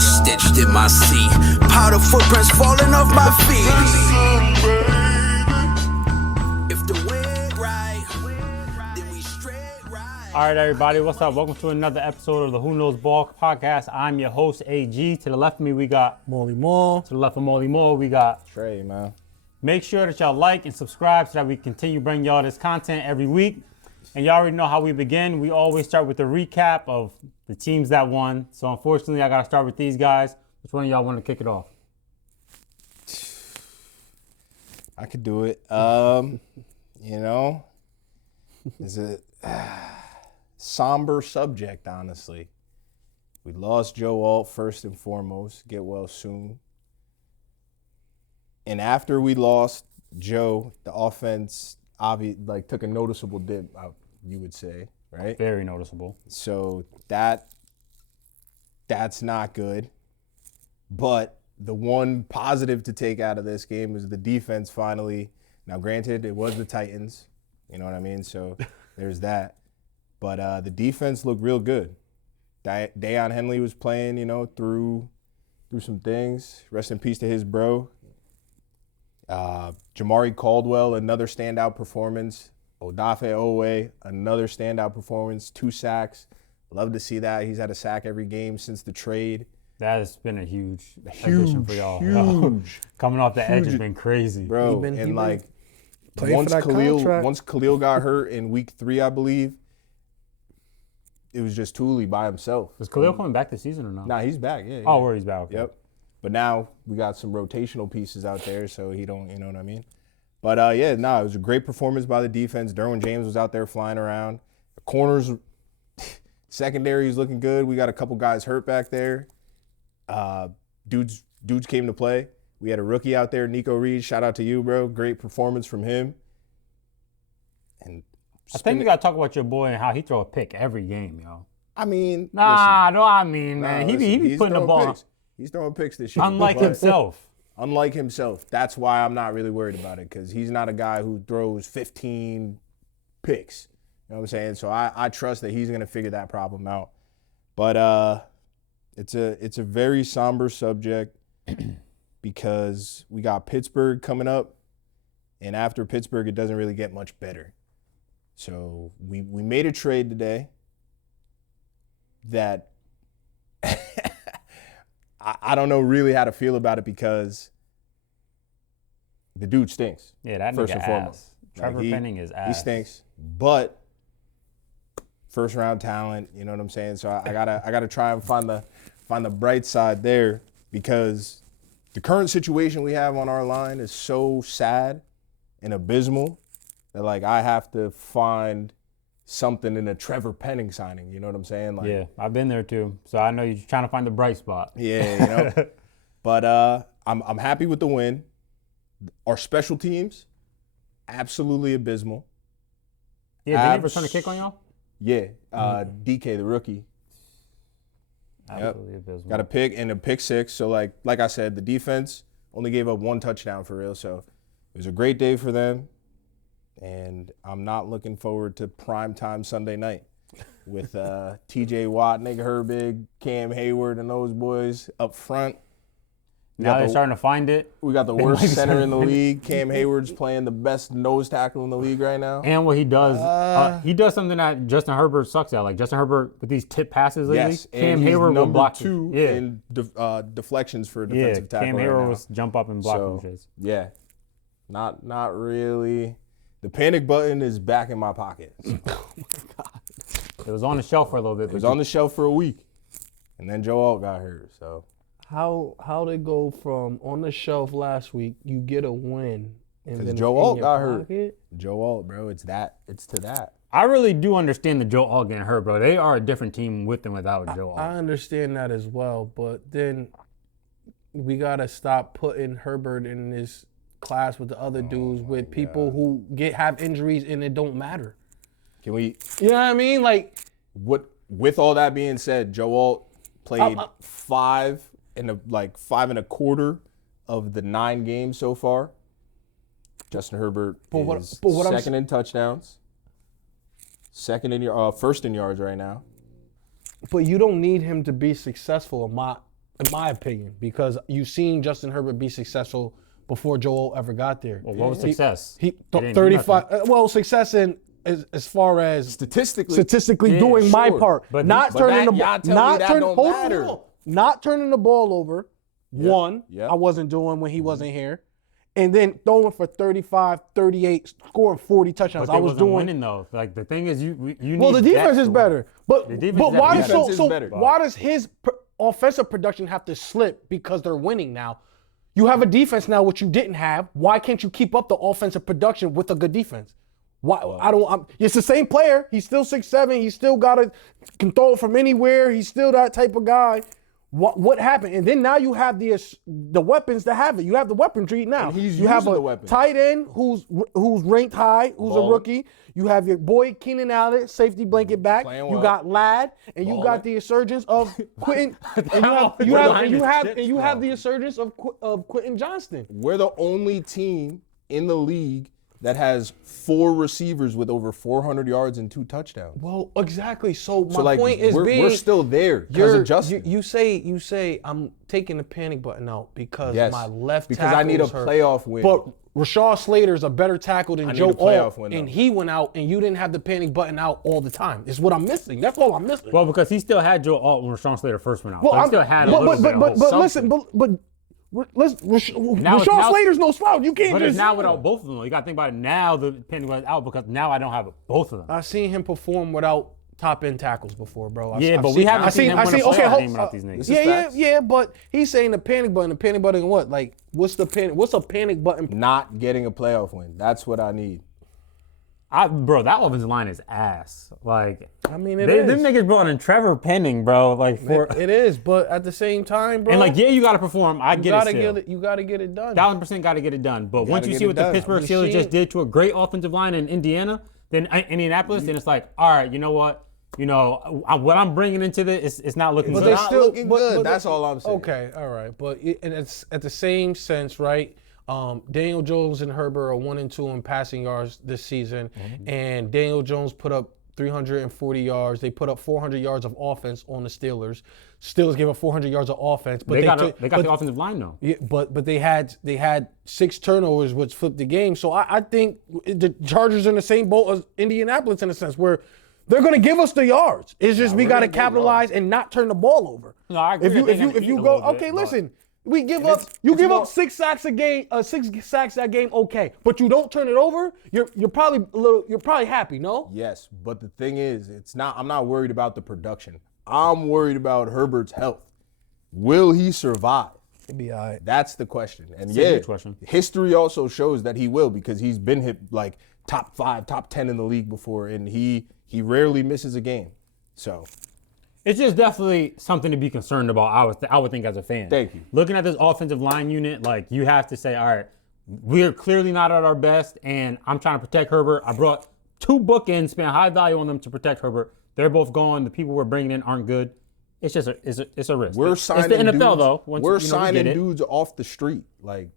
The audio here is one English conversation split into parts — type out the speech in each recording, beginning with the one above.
blood stitched in my seat. Powder footprints falling off my feet. If the wind right, then we straight right. All right, everybody, what's up? Welcome to another episode of the Who Knows Ball podcast. I'm your host, AG. To the left of me, we got Molly Moore. To the left of Molly Moore, we got Trey, man. Make sure that y'all like and subscribe so that we continue bringing y'all this content every week. And y'all already know how we begin. We always start with a recap of the teams that won. So unfortunately, I got to start with these guys. Which one of y'all want to kick it off? I could do it. It's a somber subject, honestly. We lost Joe Alt first and foremost. Get well soon. And after we lost Joe, the offense took a noticeable dip, you would say, right? Very noticeable. So that's not good. But the one positive to take out of this game was the defense finally. Now, granted, it was the Titans. You know what I mean? So there's that. But the defense looked real good. Deion Henley was playing, through some things. Rest in peace to his bro. Jamari Caldwell, another standout performance. Odafe Owe, another standout performance. 2 sacks. Love to see that. He's had a sack every game since the trade. That has been a huge addition for y'all. Huge. Coming off the edge has been crazy. Bro, once Khalil got hurt in week 3, I believe, it was just Thule by himself. Is Khalil coming back this season or not? Nah, he's back, yeah. Oh, where he's back, okay. Yep. But now we got some rotational pieces out there, so he don't, you know what I mean? But, it was a great performance by the defense. Derwin James was out there flying around. The corners, secondary is looking good. We got a couple guys hurt back there. Dudes came to play. We had a rookie out there, Nico Reed. Shout out to you, bro. Great performance from him. And I think you got to talk about your boy and how he throw a pick every game, yo. I mean, man. He be putting the ball. Picks. He's throwing picks this year. Unlike himself. Unlike himself. That's why I'm not really worried about it, because he's not a guy who throws 15 picks. You know what I'm saying? So I trust that he's going to figure that problem out. But it's a very somber subject because we got Pittsburgh coming up, and after Pittsburgh, it doesn't really get much better. So we made a trade today that I don't know really how to feel about it, because the dude stinks. Yeah, that first nigga and foremost. ass. Trevor Penning is ass. He stinks, but first round talent. You know what I'm saying? So I gotta try and find the bright side there, because the current situation we have on our line is so sad and abysmal that I have to find something in a Trevor Penning signing. You know what I'm saying? Yeah, I've been there too. So I know you're trying to find the bright spot. Yeah, But I'm happy with the win. Our special teams, absolutely abysmal. Yeah, did he ever turn a kick on y'all? Yeah, DK, the rookie. Absolutely abysmal. Got a pick and a pick 6. So like I said, the defense only gave up 1 touchdown for real. So it was a great day for them. And I'm not looking forward to primetime Sunday night with TJ Watt, Nick Herbig, Cam Hayward, and those boys up front. Now they're starting to find it. We got the worst center in the league. Cam Hayward's playing the best nose tackle in the league right now. And what he does something that Justin Herbert sucks at. Like Justin Herbert with these tip passes lately. Yes, Cam and Hayward will block 2 Yeah. in deflections for a defensive tackle. Cam right Hayward now. will jump up and block them shits. Yeah, not really. The panic button is back in my pocket. Oh my God. It was on the shelf for a little bit. It was on the shelf for a week, and then Joe Alt got hurt. So how they go from on the shelf last week, you get a win, and then Joe it's in Alt your got hurt. pocket? Joe Alt, bro, it's to that. I really do understand the Joe Alt getting hurt, bro. They are a different team with and without Joe Alt. I understand that as well, but then we gotta stop putting Herbert in this class with the other dudes, with people who have injuries and it don't matter. Can we? You know what I mean? With all that being said, Joe Alt played 5 and a quarter of the 9 games so far. Justin Herbert is second in touchdowns, second in first in yards right now. But you don't need him to be successful, in my opinion, because you've seen Justin Herbert be successful before Joel ever got there. Well, what was success? He It didn't do 35. nothing. Well, success in as far as Statistically, doing my sure. part, But not but turning the y'all tell me not that turn, don't hold on, matter. hold on. Not turning the ball over. One, yeah. I wasn't doing when he wasn't here. And then throwing for 35, 38, scoring 40 touchdowns. But I they was wasn't doing. winning though. Like the thing is, you need. Well, the defense that is to better. But The defense but is why better. does Defense is better. why does his offensive production have to slip because they're winning now? You have a defense now which you didn't have. Why can't you keep up the offensive production with a good defense? Why it's the same player. He's still 6'7". He's still can throw it from anywhere. He's still that type of guy. What happened? And then now you have the weapons to have it. You have the weaponry now. And he's you have using a the weapons. tight end who's ranked high, who's a Ballin'. rookie. You have your boy Keenan Allen, safety blanket back. Playing You well. got Ladd, and you got Ballin'. the resurgence of Quentin. And you have the resurgence of Quentin Johnston. We're the only team in the league that has 4 receivers with over 400 yards and 2 touchdowns. Well, exactly. So my So like point is we're still there because of Justin. You say I'm taking the panic button out because Yes, my left because tackle I need a is hurt. playoff win. But Rashawn Slater's a better tackle than I need Joe a playoff Alt, win, and though. he went out, and you didn't have the panic button out all the time. It's what I'm missing. That's all I'm missing. Well, because he still had Joe Alt when Rashawn Slater first went out. Well, So he still had a but, little bit of hope. but listen, but Rashawn Slater's no slouch. You can't But just. it's now without both of them. You got to think about it now. The penny was out because now I don't have both of them. I've seen him perform without top end tackles before, bro. We haven't seen him win a playoff game without these niggas. This is facts. Yeah. But he's saying the panic button. The panic button, what? Like, what's the panic? What's a panic button? Not getting a playoff win. That's what I need. Bro, that offensive line is ass. Like, I mean, it them is. niggas brought in Trevor Penning, bro. Like for It is, but at the same time, bro. and like you got to perform. I get it. Still. You gotta get it done. 1,000% got to get it done. But once you get see it what the done. Pittsburgh We Steelers see just it. did to a great offensive line in Indiana, then Indianapolis, then it's like, all right, you know what? You know what I'm bringing into this is not looking But good. they Not still looking good. That's all I'm saying. Okay, all right, but and it's at the same sense, right? Daniel Jones and Herbert are 1 and 2 in passing yards this season, and Daniel Jones put up 340 yards. They put up 400 yards of offense on the Steelers. Steelers gave up 400 yards of offense, but they got took- the offensive line though. Yeah, but they had 6 turnovers, which flipped the game. So I think the Chargers are in the same boat as Indianapolis in a sense where they're going to give us the yards. It's just we we're got to gonna get capitalize and not turn the ball over. No, I agree If that you they're if you gonna if eat you a go little bit, okay, but- listen. We give up. You give up 6 sacks a game. 6 sacks that game. Okay, but you don't turn it over. You're probably You're probably happy. No. Yes, but the thing is, I'm not worried about the production. I'm worried about Herbert's health. Will he survive? It'd be all right. That's the question. And a yeah, good question. history also shows that he will because he's been hit like top 5, top 10 in the league before, and he rarely misses a game. So It's just definitely something to be concerned about. I would think as a fan. Thank you. Looking at this offensive line unit, like you have to say, all right, we're clearly not at our best, and I'm trying to protect Herbert. I brought 2 bookends, spent high value on them to protect Herbert. They're both gone. The people we're bringing in aren't good. It's just it's a risk. we're it's signing the NFL dudes, though. Once, we're we signing get it. dudes off the street. Like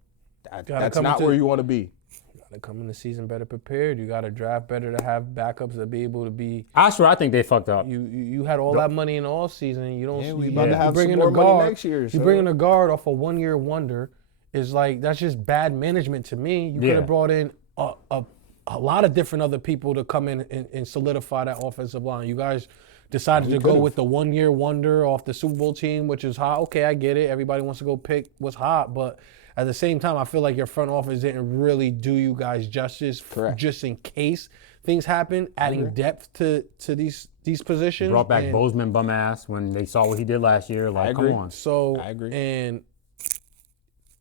that's come not to- where you want to be. Gotta come in the season better prepared. You got to draft better to have backups to be able to be. I think they fucked up. You had all that money in the offseason. You don't. Yeah, we you, about to you have bring some in more a money guard next year, You so- bring in a guard off a 1-year wonder. Is like that's just bad management to me. You could Yeah. have brought in a lot of different other people to come in and solidify that offensive line. You guys decided to go could've. with the 1-year wonder off the Super Bowl team, which is hot. Okay, I get it. Everybody wants to go pick what's hot, but at the same time, I feel like your front office didn't really do you guys justice. Correct. Just in case things happen, adding depth to these positions. Brought back and Bozeman bum ass when they saw what he did last year. Like, come agree. on. So I agree. And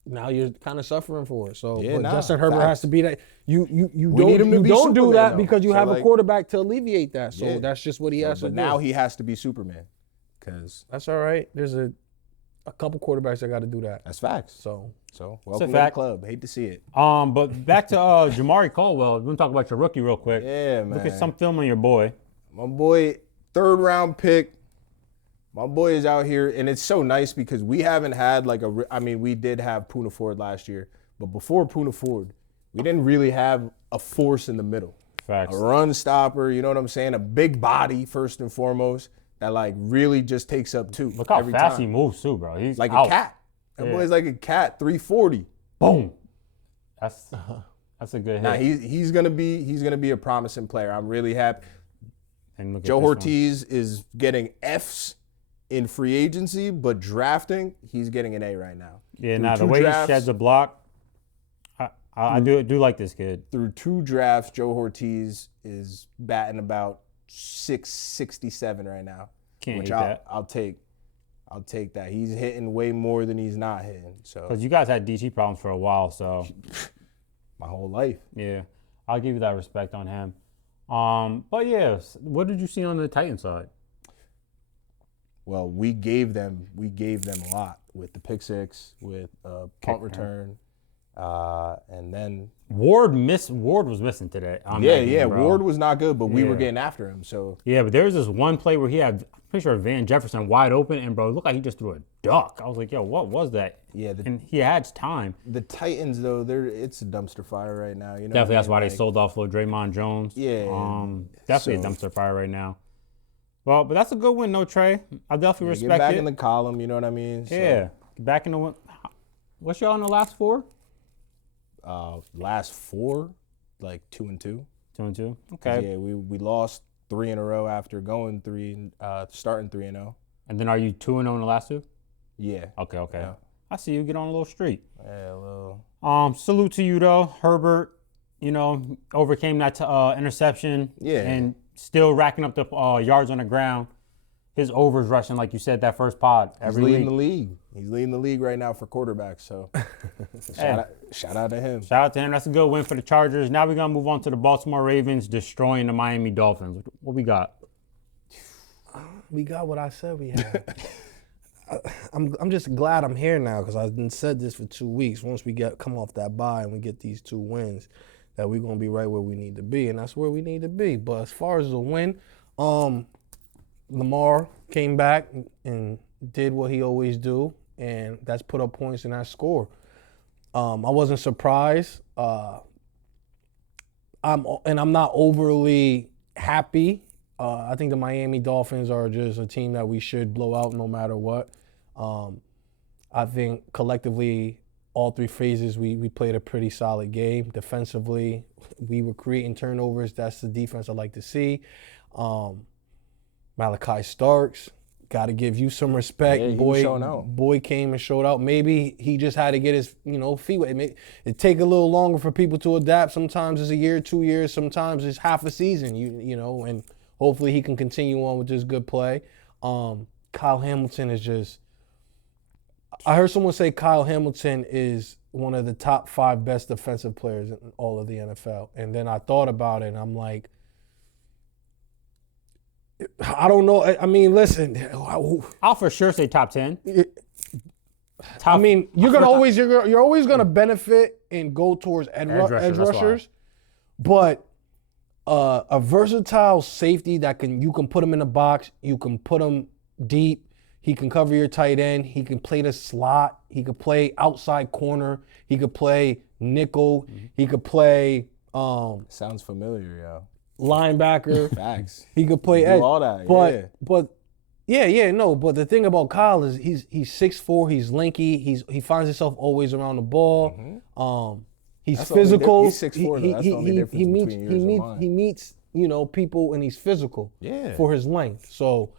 now you're kind of suffering for it. So Yeah, but nah, Justin Herbert facts. has to be that. You need him to you be don't do Superman, that though. because you So, have a like- quarterback to alleviate that. So Yeah. that's just what he has to But do. now he has to be Superman because That's all right. There's a couple quarterbacks that got to do that. that's facts. So So welcome to the fact. club. Hate to see it. But back to Jamari Caldwell. We're gonna talk about your rookie real quick. Yeah, man. Look at some film on your boy. My boy, 3rd round pick. My boy is out here, and it's so nice because we haven't had like we did have Poona Ford last year, but before Poona Ford, we didn't really have a force in the middle. Facts. A run stopper, you know what I'm saying? A big body, first and foremost. that like really just takes up two. Look how every fast time. he moves too, bro. He's Like out. a cat. That Yeah. boy's like a cat. 340. Boom. That's a good hit. Nah, he's gonna be a promising player. I'm really happy. And look at Joe this one. Ortiz is getting Fs in free agency, but drafting, he's getting an A right now. Yeah, Through now the two way drafts- he sheds a block, I do like this kid. Through 2 drafts, Joe Ortiz is batting about 667 right now, Can't which hate that. I'll take. I'll take that. He's hitting way more than he's not hitting. So Because you guys had DT problems for a while, so my whole life. yeah, I'll give you that respect on him. But yeah, what did you see on the Titan side? Well, we gave them a lot with the pick six, with punt return, and then Ward was missing today. on yeah, that game, bro. Ward was not good, but we were Yeah. getting after him. So Yeah, but there was this one play where he had, I'm pretty sure Van Jefferson wide open, and bro, it looked like he just threw a duck. I was like, yo, what was that? yeah, And he had time. the Titans though, it's a dumpster fire right now. You know, Definitely, that's why they Like, sold off little Draymond Jones. Yeah, Definitely so- a dumpster fire right now. Well, but that's a good win, no Trey. I definitely Get respect back it. in the column. You know what I mean? So, Yeah, back in the win. What's y'all in the last 4? last 4, like 2-2. 2-2. Okay. Yeah, we lost 3 in a row after going 3, starting 3-0. And then are you 2-0 in the last 2? Yeah. Okay. Yeah. I see you get on a little streak. Yeah, well, Salute to you though, Herbert. Overcame that interception. Yeah. And still racking up the yards on the ground. His overs rushing, like you said, that first pod he's every leading week. the league. He's leading the league right now for quarterbacks. So shout out to him. Shout out to him. That's a good win for the Chargers. Now we're gonna move on to the Baltimore Ravens destroying the Miami Dolphins. What we got? We got what I said we had. I'm just glad I'm here now because I've been said this for 2 weeks. Once we come off that bye and we get these 2 wins, that we're gonna be right where we need to be, and that's where we need to be. But as far as the win, Lamar came back and did what he always do, and that's put up points in that score. I wasn't surprised. I'm not overly happy. I think the Miami Dolphins are just a team that we should blow out no matter what. I think collectively, all 3 phases, we played a pretty solid game. Defensively, we were creating turnovers. That's the defense I like to see. Malachi Starks, got to give you some respect. Yeah, he was showing out. Boy came and showed out. Maybe he just had to get his feet wet. It take a little longer for people to adapt. Sometimes it's a year, 2 years. Sometimes it's half a season. And hopefully he can continue on with this good play. Kyle Hamilton is just. I heard someone say Kyle Hamilton is one of the top 5 best defensive players in all of the NFL. And then I thought about it, and I'm like, I don't know. I mean, listen. I'll for sure say top 10. I mean, you're always gonna benefit and go towards edge rushers, that's rushers, but a versatile safety that you can put him in the box, you can put him deep. He can cover your tight end. He can play the slot. He could play outside corner. He could play nickel. He could play Sounds familiar, yo. linebacker. Facts. He could play Do edge. all that, But the thing about Kyle is he's 6'4", he's lanky, he finds himself always around the ball. He's That's the only physical. he's 6'4" though. That's the only difference he meets between yours and mine. he meets people and he's physical Yeah. for his length. So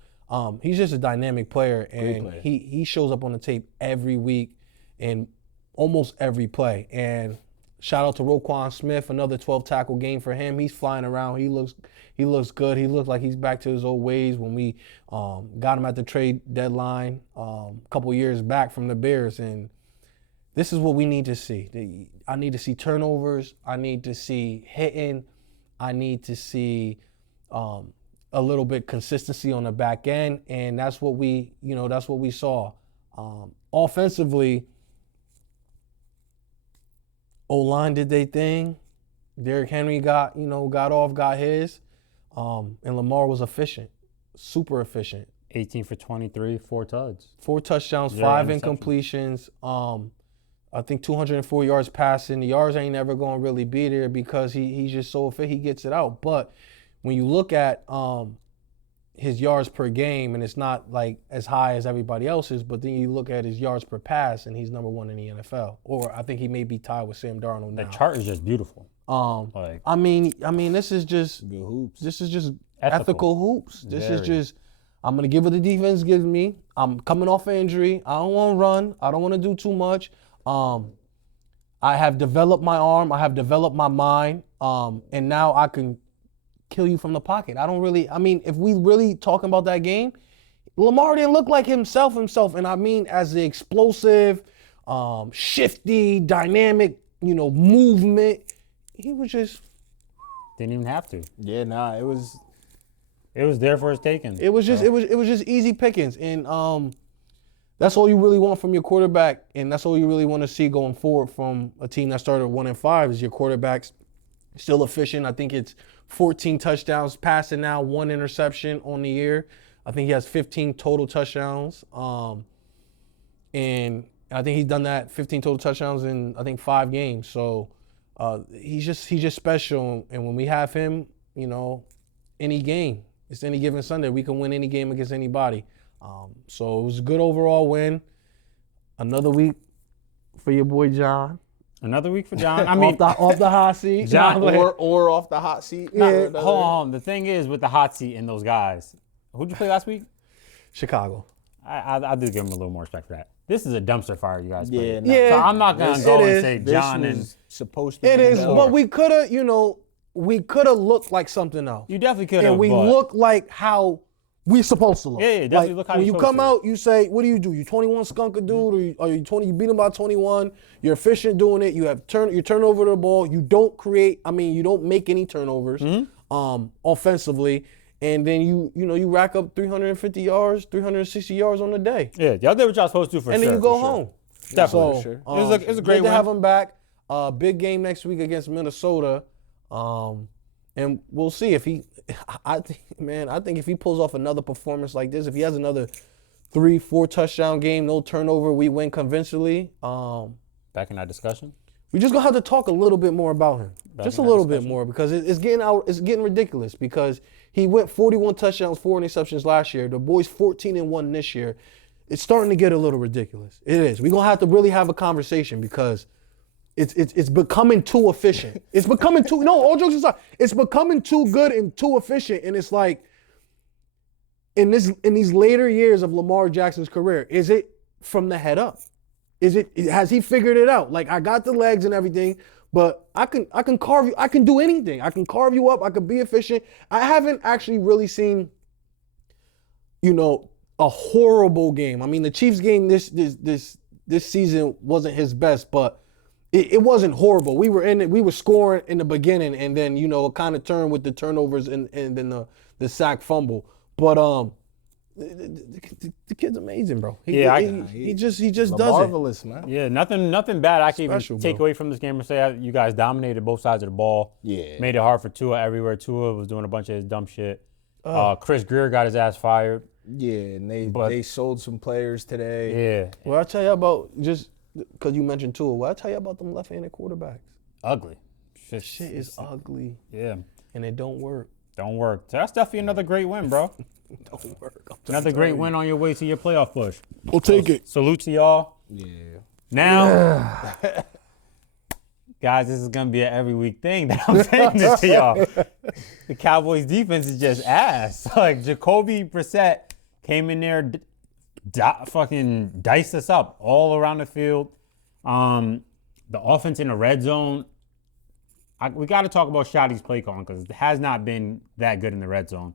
he's just a dynamic player, and player. he shows up on the tape every week in almost every play. And shout out to Roquan Smith, another 12 tackle game for him. He's flying around. He looks good. He looks like he's back to his old ways when we got him at the trade deadline a couple years back from the Bears. And this is what we need to see. I need to see turnovers. I need to see hitting. I need to see a little bit consistency on the back end, and that's what we saw. Offensively, O-line did their thing. Derrick Henry got his, and Lamar was efficient, super efficient. 18 for 23, 4 tuds. 4 touchdowns, 0 5 interceptions. incompletions. I think 204 yards passing. The yards ain't never going to really be there because he's just so fit. He gets it out. But when you look at his yards per game, and it's not like as high as everybody else's. But then you look at his yards per pass, and he's number 1 in the NFL. Or I think he may be tied with Sam Darnold now. The chart is just beautiful. Like, I mean, this is just Good hoops. This is just Ethical. ethical hoops. This is Very. just, I'm gonna give what the defense gives me. I'm coming off an injury. I don't want to run. I don't want to do too much. I have developed my arm. I have developed my mind. And now I can kill you from the pocket. I don't really. I mean, if we really talking about that game, Lamar didn't look like himself, and I mean as the explosive, shifty, dynamic, movement. He was just. didn't even have to. Yeah, nah, it was. It was there for his taking. It was just easy pickings, and that's all you really want from your quarterback, and that's all you really want to see going forward from a team that started 1-5 is your quarterback's still efficient. I think it's 14 touchdowns passing now, 1 interception on the year. I think he has 15 total touchdowns, and I think he's done that 15 total touchdowns in I think 5 games. So he's just special, and when we have him, any game. It's any given Sunday. We can win any game against anybody. So it was a good overall win. Another week for your boy John. Another week for John. I mean, off the hot seat. John- Nah, but- Or off the hot seat. Yeah. hold on. The thing is with the hot seat and those guys. Who'd you play last week? Chicago. I do give him a little more respect for that. This is a dumpster fire you guys played. Yeah, nah. Yeah. So I'm not gonna This- go it and is. say This John was and supposed to It be is, better. but we could have looked like something else. you definitely could have. And we but look like how we supposed to look. Yeah, definitely Like, look how when you're you supposed come to. out, you say, what do? You 21 skunk a dude, or you 20? You beat him by 21. You're efficient doing it. You have you turn over the ball. You don't create. I mean, you don't make any turnovers offensively, and then you rack up 350 yards, 360 yards on the day, yeah, y'all did what y'all supposed to do for and sure. then you go for sure. home. Definitely. So, sure. It was a great good to win. have him back. Big game next week against Minnesota, and we'll see if he. I think if he pulls off another performance like this, if he has another 3-4 touchdown game, no turnover, we win convincingly. Back in that discussion. We just gonna have to talk a little bit more about him, just a in that little bit discussion. more, because it's getting ridiculous. Because he went 41 touchdowns, 4 interceptions last year. The boys 14-1 this year. It's starting to get a little ridiculous. It is. We're gonna have to really have a conversation because it's becoming too efficient. It's becoming too. No, all jokes aside, it's becoming too good and too efficient. And it's like in these later years of Lamar Jackson's career, is it from the head up? Has he figured it out? Like, I got the legs and everything, but I can carve you. I can do anything. I can carve you up. I can be efficient. I haven't actually really seen, a horrible game. I mean, the Chiefs game this season wasn't his best, but it wasn't horrible. We were in it. We were scoring in the beginning, and then it kind of turned with the turnovers and then the sack fumble. But the kid's amazing, bro. He just does it. marvelous, man. Yeah, nothing bad I can even Special, take bro. away from this game and say you guys dominated both sides of the ball. Yeah. Made it hard for Tua everywhere. Tua was doing a bunch of his dumb shit. Chris Greer got his ass fired. Yeah, and But- they sold some players today. Yeah, Well, I tell you about just because you mentioned Tua. Well, I tell you about them left-handed quarterbacks. ugly. Shit is ugly, Yeah, and it don't work. don't work. So that's definitely another great win, bro. Don't work. Another great win on your way to your playoff push. We'll take it. Salute to y'all. Yeah. Now, guys, this is gonna be an every week thing that I'm saying this to y'all. The Cowboys defense is just ass. Like Jacoby Brissett came in there, fucking diced us up all around the field. The offense in the red zone. We got to talk about Shotty's play calling because it has not been that good in the red zone.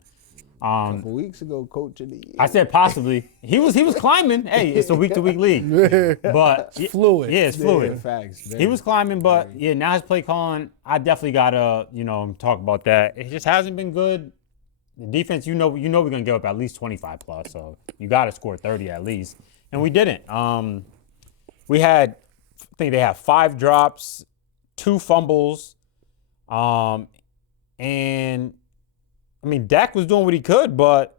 A couple weeks ago, coach of the year. I said possibly. He was climbing. Hey, it's a week-to-week league. But it's fluid. Yeah, it's fluid. Facts. He was climbing, but yeah, now his play calling, I definitely gotta, talk about that. It just hasn't been good. The defense, we're gonna give up at least 25 plus, so you gotta score 30 at least. And we didn't. We had, I think they had 5 drops, 2 fumbles, and I mean, Dak was doing what he could, but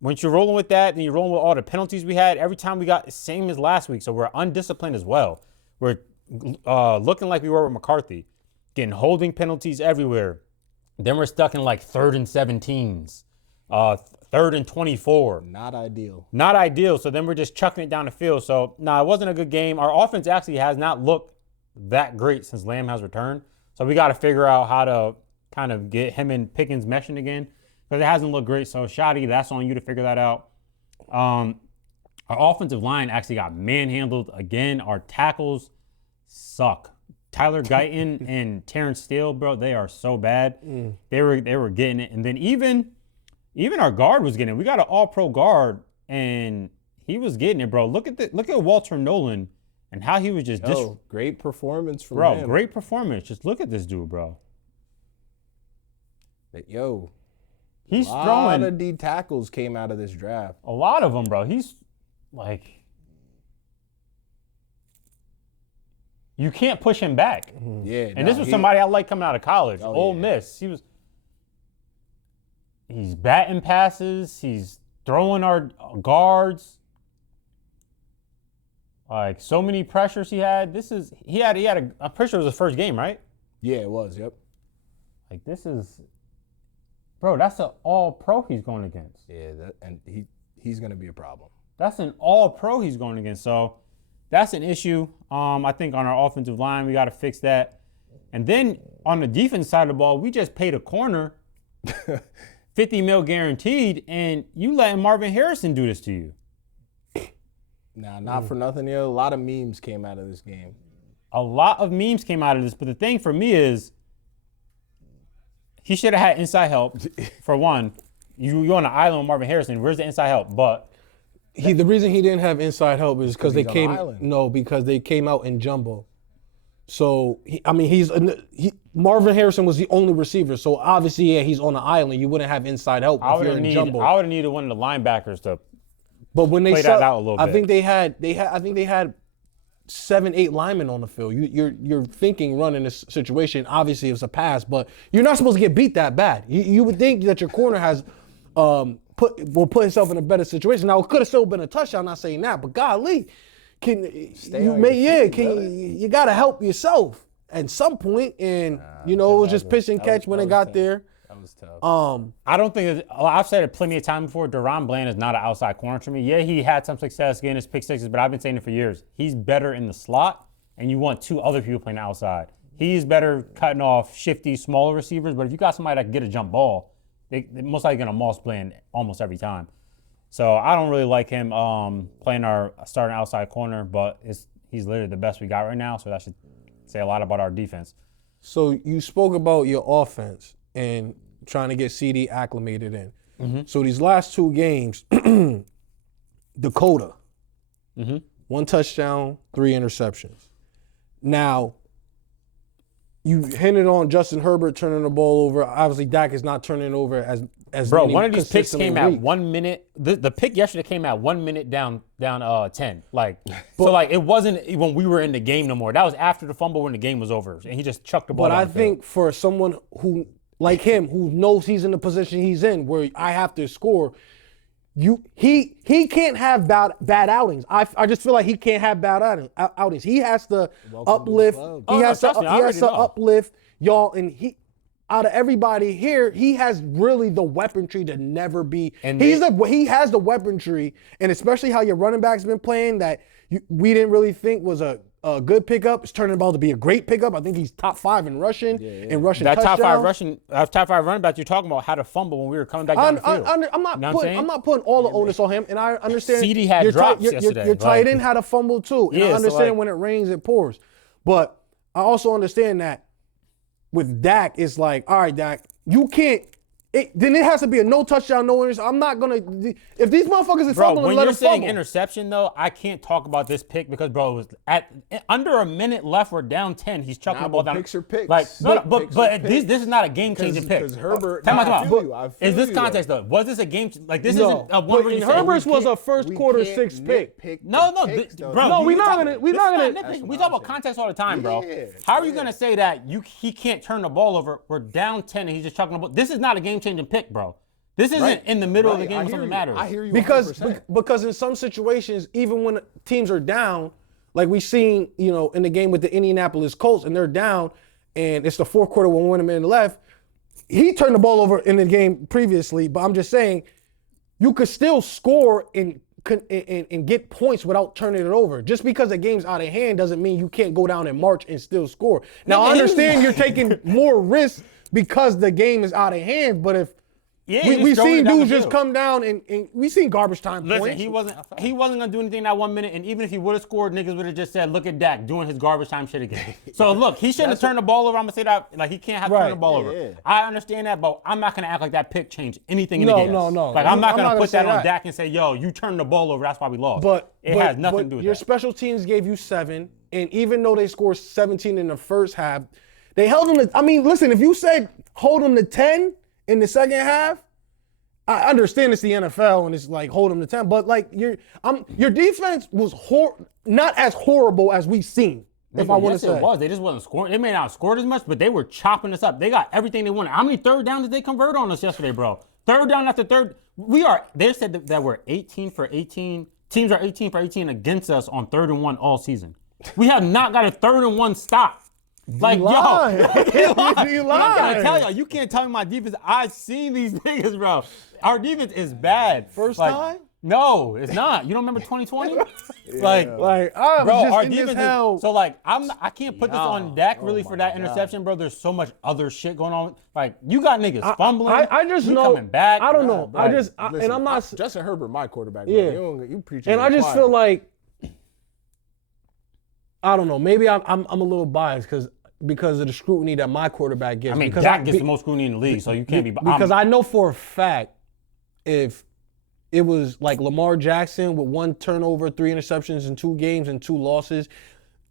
once you're rolling with that, then you're rolling with all the penalties we had, every time we got the same as last week. So we're undisciplined as well. We're looking like we were with McCarthy, getting holding penalties everywhere. Then we're stuck in like 3rd and 17s, 3rd and 24. Not ideal. Not ideal. So then we're just chucking it down the field. So, it wasn't a good game. Our offense actually has not looked that great since Lamb has returned. So we got to figure out how to kind of get him and Pickens meshing again because it hasn't looked great. So, Shotty, that's on you to figure that out. Our offensive line actually got manhandled again. Our tackles suck. Tyler Guyton and Terrence Steele, bro, they are so bad. They were getting it. And then even our guard was getting it. We got an all-pro guard, and he was getting it, bro. Look at Walter Nolan and how he was just great performance from bro, him. great performance. Just look at this dude, bro. He's a lot throwing of D tackles came out of this draft. a lot of them, bro. He's like, you can't push him back. Yeah, And this was somebody I like coming out of college. Ole yeah. Miss. He's batting passes. He's throwing our guards. Like, so many pressures he had. I'm pretty sure it was his first game, right? Yeah, it was. Yep. Like, this is, bro, that's an all-pro he's going against. Yeah, and he's gonna be a problem. That's an all-pro he's going against. So that's an issue. I think on our offensive line, we got to fix that. And then on the defense side of the ball, we just paid a corner, $50 million guaranteed, and you letting Marvin Harrison do this to you. Nah, not for nothing, yo. A lot of memes came out of this game. A lot of memes came out of this, but the thing for me is he should have had inside help. For one, you on the island with Marvin Harrison. Where's the inside help? But The reason he didn't have inside help is because he's on the island. because they came out in jumbo. So Marvin Harrison was the only receiver. So obviously, yeah, he's on the island. You wouldn't have inside help if you're in jumbo. I would have needed one of the linebackers to. But when they play that out a little I bit. think they had 7-8 linemen on the field. You're thinking running this situation. Obviously, it's a pass, but you're not supposed to get beat that bad. You would think that your corner has put himself in a better situation. Now it could have still been a touchdown. Not saying that, but golly, you got to help yourself at some point. And it was just pitch and catch when it got there. That was tough. I don't think I've said it plenty of times before. Deron Bland is not an outside corner to me. Yeah, he had some success getting his pick sixes, but I've been saying it for years. He's better in the slot, and you want two other people playing outside. He's better cutting off shifty, smaller receivers. But if you got somebody that can get a jump ball, they're most likely gonna Moss Bland almost every time. So I don't really like him playing our starting outside corner, but he's literally the best we got right now. So that should say a lot about our defense. So you spoke about your offense and trying to get CD acclimated in. Mm-hmm. So these last two games, Dakota, Mm-hmm. 1 touchdown, 3 interceptions. Now, you hinted on Justin Herbert turning the ball over. Obviously, Dak is not turning it over as Bro, many one of these picks consistently came at weeks. 1 minute. The pick yesterday came at 1 minute down 10. So it wasn't when we were in the game no more. That was after the fumble when the game was over, and he just chucked the ball. But down I the field. think for someone who, like him, who knows he's in the position he's in, where I have to score, he can't have bad outings. I just feel like he can't have bad outings. He has to uplift. He has to uplift y'all, and he. Out of everybody here, he has really the weaponry to never be. And he has the weaponry, and especially how your running back's been playing that we didn't really think was a good pickup. It's turning out to be a great pickup. I think he's top 5 in rushing and rushing that touchdowns. top five running back you're talking about had a fumble when we were coming back down the field. I'm not putting all the onus on him, and I understand. CD had drops yesterday. Your tight end had a fumble too, and I understand so when it rains, it pours. But I also understand that with Dak, it's like, all right, Dak, you can't. Then it has to be a no touchdown, no interception. I'm not gonna. If these motherfuckers are fumbling, when let you're them fumble. saying interception though, I can't talk about this pick because it was at under a minute left. We're down 10. He's chucking the ball down. Picks are picks. But this is not a game changing pick. Because Herbert. I feel is this you, context though? Was this a game? Like this No, isn't a one where you say Herbert's was a first quarter 6 pick. No, bro. No, we're you not talk- gonna- we're this not is gonna- nitpicking. We talk about context all the time, bro. Yeah, How are you gonna say that he can't turn the ball over? We're down 10 and he's just chucking the ball. This is not a game changing pick, bro. This isn't in the middle of the game when something matters. I hear you. Because 100%. in some situations, even when teams are down, like we seen, in the game with the Indianapolis Colts, and they're down, and it's the fourth quarter with 1 minute left, he turned the ball over in the game previously. But I'm just saying, you could still score and get points without turning it over. Just because the game's out of hand doesn't mean you can't go down and march and still score. Now, I understand you're taking more risks because the game is out of hand, but if we've seen dudes just come down and we seen garbage time Listen, points. he wasn't gonna do anything that 1 minute, and even if he would have scored, niggas would have just said, "Look at Dak doing his garbage time shit again." So look, he shouldn't have turned the ball over. I'm gonna say that, like, he can't have to turn the ball over. Yeah. I understand that, but I'm not gonna act like that pick changed anything in the No, game. no. Like, I'm not gonna put say that on Dak and say, "Yo, you turned the ball over. That's why we lost." But it has nothing to do with your that. special teams gave you 7, and even though they scored 17 in the first half, they held them to, I mean, listen, if you said hold them to 10 in the second half, I understand it's the NFL and it's like hold them to 10, but like your defense was not as horrible as we've seen. If I want to say it was. They just wasn't scoring. They may not have scored as much, but they were chopping us up. They got everything they wanted. How many third downs did they convert on us yesterday, bro? Third down after third. They said that we're 18 for 18. Teams are 18 for 18 against us on 3rd and 1 all season. We have not got a 3rd and 1 stop. Like, You lying. yo, You I'm lying. gonna tell y'all, you can't tell me my defense. I've seen these niggas, bro. Our defense is bad. First Like, time? No, it's not. You don't remember 2020? Like I was bro, just our in this defense hell. is, so like I can't put this on Dak really for that interception, bro. There's so much other shit going on. Like you got niggas fumbling. I just you know. coming back. I don't know. Like, And I'm not. Justin Herbert, my quarterback. Yeah. Bro. You preach. And I just feel like I don't know. Maybe I'm a little biased because of the scrutiny that my quarterback gets. I mean, because Dak gets the most scrutiny in the league, so you can't be. Because I know for a fact if it was like Lamar Jackson with 1 turnover, 3 interceptions in 2 games and 2 losses,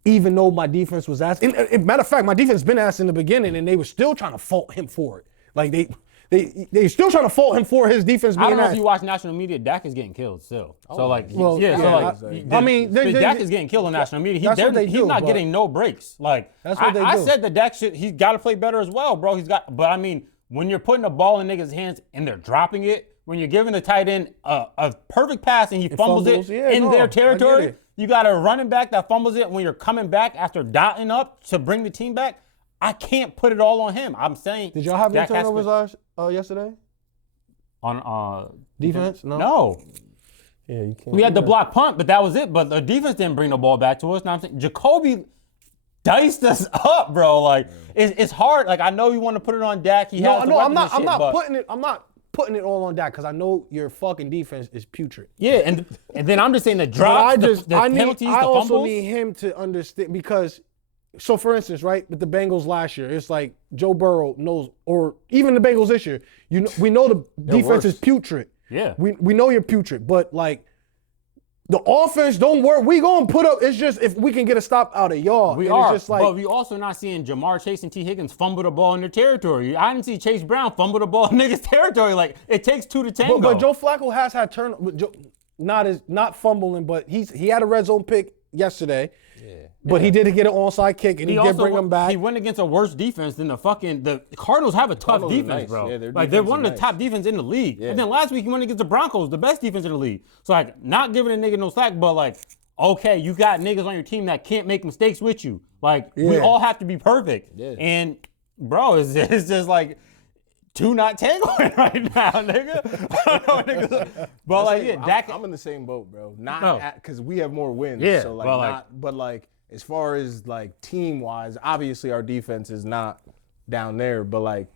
even though my defense was asked. Matter of fact, my defense been asked in the beginning, and they were still trying to fault him for it. Like they still trying to fault him for his defense being I don't know asked. if you watch national media. Dak is getting killed still. So like, Well, yeah. So yeah, like, I mean, Dak is getting killed on national media. That's what they He's do, not but- getting no breaks. Like That's what they I do. said that Dak he's got to play better as well, bro. But I mean, when you're putting the ball in niggas' hands and they're dropping it, when you're giving the tight end a perfect pass and he fumbles it in their I territory, get it. you got a running back that fumbles it when you're coming back after dotting up to bring the team back. I can't put it all on him. I'm saying. Did y'all have any Dak has to turnovers yesterday? on Defense? No. No. Yeah, you can't. We had the block punt, but that was it. But the defense didn't bring the ball back to us. Now I'm saying Jacoby diced us up, bro. Like it's hard. Like I know you want to put it on Dak. He has the I'm weapons not. and shit, but- I'm not putting it all on Dak because I know your fucking defense is putrid. Yeah, and then I'm just saying the But drops, the penalties, I the also fumbles. need him to understand because. So, for instance, right, with the Bengals last year, it's like Joe Burrow knows, or even the Bengals this year, we know the defense is putrid. Yeah. We know you're putrid, but like the offense, don't worry, we gonna put up. It's just if we can get a stop out of y'all. We and are, it's just like, but we also not seeing Jamar Chase and T. Higgins fumble the ball in their territory. I didn't see Chase Brown fumble the ball in niggas' territory. Like it takes 2 to tango. but Joe Flacco has had not fumbling, but he had a red zone pick yesterday. But he did get an onside kick, and he did bring him back. He went against a worse defense than the Cardinals have a tough Cardinals are defense, nice. bro. Yeah, their like they're defense one is of the top defense in the league. Yeah. And then last week he went against the Broncos, the best defense in the league. So like not giving a nigga no slack, but like, okay, you got niggas on your team that can't make mistakes with you. Like we all have to be perfect. Yeah. And bro, it's just like 2 not tangling right now, nigga. I don't know, niggas. But like, yeah, Dak. I'm in the same boat, bro. No. Not because we have more wins. Yeah, So like, well, like- not. But like, as far as like team wise, obviously our defense is not down there. But like,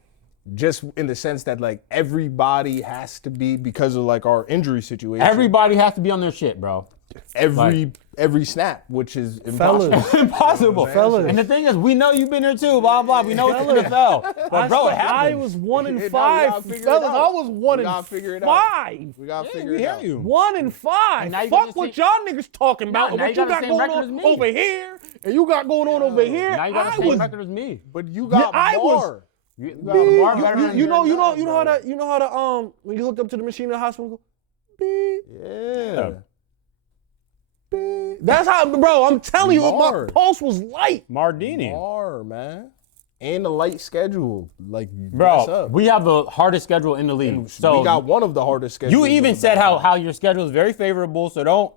just in the sense that like everybody has to be because of like our injury situation. Everybody has to be on their shit, bro. Every snap, which is impossible. Fellas. Impossible. Fellas. And the thing is, we know you've been there too, blah, blah. We know it's the NFL. But, bro, it I happens. was 1 and Yeah, no, we 5. gotta figure it Fellas, out. I was 1 We and gotta figure it out. 5. We gotta figure we it hear out. you. 1 and 5. now you got Fuck the what same- y'all niggas talking about. now What you you got the got same going record as on me. over here, and you got going on over here. Now you got the I same was, record as me. But you got I was- more. You got beep, Lamar better than you know bro. how to when you hooked up to the machine in the hospital, go, beep, Yeah. beep. That's how, bro. I'm telling you, my Lord. pulse was light. Mardini. More, man. And a light schedule. Like, mess Bro, up. we have the hardest schedule in the league. So we got one of the hardest schedules. you even in said the how your schedule is very favorable, so don't,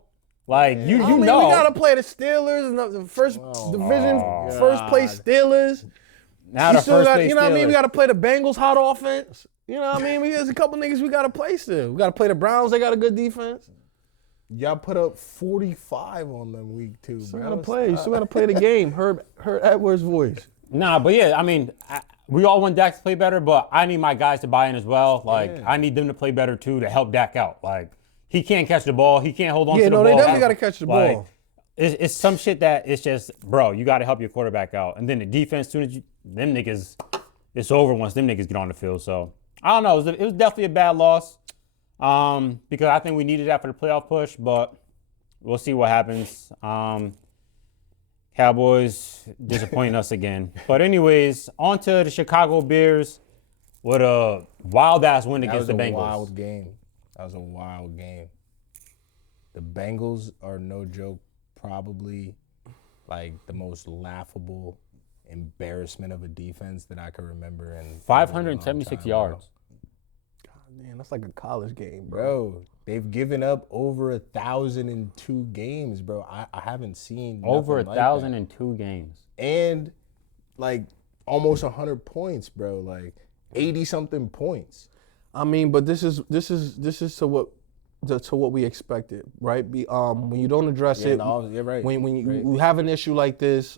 like, you I mean, know. we gotta play the Steelers and the first division, first place Steelers. Now We the still first got, place you know what I mean? We Steelers. got to play the Bengals hot offense. You know what I mean? There's a couple niggas we got to play still. We got to play the Browns. They got a good defense. Y'all put up 45 on them week 2, Still bro. got to play. You still got to play the game. Herb Edwards' voice. Nah, but yeah, I mean, we all want Dak to play better, but I need my guys to buy in as well. Like, Yeah. I need them to play better too to help Dak out. Like, he can't catch the ball. He can't hold on Yeah, to the no, ball. they definitely got to catch the Like, ball. It's some shit that it's just, bro, you got to help your quarterback out. And then the defense, soon as them niggas, it's over once them niggas get on the field. So, I don't know. It was definitely a bad loss because I think we needed that for the playoff push, but we'll see what happens. Cowboys disappointing us again. But anyways, on to the Chicago Bears with a wild-ass win That against was the a Bengals. wild game. That was a wild game. The Bengals are no joke, probably like the most laughable embarrassment of a defense that I can remember in a really 576 long time, yards. Man, that's like a college game, bro. Bro, they've given up over 1,002 games, bro. I haven't seen Over nothing like that. 1,002 games. And like almost 100 points, bro. Like 80 something points. I mean, but this is to what we expected, right? When you don't address Yeah, it, no, you're right. when you, Right. you have an issue like this,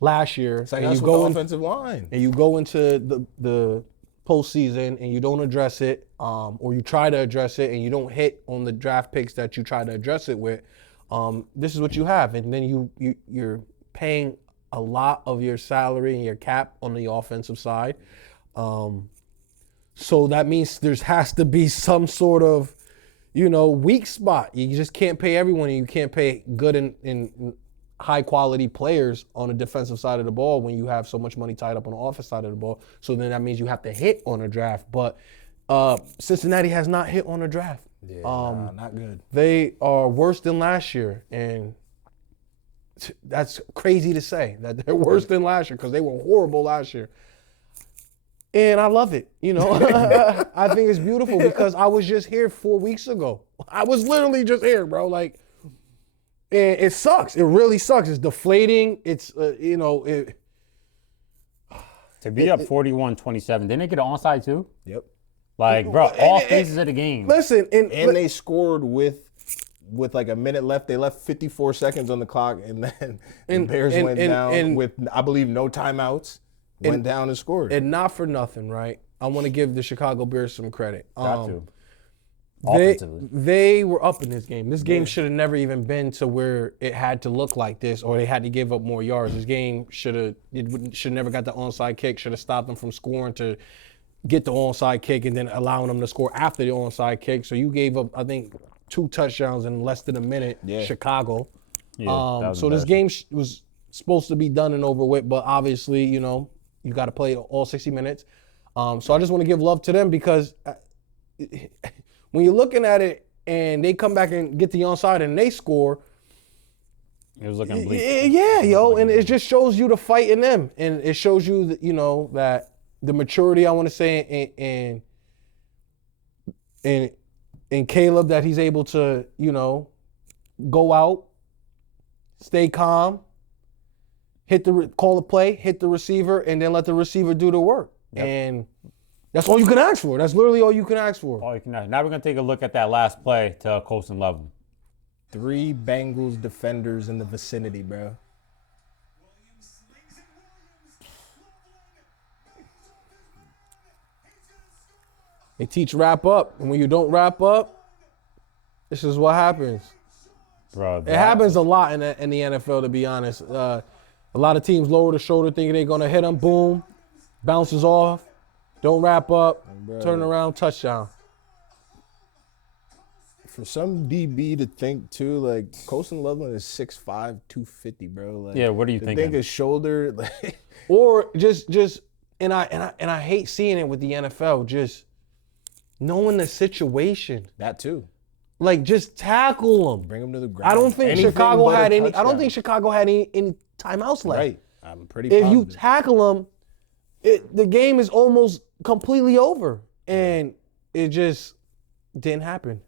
last year, It's like and that's you with go the in, offensive line. and you go into the postseason and you don't address it, or you try to address it and you don't hit on the draft picks that you try to address it with, this is what you have, and then you're paying a lot of your salary and your cap on the offensive side. So that means there has to be some sort of, weak spot. You just can't pay everyone, and you can't pay good and high quality players on the defensive side of the ball when you have so much money tied up on the offensive side of the ball. So then that means you have to hit on a draft. But Cincinnati has not hit on a draft. Yeah, nah, not good. They are worse than last year, and that's crazy to say that they're worse than last year because they were horrible last year. And I love it, I think it's beautiful because I was just here 4 weeks ago. I was literally just here, bro. Like, and it sucks. It really sucks. It's deflating. It's, To be up 41-27, didn't they get an onside too? Yep. Like, bro, all phases of the game. Listen, And they scored with like a minute left. They left 54 seconds on the clock, and then the Bears went down with, I believe, no timeouts. Went down and scored. and not for nothing, right? I want to give the Chicago Bears some credit. Got to. They, Offensively. they were up in this game. This game should have never even been to where it had to look like this, or they had to give up more yards. This game should never got the onside kick. Should have stopped them from scoring to get the onside kick, and then allowing them to score after the onside kick. So you gave up, I think, 2 touchdowns in less than a minute. Yeah. Chicago. Yeah, that was So this embarrassing. game was supposed to be done and over with, but obviously, you got to play all 60 minutes. So I just want to give love to them because when you're looking at it and they come back and get the onside and they score, It was looking bleak. yeah, yo, and it just shows you the fight in them, and it shows you that that the maturity, I want to say, and Caleb, that he's able to go out, stay calm, call the play, hit the receiver, and then let the receiver do the work. Yep. And that's all you can ask for. That's literally all you can ask for. All you can. Now we're gonna take a look at that last play to Colson Level. 3 Bengals defenders in the vicinity, bro. They teach wrap up, and when you don't wrap up, this is what happens. Bro, It happens a lot in the NFL, to be honest. A lot of teams lower the shoulder thinking they're going to hit them. Boom. Bounces off. Don't wrap up. Turn around. Touchdown. For some DB to think too, like Colson Loveland is 6'5", 250, bro. Like, Yeah, what are you to thinking? think his shoulder, like, Or just and I hate seeing it with the NFL, just knowing the situation. that too. Like, just tackle them. Bring him to the ground. I don't think Anything Chicago but a had any. I don't touchdown. think Chicago had any timeouts left. Right. I'm pretty If you positive. tackle them, the game is almost completely over, and it just didn't happen.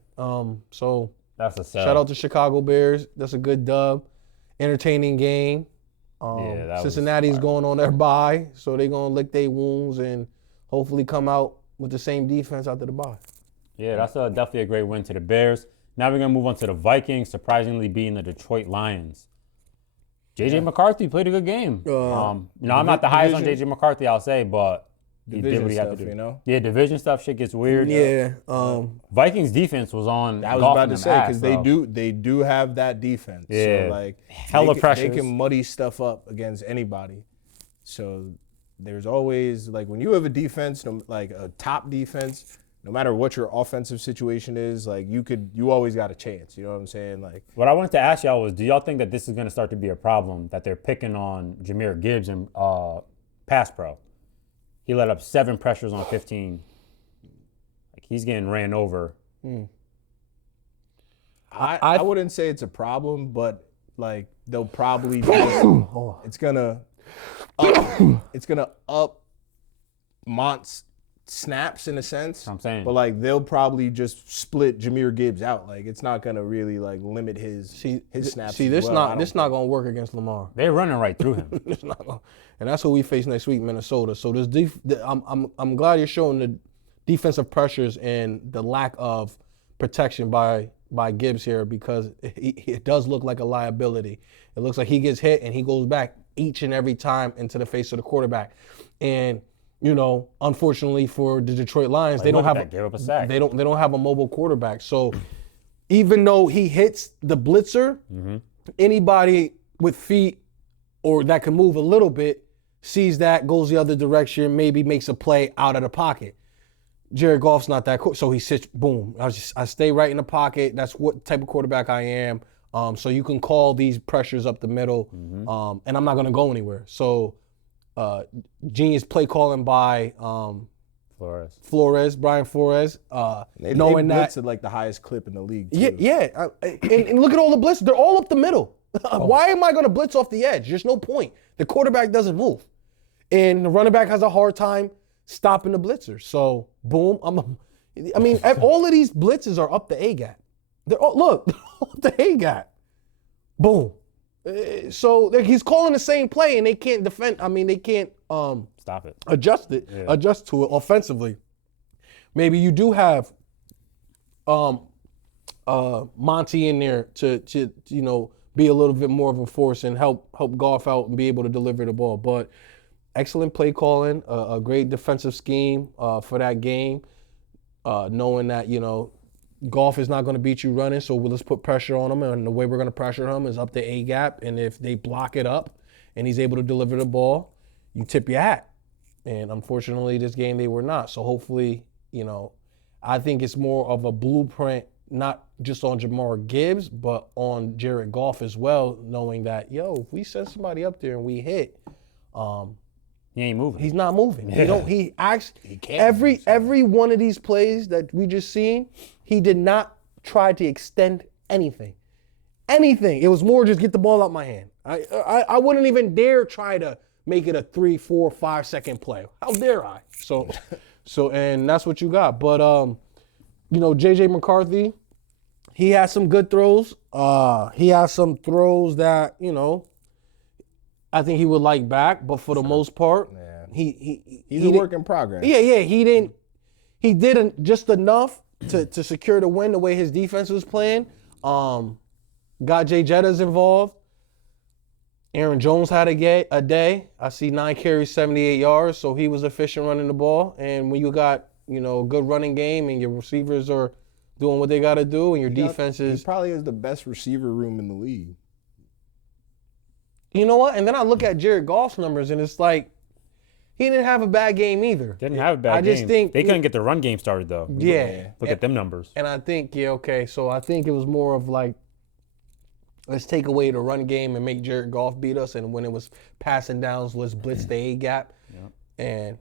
So That's a sell. shout out to Chicago Bears. That's a good dub, entertaining game. Yeah, that was Cincinnati's fire. going on their bye, so they're going to lick their wounds and hopefully come out with the same defense after the bye. Yeah, that's definitely a great win to the Bears. Now we're going to move on to the Vikings, surprisingly beating the Detroit Lions. J.J. McCarthy played a good game. I'm not the highest on J.J. McCarthy, I'll say, but he did what he had to do. You know? Yeah, division stuff, shit gets weird. Vikings defense was on. I was golfing about to them say, ass, because bro. they do have that defense. Yeah. So, like, Hella they pressures. can muddy stuff up against anybody. So there's always, like, when you have a defense, like a top defense, no matter what your offensive situation is, like, you always got a chance. You know what I'm saying? Like, What I wanted to ask y'all was, do y'all think that this is going to start to be a problem, that they're picking on Jahmyr Gibbs and pass pro? He let up 7 pressures on 15. Like, he's getting ran over. I wouldn't say it's a problem, but, like, they'll probably just, it's gonna up Mont's snaps in a sense. I'm saying. But, like, they'll probably just split Jahmyr Gibbs out. Like, it's not gonna really, like, limit his snaps. See, as this well. not going to work against Lamar. They're running right through him. It's not gonna, and that's what we face next week, Minnesota. So this I'm glad you're showing the defensive pressures and the lack of protection by Gibbs here, because it does look like a liability. It looks like he gets hit and he goes back each and every time into the face of the quarterback. And you know, unfortunately for the Detroit Lions, they don't have gave up a sack. they don't have a mobile quarterback. So even though he hits the blitzer, anybody with feet or that can move a little bit sees that, goes the other direction, maybe makes a play out of the pocket. Jared Goff's not that quick, so he sits, boom. I stay right in the pocket. That's what type of quarterback I am. So you can call these pressures up the middle, and I'm not going to go anywhere. So genius play calling by Brian Flores. They knowing that, blitzed at, like, the highest clip in the league, too. yeah. And look at all the blitzes. They're all up the middle. Why am I going to blitz off the edge? There's no point. The quarterback doesn't move. And the running back has a hard time stopping the blitzer. So, boom. All of these blitzes are up the A-gap. They're all up the A-gap. Boom. So he's calling the same play, and they can't defend. They can't Stop it. adjust to it offensively. Maybe you do have Monty in there to be a little bit more of a force and help Goff out and be able to deliver the ball. But excellent play calling, a great defensive scheme for that game, knowing that Goff is not going to beat you running, so let's put pressure on him, and the way we're going to pressure him is up the A-gap, and if they block it up and he's able to deliver the ball, you tip your hat. And unfortunately, this game they were not. So hopefully, I think it's more of a blueprint, not just on Jahmyr Gibbs, but on Jared Goff as well, knowing that, if we send somebody up there and we hit, He ain't moving. he's not moving. Yeah. He can't every one of these plays that we just seen, he did not try to extend anything. It was more just get the ball out my hand. I wouldn't even dare try to make it a 3, 4, 5 second play. How dare I? So and that's what you got. But JJ McCarthy, he has some good throws. He has some throws that, I think he would like back, but for the most part, He's a work in progress. Yeah, he didn't just enough to secure the win the way his defense was playing. Got Jay Jettas involved. Aaron Jones had a day. I see 9 carries, 78 yards, so he was efficient running the ball. And when you got, a good running game and your receivers are doing what they got to do and your defense is... He probably has the best receiver room in the league. You know what? And then I look at Jared Goff's numbers, and it's like, he didn't have a bad game either. Didn't have a bad game. I just think... They couldn't get the run game started, though. Yeah. Look at them numbers. And I think, so I think it was more of like, let's take away the run game and make Jared Goff beat us. And when it was passing downs, let's blitz the A-gap. Yep. And,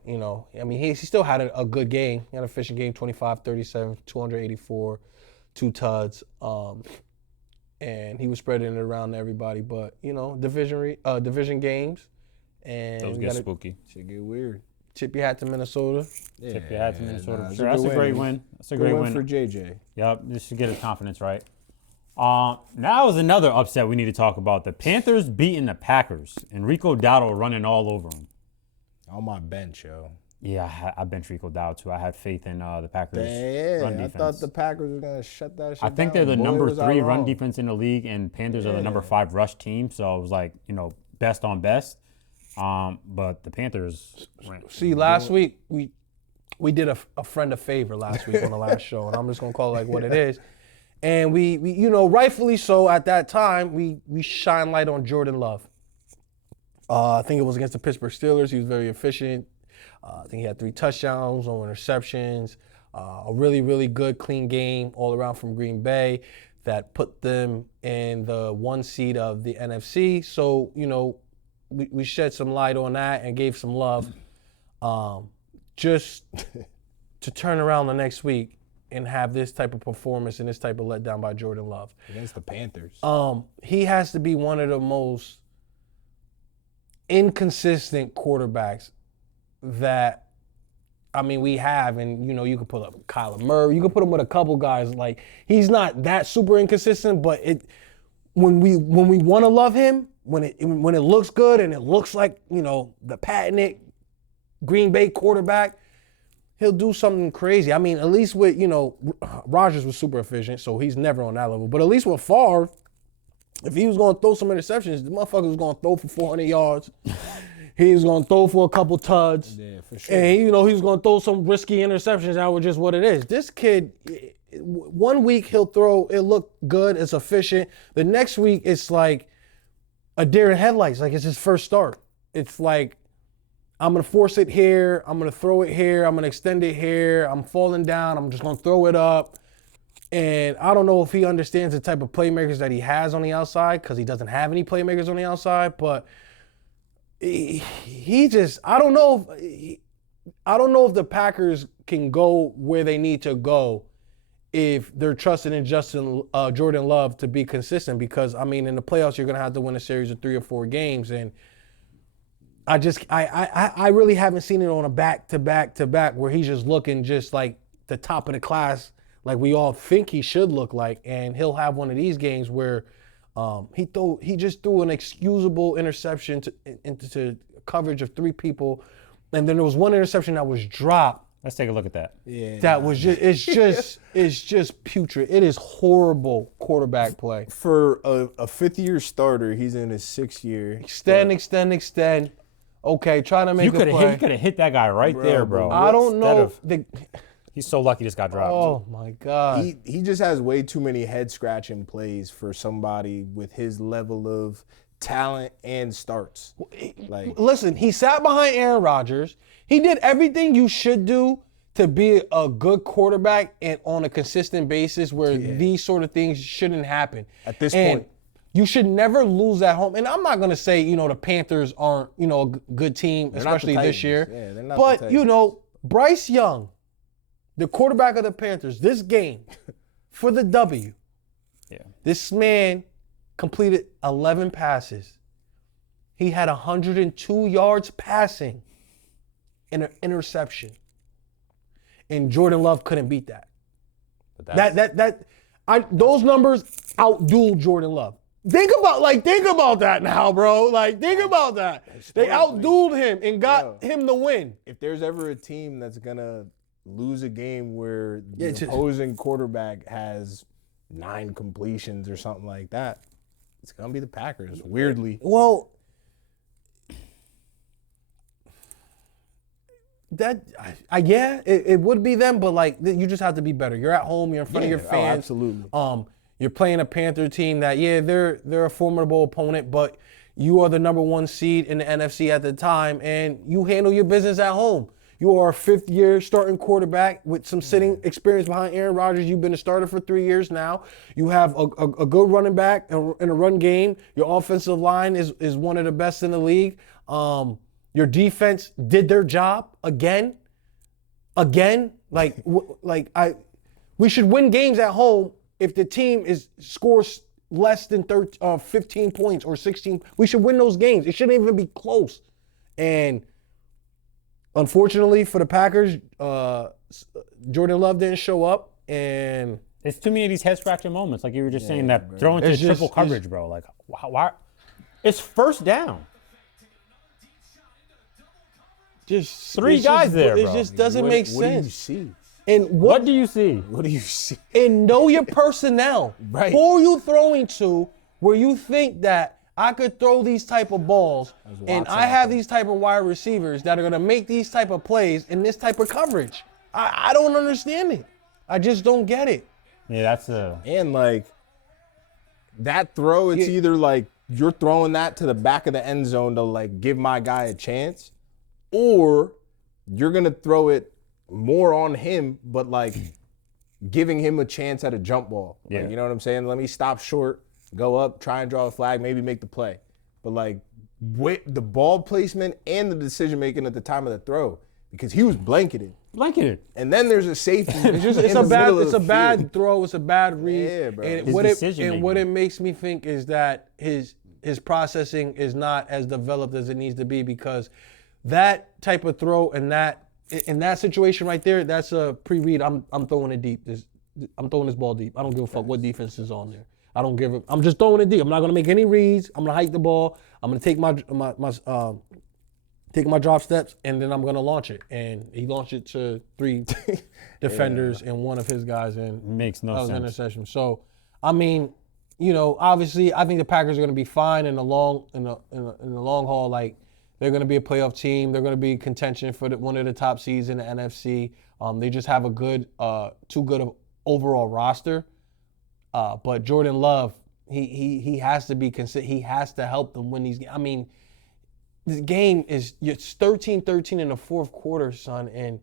he still had a good game. He had an efficient game, 25, 37, 284, 2 tuds. And he was spreading it around to everybody. But, division games. And Those get spooky. Should get weird. Tip your hat to Minnesota. Tip your hat to Minnesota. Nah, Sure, that's a great win. That's a great win for JJ. Yep, this should get his confidence right. Now is another upset we need to talk about. The Panthers beating the Packers. Enrico Dowdle running all over them. On my bench, yo. Yeah, I benched Rico Dowdle too. I had faith in the Packers run Yeah, I defense. thought the Packers were gonna shut that shit I think down. they're the Boy, number was I 3 run wrong. defense in the league, and Panthers are the number 5 rush team. So it was like, best on best. But the Panthers. See, last week we did a friend a favor last week on the last show, and I'm just gonna call it like what it is. And we rightfully so at that time, we shine light on Jordan Love. I think it was against the Pittsburgh Steelers. He was very efficient. I think he had 3 touchdowns, no interceptions. A really, really good, clean game all around from Green Bay that put them in the 1 seed of the NFC. So, we shed some light on that and gave some love. Just to turn around the next week and have this type of performance and this type of letdown by Jordan Love. Against the Panthers. He has to be one of the most inconsistent quarterbacks that, we have. And, you could put up Kyler Murray. You could put him with a couple guys. Like, he's not that super inconsistent, but when we want to love him, when it looks good and it looks like, the patented Green Bay quarterback, he'll do something crazy. At least with, Rodgers was super efficient, so he's never on that level. But at least with Favre, if he was going to throw some interceptions, the motherfucker was going to throw for 400 yards. He was going to throw for a couple tuds. Yeah, for sure. And, he was going to throw some risky interceptions. That was just what it is. This kid, 1 week he'll throw, it look good, it's efficient. The next week, it's like a deer in headlights. Like, it's his first start. It's like, I'm going to force it here. I'm going to throw it here. I'm going to extend it here. I'm falling down. I'm just going to throw it up. And I don't know if he understands the type of playmakers that he has on the outside, because he doesn't have any playmakers on the outside. But he just, I don't know if the Packers can go where they need to go if they're trusting in Jordan Love to be consistent. Because, in the playoffs, you're going to have to win a series of 3 or 4 games. And I really haven't seen it on a back-to-back where he's just looking just like the top of the class, like we all think he should look like. And he'll have one of these games where he just threw an excusable interception into coverage of 3 people, and then there was one interception that was dropped. Let's take a look at that. Yeah. That was it's just putrid. It is horrible quarterback play. For a 5th-year starter, he's in his 6th year. Extend. Okay, trying to make a play. He could have hit that guy right there, bro. I don't know. He's so lucky this got dropped. Oh my God. He just has way too many head-scratching plays for somebody with his level of talent and starts. Listen, he sat behind Aaron Rodgers. He did everything you should do to be a good quarterback and on a consistent basis where these sort of things shouldn't happen. At this And point. you should never lose at home. And I'm not going to say, the Panthers aren't, a good team, They're not the especially this Titans. year. Yeah, they're not but, the Titans. Bryce Young, the quarterback of the Panthers, this game for the W. Yeah. This man completed 11 passes. He had 102 yards passing and an interception. And Jordan Love couldn't beat that. Those numbers outdueled Jordan Love. Think about that now, bro. Think about that. They outdueled him and got him the win. If there's ever a team that's going to lose a game where the opposing quarterback has 9 completions or something like that, it's going to be the Packers, weirdly. Well, it would be them, but you just have to be better. You're at home, you're in front of your fans. Absolutely. You're playing a Panther team that, they're a formidable opponent, but you are the number 1 seed in the NFC at the time, and you handle your business at home. You are a 5th-year starting quarterback with some sitting experience behind Aaron Rodgers. You've been a starter for 3 years now. You have a good running back in a run game. Your offensive line is one of the best in the league. Your defense did their job again. We should win games at home if the team scores less than 15 points or 16. We should win those games. It shouldn't even be close. And unfortunately for the Packers, Jordan Love didn't show up, and It's too many of these head scratching moments, like you were just saying, that throwing to It's triple just- coverage, bro. Like, why? It's first down. Just Three it's guys just- there, It bro. just doesn't make What do you sense. see? And What do you see? What do you see? and know your personnel. Right. Who are you throwing to where you think that I could throw these type of balls and Watson I have out there. these type of wide receivers that are going to make these type of plays in this type of coverage? I don't understand it. I just don't get it. Yeah, that's a. And like that throw, it's either like you're throwing that to the back of the end zone to like give my guy a chance, or you're gonna throw it more on him, but like giving him a chance at a jump ball. Like, Yeah. you know what I'm saying? Let me stop short, go up, try and draw a flag, maybe make the play. But like the ball placement and the decision making at the time of the throw, because he was blanketed. Blanketed. And then there's a safety. It's a bad throw. It's a bad read. Yeah, bro. And His what decision-making. it makes me think is that his processing is not as developed as it needs to be, because that type of throw and that in that situation right there, that's a pre-read. I'm throwing it deep. I'm throwing this ball deep. I don't give a fuck what defense is on there. I don't give a. I'm just throwing it deep. I'm not gonna make any reads. I'm gonna hike the ball. I'm gonna take take my drop steps, and then I'm gonna launch it. And he launched it to 3 defenders and one of his guys, and Makes no that was an sense. interception. So, I mean, you know, obviously, I think the Packers are gonna be fine in the long haul. Like, they're gonna be a playoff team. They're gonna be in contention for one of the top seeds in the NFC. They just have a good, too good of overall roster. But Jordan Love, he has to be he has to help them win these games. I mean, this game is it's 13-13 in the fourth quarter, son, and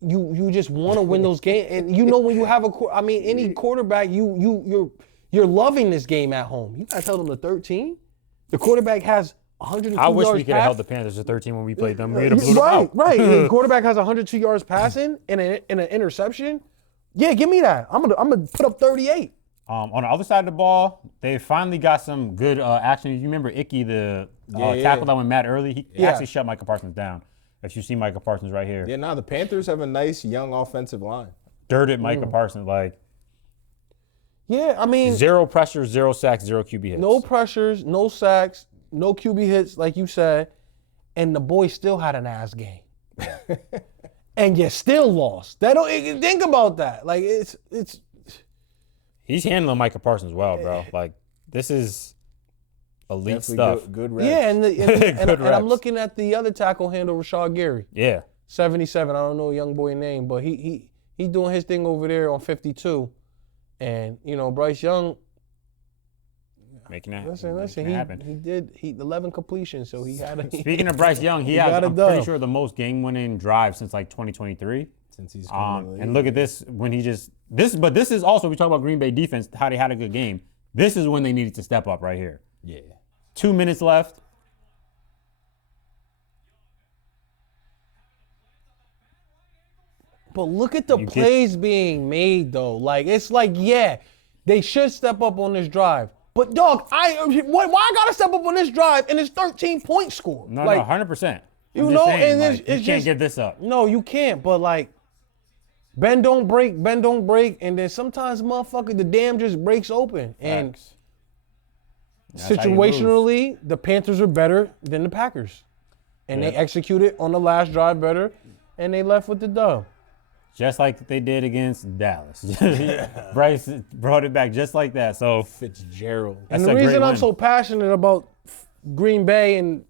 you just want to win those games. And you know when you have any quarterback, you're loving this game at home. You gotta tell them the 13. The quarterback has 102 I wish yards we could have held the passing. Panthers to 13 when we played them. We'd have blew them Right, out. right. The quarterback has 102 yards passing and an interception. Yeah, give me that. I'm gonna put up 38. On the other side of the ball, they finally got some good action. You remember Icky, the tackle that went mad early? He actually shut Micah Parsons down. If you see Micah Parsons right here. Yeah, now the Panthers have a nice young offensive line. Dirted Micah Parsons. Like, Yeah, I mean, 0 pressure, 0 sacks, 0 QB hits. no pressures, no sacks, no QB hits, like you said, and the boy still had an ass game. And you still lost. Think about that. Like it's He's handling Micah Parsons well, bro. Like, this is elite Definitely stuff. Good reps. yeah, and Good I'm reps. looking at the other tackle handle, Rashad Gary, Yeah. 77. I don't know a young boy name, but he doing his thing over there on 52. And you know, Bryce Young, Making that listen, happen. he did 11 completions, so he had a Speaking of Bryce Young, he got has, it I'm pretty done. sure, the most game-winning drive since like 2023. Since he's come in the league. And look at this when he just but this is also, we talk about Green Bay defense, how they had a good game. This is when they needed to step up right here. Yeah. 2 minutes left. But look at the plays being made, though. Like, it's like, yeah, they should step up on this drive. But, dog, why I got to step up on this drive and it's 13-point score? No, like, 100%. You I'm know, just saying, and like, it's you just can't give this up. No, you can't. But, like, bend don't break, and then sometimes, motherfucker, the dam just breaks open. And Facts. That's how you lose. situationally, the Panthers are better than the Packers. And they executed on the last drive better, and they left with the dub. Just like they did against Dallas. Bryce brought it back just like that. So Fitzgerald. that's And the a great reason I'm win. so passionate about Green Bay and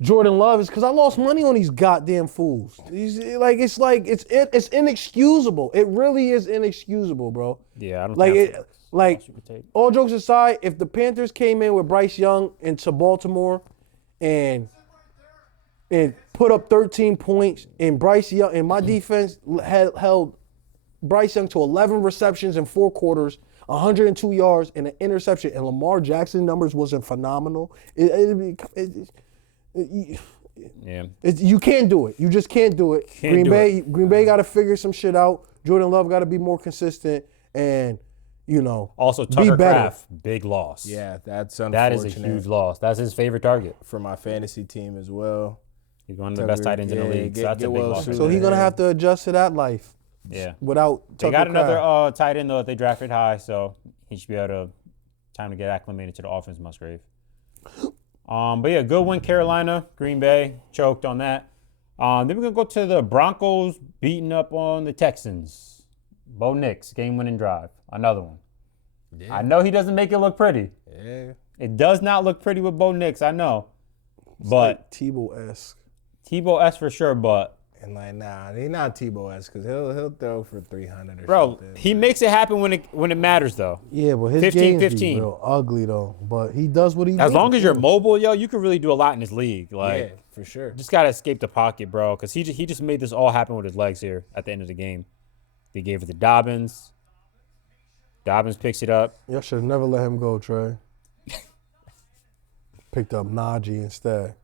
Jordan Love is because I lost money on these goddamn fools. It's inexcusable. It really is inexcusable, bro. Yeah, I don't Like think it, all jokes aside, if the Panthers came in with Bryce Young into Baltimore and put up 13 points, and Bryce Young and my defense held Bryce Young to 11 receptions in 4 quarters, 102 yards, and an interception, and Lamar Jackson numbers wasn't phenomenal. Yeah. You can't do it. You just can't do it. Green Bay got to figure some shit out. Jordan Love got to be more consistent, and Also, be Tucker better. Kraft, big loss. Yeah, that's unfortunate. That is a huge loss. That's his favorite target. for my fantasy team as well. He's one of the best tight ends in the Yeah, league. So get that's a big well loss. soon. So he's gonna have to adjust to that life. Yeah. without They Tucker got another Kraft. tight end though that they drafted high, so he should be able to time to get acclimated to the offense, Musgrave. But yeah, good win, Carolina. Green Bay choked on that. Then we're gonna go to the Broncos beating up on the Texans. Bo Nix, game-winning drive, another one. I know he doesn't make it look pretty. Yeah. It does not look pretty with Bo Nix, I know. But Like Tebow-esque. Tebow S for sure, but And like, nah, he not Tebow-esque because he'll throw for 300 or bro, something. he makes it happen when it matters though. Yeah, but his 15, games 15. be real ugly though. But he does what he As do. long as you're mobile, yo, you can really do a lot in this league. Like, Yeah, for sure. just gotta escape the pocket, bro, because he just made this all happen with his legs here at the end of the game. They gave it to Dobbins. Dobbins picks it up. Y'all should have never let him go, Trey. Picked up Najee instead.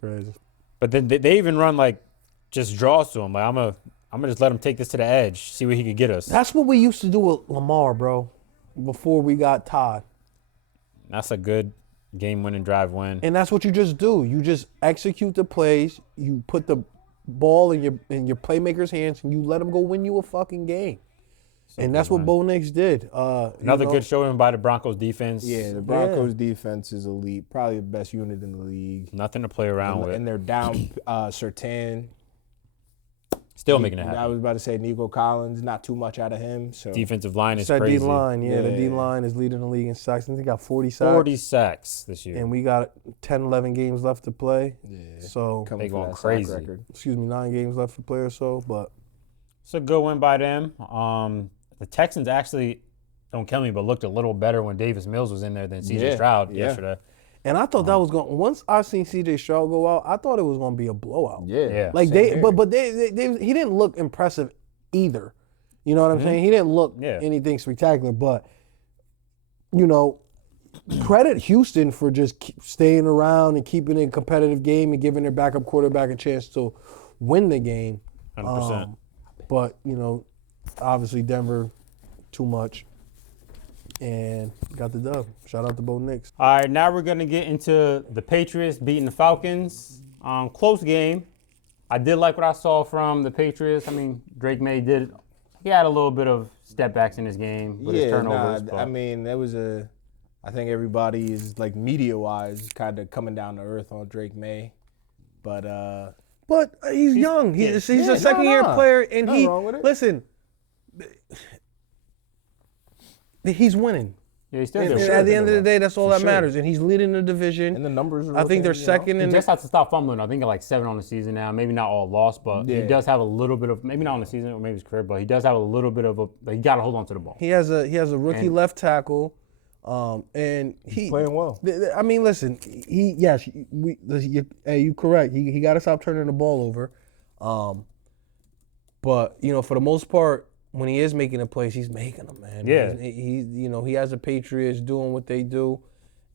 Crazy. But then they even run like just draws to him. Like I'm gonna just let him take this to the edge, see where he could get us. That's what we used to do with Lamar, bro. Before we got Todd. That's a good game-winning drive win. And that's what you just do. You just execute the plays. You put the ball in your playmaker's hands, and you let him go win you a fucking game. And that's what Bo Nix did. Another good showing by the Broncos defense. Yeah, the Broncos defense is elite. Probably the best unit in the league. Nothing to play around with. And they're down Surtain. Still making it I happen. was about to say Nico Collins, not too much out of him. So Defensive line is It's that crazy. D-line. Yeah, the Yeah. D-line is leading the league in sacks. I think they got 40 sacks. 40 sacks this year. And we got 10, 11 games left to play. yeah, So, coming They for going that sack crazy. record. 9 games left to play or so. But It's a good win by them. The Texans actually, don't kill me, but looked a little better when Davis Mills was in there than C.J. Yeah, Stroud yeah. yesterday. and I thought that was going. Once I seen C.J. Stroud go out, I thought it was going to be a blowout. Yeah. Like same they, here. but they, he didn't look impressive either. You know what I'm saying? He didn't look Yeah. anything spectacular. But you know, credit Houston for just staying around and keeping it a competitive game and giving their backup quarterback a chance to win the game. 100%. But you know, obviously Denver, too much, and got the dub. Shout out to Bo Nix. All right, now we're going to get into the Patriots beating the Falcons. Close game. I did like what I saw from the Patriots. I mean, Drake May he had a little bit of step backs in his game with his turnovers. but I mean, that was I think everybody is like media-wise kind of coming down to earth on Drake May, but But he's young. He's a second-year player, and Nothing wrong with it. listen. He's winning. yeah, he still And did. at the end of the day, that's all that sure. matters. And he's leading the division. and the numbers are I think they're okay, you know? second He in just the, has to stop fumbling. I think like 7 on the season now. Maybe not all lost, but he Yeah. does have a little bit of, maybe not on the season or maybe his career, but he does have a little bit of he got to hold on to the ball. he has a rookie And- left tackle, and he's playing well. I mean, listen, you correct. He got to stop turning the ball over, but you know, for the most part, when he is making the plays, he's making them, man. Yeah. He has the Patriots doing what they do.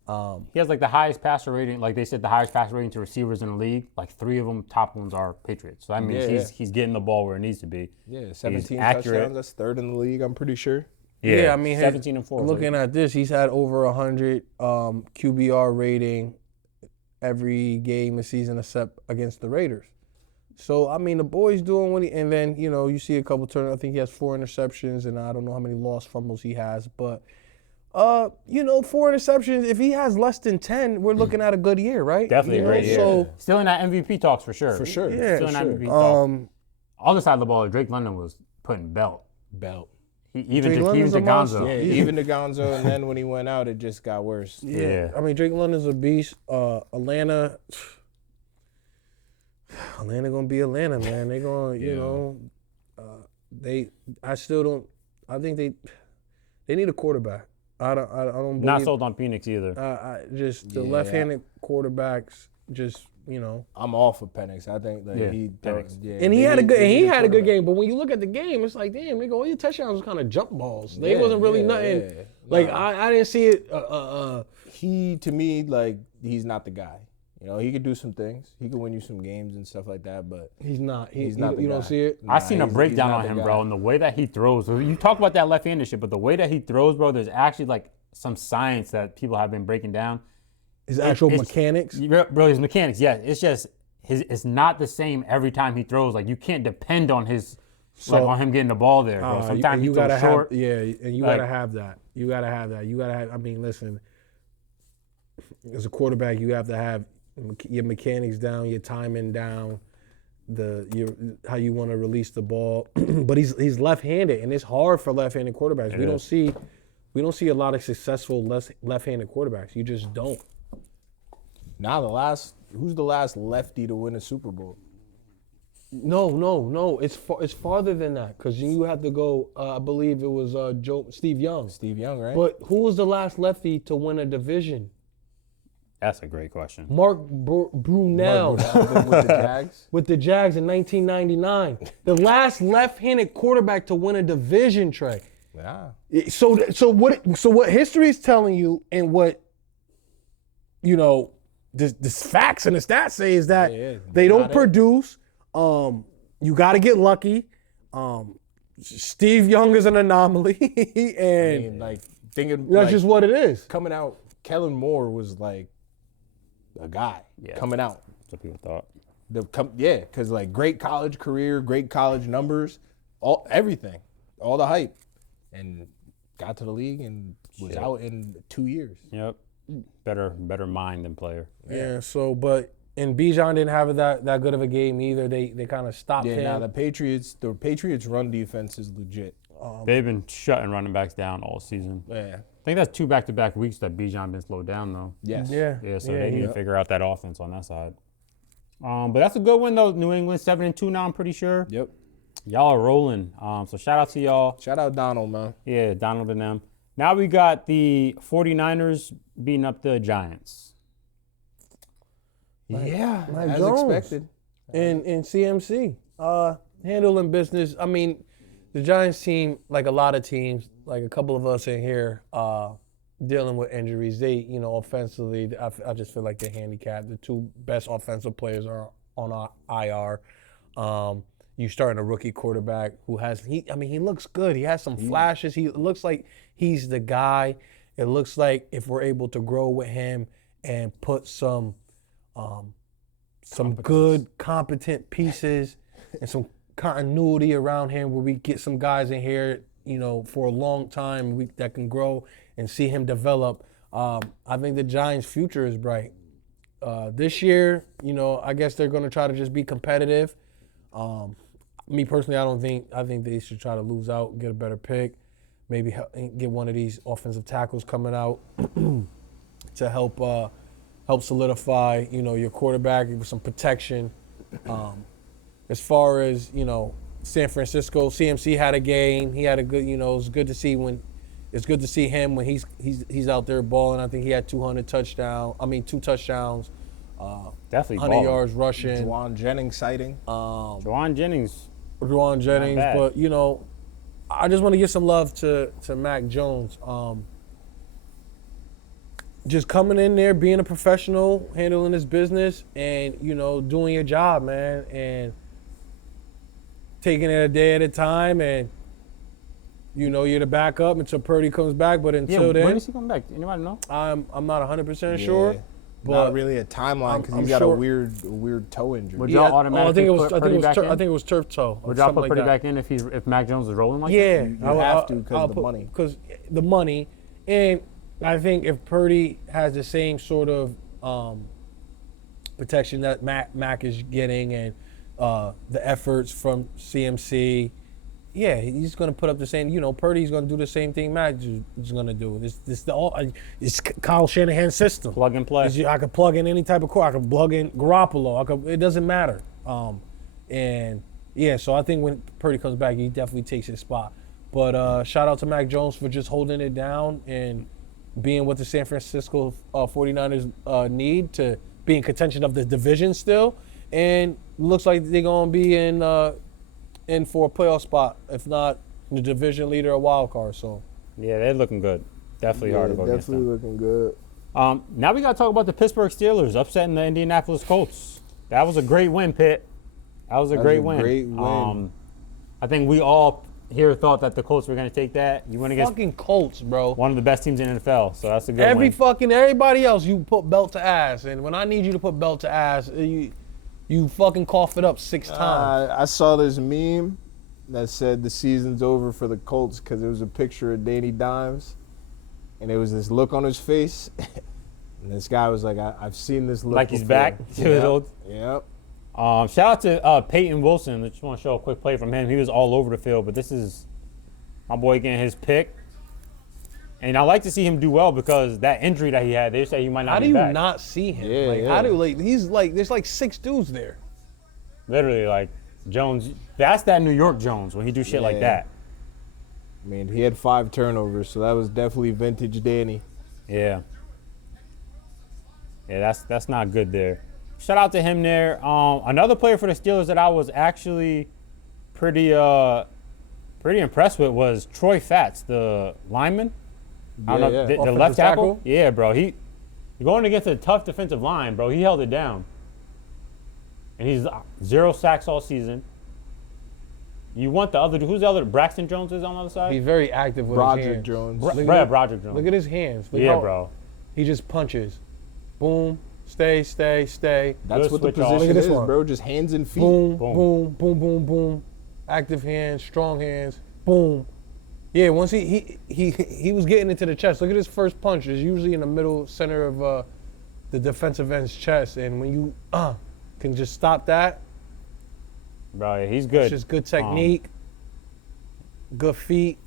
He has like the highest passer rating, like they said, the highest passer rating to receivers in the league. Like 3 of them, top ones are Patriots. So that means Yeah, he's getting the ball where it needs to be. Yeah, 17 accurate. touchdowns. That's third in the league, I'm pretty sure. Yeah, I mean, 17 and 4. Looking at this, he's had over 100 QBR rating every game this season except against the Raiders. So I mean, the boy's doing what and then you know you see a couple turns. I think he has 4 interceptions, and I don't know how many lost fumbles he has, but you know, 4 interceptions. If he has less than 10, we're looking at a good year, right? Definitely You a know, great year. So Still in that MVP talks for sure. For sure. yeah, Still in that MVP talk. sure. Other side of the ball, Drake London was putting belt. Belt. Even Drake to London's a monster. Gonzo. Yeah, Yeah. even to Gonzo, and then when he went out, it just got worse. Yeah. I mean, Drake London's a beast. Atlanta gonna be Atlanta, man. They gonna, you know, I think they need a quarterback. I don't believe. Not sold on Phoenix either. Just the Yeah. left-handed quarterbacks, just you know. I'm all for Penix. I think that Yeah, he Penix. yeah, And he they had a need- good, they and he need a had a good quarterback. game. But when you look at the game, it's like, damn, nigga, all your touchdowns was kind of jump balls. They Yeah, wasn't really yeah, nothing. yeah. Like Nah. I didn't see it. He to me like he's not the guy. You know, he could do some things. He could win you some games and stuff like that, but He's not. he's not the You guy. don't see it. I seen a he's breakdown not on the him, guy. bro, and the way that he throws. So you talk about that left-handed shit, but the way that he throws, bro, there's actually like some science that people have been breaking down. His actual it's- mechanics. Bro, his mechanics, yeah. It's just it's not the same every time he throws. Like you can't depend on his like on him getting the ball there, bro. Sometimes you he gotta gotta short. have, yeah, and you Like- gotta have that. You gotta have that. You gotta have. I mean, listen, as a quarterback, you have to have your mechanics down, your timing down, how you want to release the ball. But he's left-handed, and it's hard for left-handed quarterbacks. We don't see a lot of successful left-handed quarterbacks. You just don't. Now who's the last lefty to win a Super Bowl? No. It's farther than that because you have to go. I believe it was Steve Young. Steve Young, right? But who was the last lefty to win a division? That's a great question. Mark Brunell with the Jags. with the Jags in 1999. The last left-handed quarterback to win a division, Trey. Yeah. So what history is telling you, and what the facts and the stats say is that they don't produce. You got to get lucky. Steve Young is an anomaly, and that's just what it is. Coming out, Kellen Moore was like a guy coming out. That's what people thought. Because like great college career, great college numbers, everything, all the hype, and got to the league and was out in 2 years. Yep. Better mind than player. Yeah. So, but and Bijan didn't have that good of a game either. They kind of stopped him. Yeah. Now the Patriots run defense is legit. They've been shutting running backs down all season. Yeah. I think that's 2 back-to-back weeks that Bijan been slowed down though. Yes. Yeah, so they need to figure out that offense on that side. But that's a good win though. New England 7-2 now, I'm pretty sure. Yep. Y'all are rolling. So shout out to y'all. Shout out Donald, man. Yeah, Donald and them. Now we got the 49ers beating up the Giants. Yeah, Mike as Jones. expected. in CMC. Handling business. I mean, the Giants team, like a lot of teams, like a couple of us in here, dealing with injuries. They, offensively, I just feel like they're handicapped. The 2 best offensive players are on IR. You starting a rookie quarterback who he looks good. He has some flashes. He looks like he's the guy. It looks like if we're able to grow with him and put some good, competent pieces and some continuity around him where we get some guys in here, for a long time that can grow and see him develop. I think the Giants' future is bright. This year, I guess they're going to try to just be competitive. Me personally, I think they should try to lose out, get a better pick, maybe get one of these offensive tackles coming out to help solidify, your quarterback with some protection. As far as, San Francisco, CMC had a game. He had a good, it's good to see him when he's out there balling. I think he had 2 touchdowns. Definitely 100 balling. yards rushing. Juwan Jennings sighting. Juwan Jennings. But I just want to give some love to Mac Jones. Just coming in there, being a professional, handling his business, and doing your job, man, and taking it a day at a time, and you're the backup until Purdy comes back. But until then, when is he coming back? Anybody know? I'm not 100% sure. But Not really a timeline because I'm he's got sure- a weird toe injury. Would y'all automatically put Purdy back in? I think it was turf toe. Would y'all put Purdy back in if Mac Jones is rolling like Yeah, that? You have to because of the money. Because the money, and I think if Purdy has the same sort of protection that Mac is getting, and the efforts from CMC, yeah, he's going to put up the same. Purdy's going to do the same thing Mac is going to do. It's Kyle Shanahan's system. Plug and play. I could plug in any type of core. I could plug in Garoppolo. It doesn't matter. And yeah, so I think when Purdy comes back, he definitely takes his spot. But shout out to Mac Jones for just holding it down and being what the San Francisco 49ers need to be in contention of the division still. And looks like they're going to be in for a playoff spot, if not the division leader or wild card. So Yeah, they're looking good. Definitely hard to go against them. looking good. Now we got to talk about the Pittsburgh Steelers upsetting the Indianapolis Colts. That was a great win, Pitt. That was a great win. I think we all here thought that the Colts were going to take that. You went against fucking Colts, bro. one of the best teams in the NFL, so that's a good win. Everybody else, you put belt to ass, and when I need you to put belt to ass, you fucking cough it up 6 times. I saw this meme that said the season's over for the Colts because it was a picture of Danny Dimes, and there was this look on his face, and this guy was like, "I've seen this look." Like he's before." back to his old. Yep. Shout out to Peyton Wilson. I just want to show a quick play from him. He was all over the field, but this is my boy getting his pick. And I like to see him do well because that injury that he had, they say he might not How do be you back. not see him? Yeah, like, yeah. how do he's like there's like 6 dudes there. Literally, like Jones. That's that New York Jones when he do shit like Yeah. that. I mean, he had 5 turnovers, so that was definitely vintage Danny. Yeah. Yeah, that's not good there. Shout out to him there. Another player for the Steelers that I was actually pretty impressed with was Troy Fatts, the lineman. I don't know, Yeah, yeah. the Offensive left tackle. tackle? Yeah, bro. You're going against a tough defensive line, bro. He held it down. And he's 0 sacks all season. You want the other, who's the other? Braxton Jones is on the other side? He's very active with his Broderick hands. Jones. Look at Brad his- Broderick Jones. Look at his hands. Look Yeah, how bro. He just punches. Boom. Stay. That's Good what the switch off. position Look at this is, one. bro. Just hands and feet. Boom, Boom. boom, boom, boom, boom. Active hands, strong hands. Boom. Yeah, once he was getting into the chest. Look at his first punch. It's usually in the middle center of the defensive end's chest, and when you can just stop that, Bro, yeah, he's good. it's just good technique, good feet.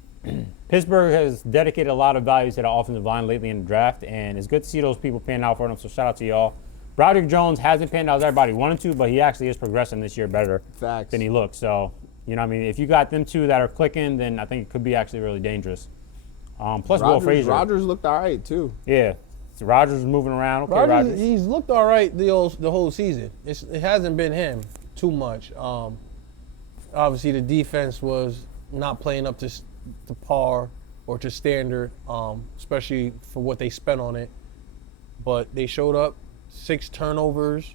Pittsburgh has dedicated a lot of value to the offensive line lately in the draft, and it's good to see those people pan out for them, so shout out to y'all. Broderick Jones hasn't panned out as everybody wanted to, but he actually is progressing this year better Facts. than he looks. So, you know what I mean? If you got them two that are clicking, then I think it could be actually really dangerous. Plus Will Frazier. Rogers looked all right, too. Yeah. So Rodgers is moving around. Okay, Rodgers, Rodgers. he's looked all right the whole season. It hasn't been him too much. Obviously, the defense was not playing up to par or to standard, especially for what they spent on it. But they showed up, 6 turnovers.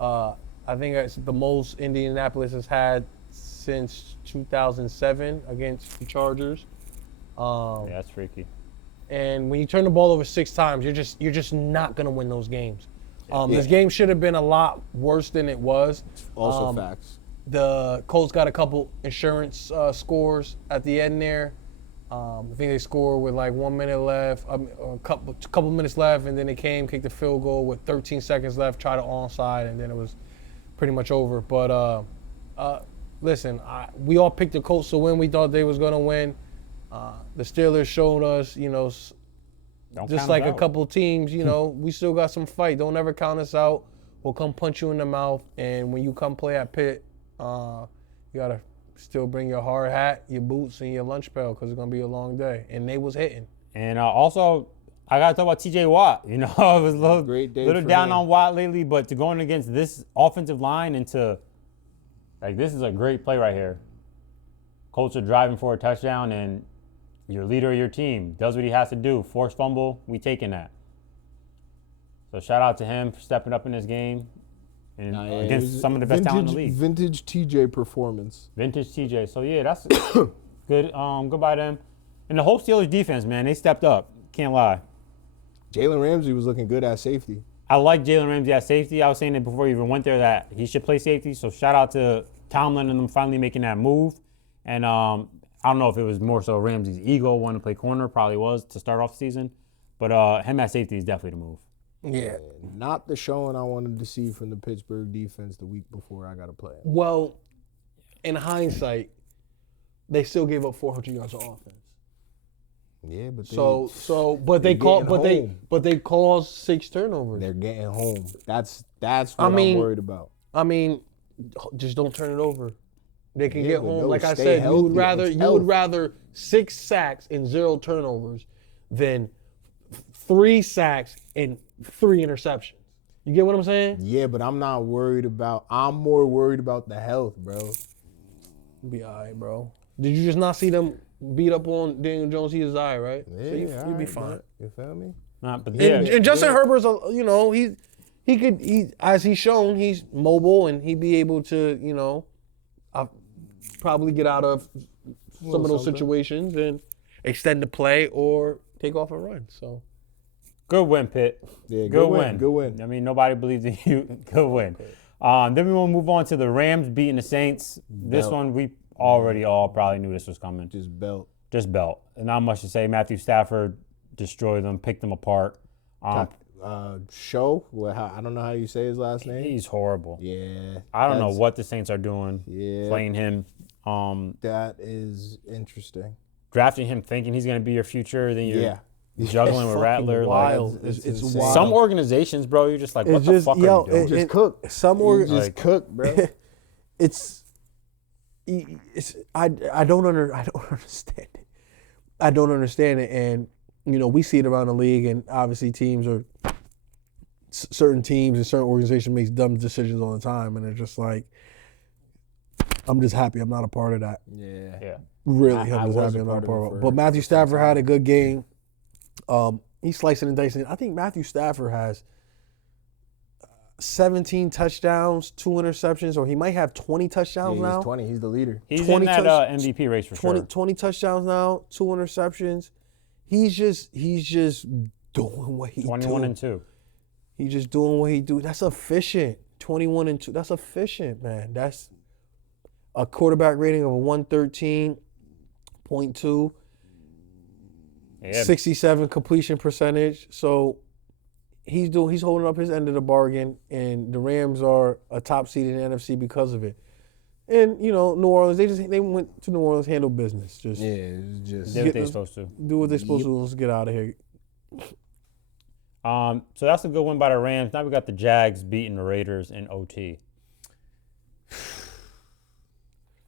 I think that's the most Indianapolis has had since 2007 against the Chargers. Yeah, that's freaky. And when you turn the ball over 6 times, you're just not gonna win those games. This game should have been a lot worse than it was. Also facts. The Colts got a couple insurance scores at the end there. I think they scored with like 1 minute left, a couple minutes left, and then they kicked the field goal with 13 seconds left, tried to onside, and then it was pretty much over. But listen, we all picked the Colts to win. We thought they was gonna win. The Steelers showed us, Don't just count like us a out. couple teams, we still got some fight. Don't ever count us out. We'll come punch you in the mouth. And when you come play at Pitt, you gotta still bring your hard hat, your boots, and your lunch pail because it's gonna be a long day. And they was hitting. And also, I got to talk about TJ Watt. I was a Great day little for down him. on Watt lately, but to going against this offensive line and this is a great play right here. Colts are driving for a touchdown, and your leader of your team does what he has to do. Forced fumble, we taking that. So shout out to him for stepping up in this game and Nah, yeah, it against was some of the best talent in the league. Vintage TJ performance. Vintage TJ. So yeah, that's good. Goodbye to him. And the whole Steelers defense, man, they stepped up. Can't lie. Jalen Ramsey was looking good at safety. I like Jalen Ramsey at safety. I was saying it before you even went there that he should play safety. So shout out to Tomlin and them finally making that move. And I don't know if it was more so Ramsey's ego wanting to play corner, probably was to start off the season. But him at safety is definitely the move. Yeah. Not the showing I wanted to see from the Pittsburgh defense the week before I got to play. Well, in hindsight, they still gave up 400 yards of offense. Yeah, but they caused 6 turnovers. they're getting home. That's what I mean- I'm worried about. I mean, just don't turn it over. They can Yeah, get but home. no, Like I stay said, healthy. It's you health. would rather 6 sacks and 0 turnovers than 3 sacks and 3 interceptions. You get what I'm saying? Yeah, but I'm more worried about the health, bro. Be all right, bro. Did you just not see them beat up on Daniel Jones? He is all right. Yeah, So you'll be alright, fine. bro. You feel me? But yeah, And Justin Herbert's, he as he's shown, he's mobile and he'd be able to, probably get out of some of those something. situations and extend the play or take off and run. So good win, Pitt. Yeah, good win, good win. I mean, nobody believes in you. Good win. Then we want to move on to the Rams beating the Saints. This Belt. one we already all probably knew this was coming. Just belt. Just belt. And not much to say. Matthew Stafford destroyed them, picked them apart. Show. I don't know how you say his last name. He's horrible. Yeah. I don't know what the Saints are doing Yeah. playing him. That is interesting. Drafting him thinking he's going to be your future, then you're Yeah. juggling with fucking Rattler. wild. It's It's insane. wild. Some organizations, bro, you're just like, what It's the just, fuck yo, are you doing? Just cook. Just Just cook, bro. I don't understand it. I don't understand it, and we see it around the league, and obviously certain teams and certain organizations makes dumb decisions all the time, and it's just like, I'm just happy I'm not a part of that. Yeah. Yeah. Really, I I'm just was happy a I'm not a part of part it of it. for- But Matthew for some Stafford had time. a good game. He's slicing and dicing. I think Matthew Stafford has 17 touchdowns, 2 interceptions, or he might have 20 touchdowns Yeah, now. he's 20. He's the leader. He's 20 in that MVP race for 20, sure. 20 touchdowns now, 2 interceptions. He's just doing what he 21 do. and 2. He's just doing what he do. That's efficient. 21 and 2. That's efficient, man. That's a quarterback rating of a 113.2, Yeah. 67 completion percentage. So he's holding up his end of the bargain, and the Rams are a top seed in the NFC because of it. And New Orleans, they went to New Orleans, handle business, just Yeah, it's just. Did what they're supposed to. do what they're supposed to. Let's get out of here. So that's a good win by the Rams. Now we got the Jags beating the Raiders in OT.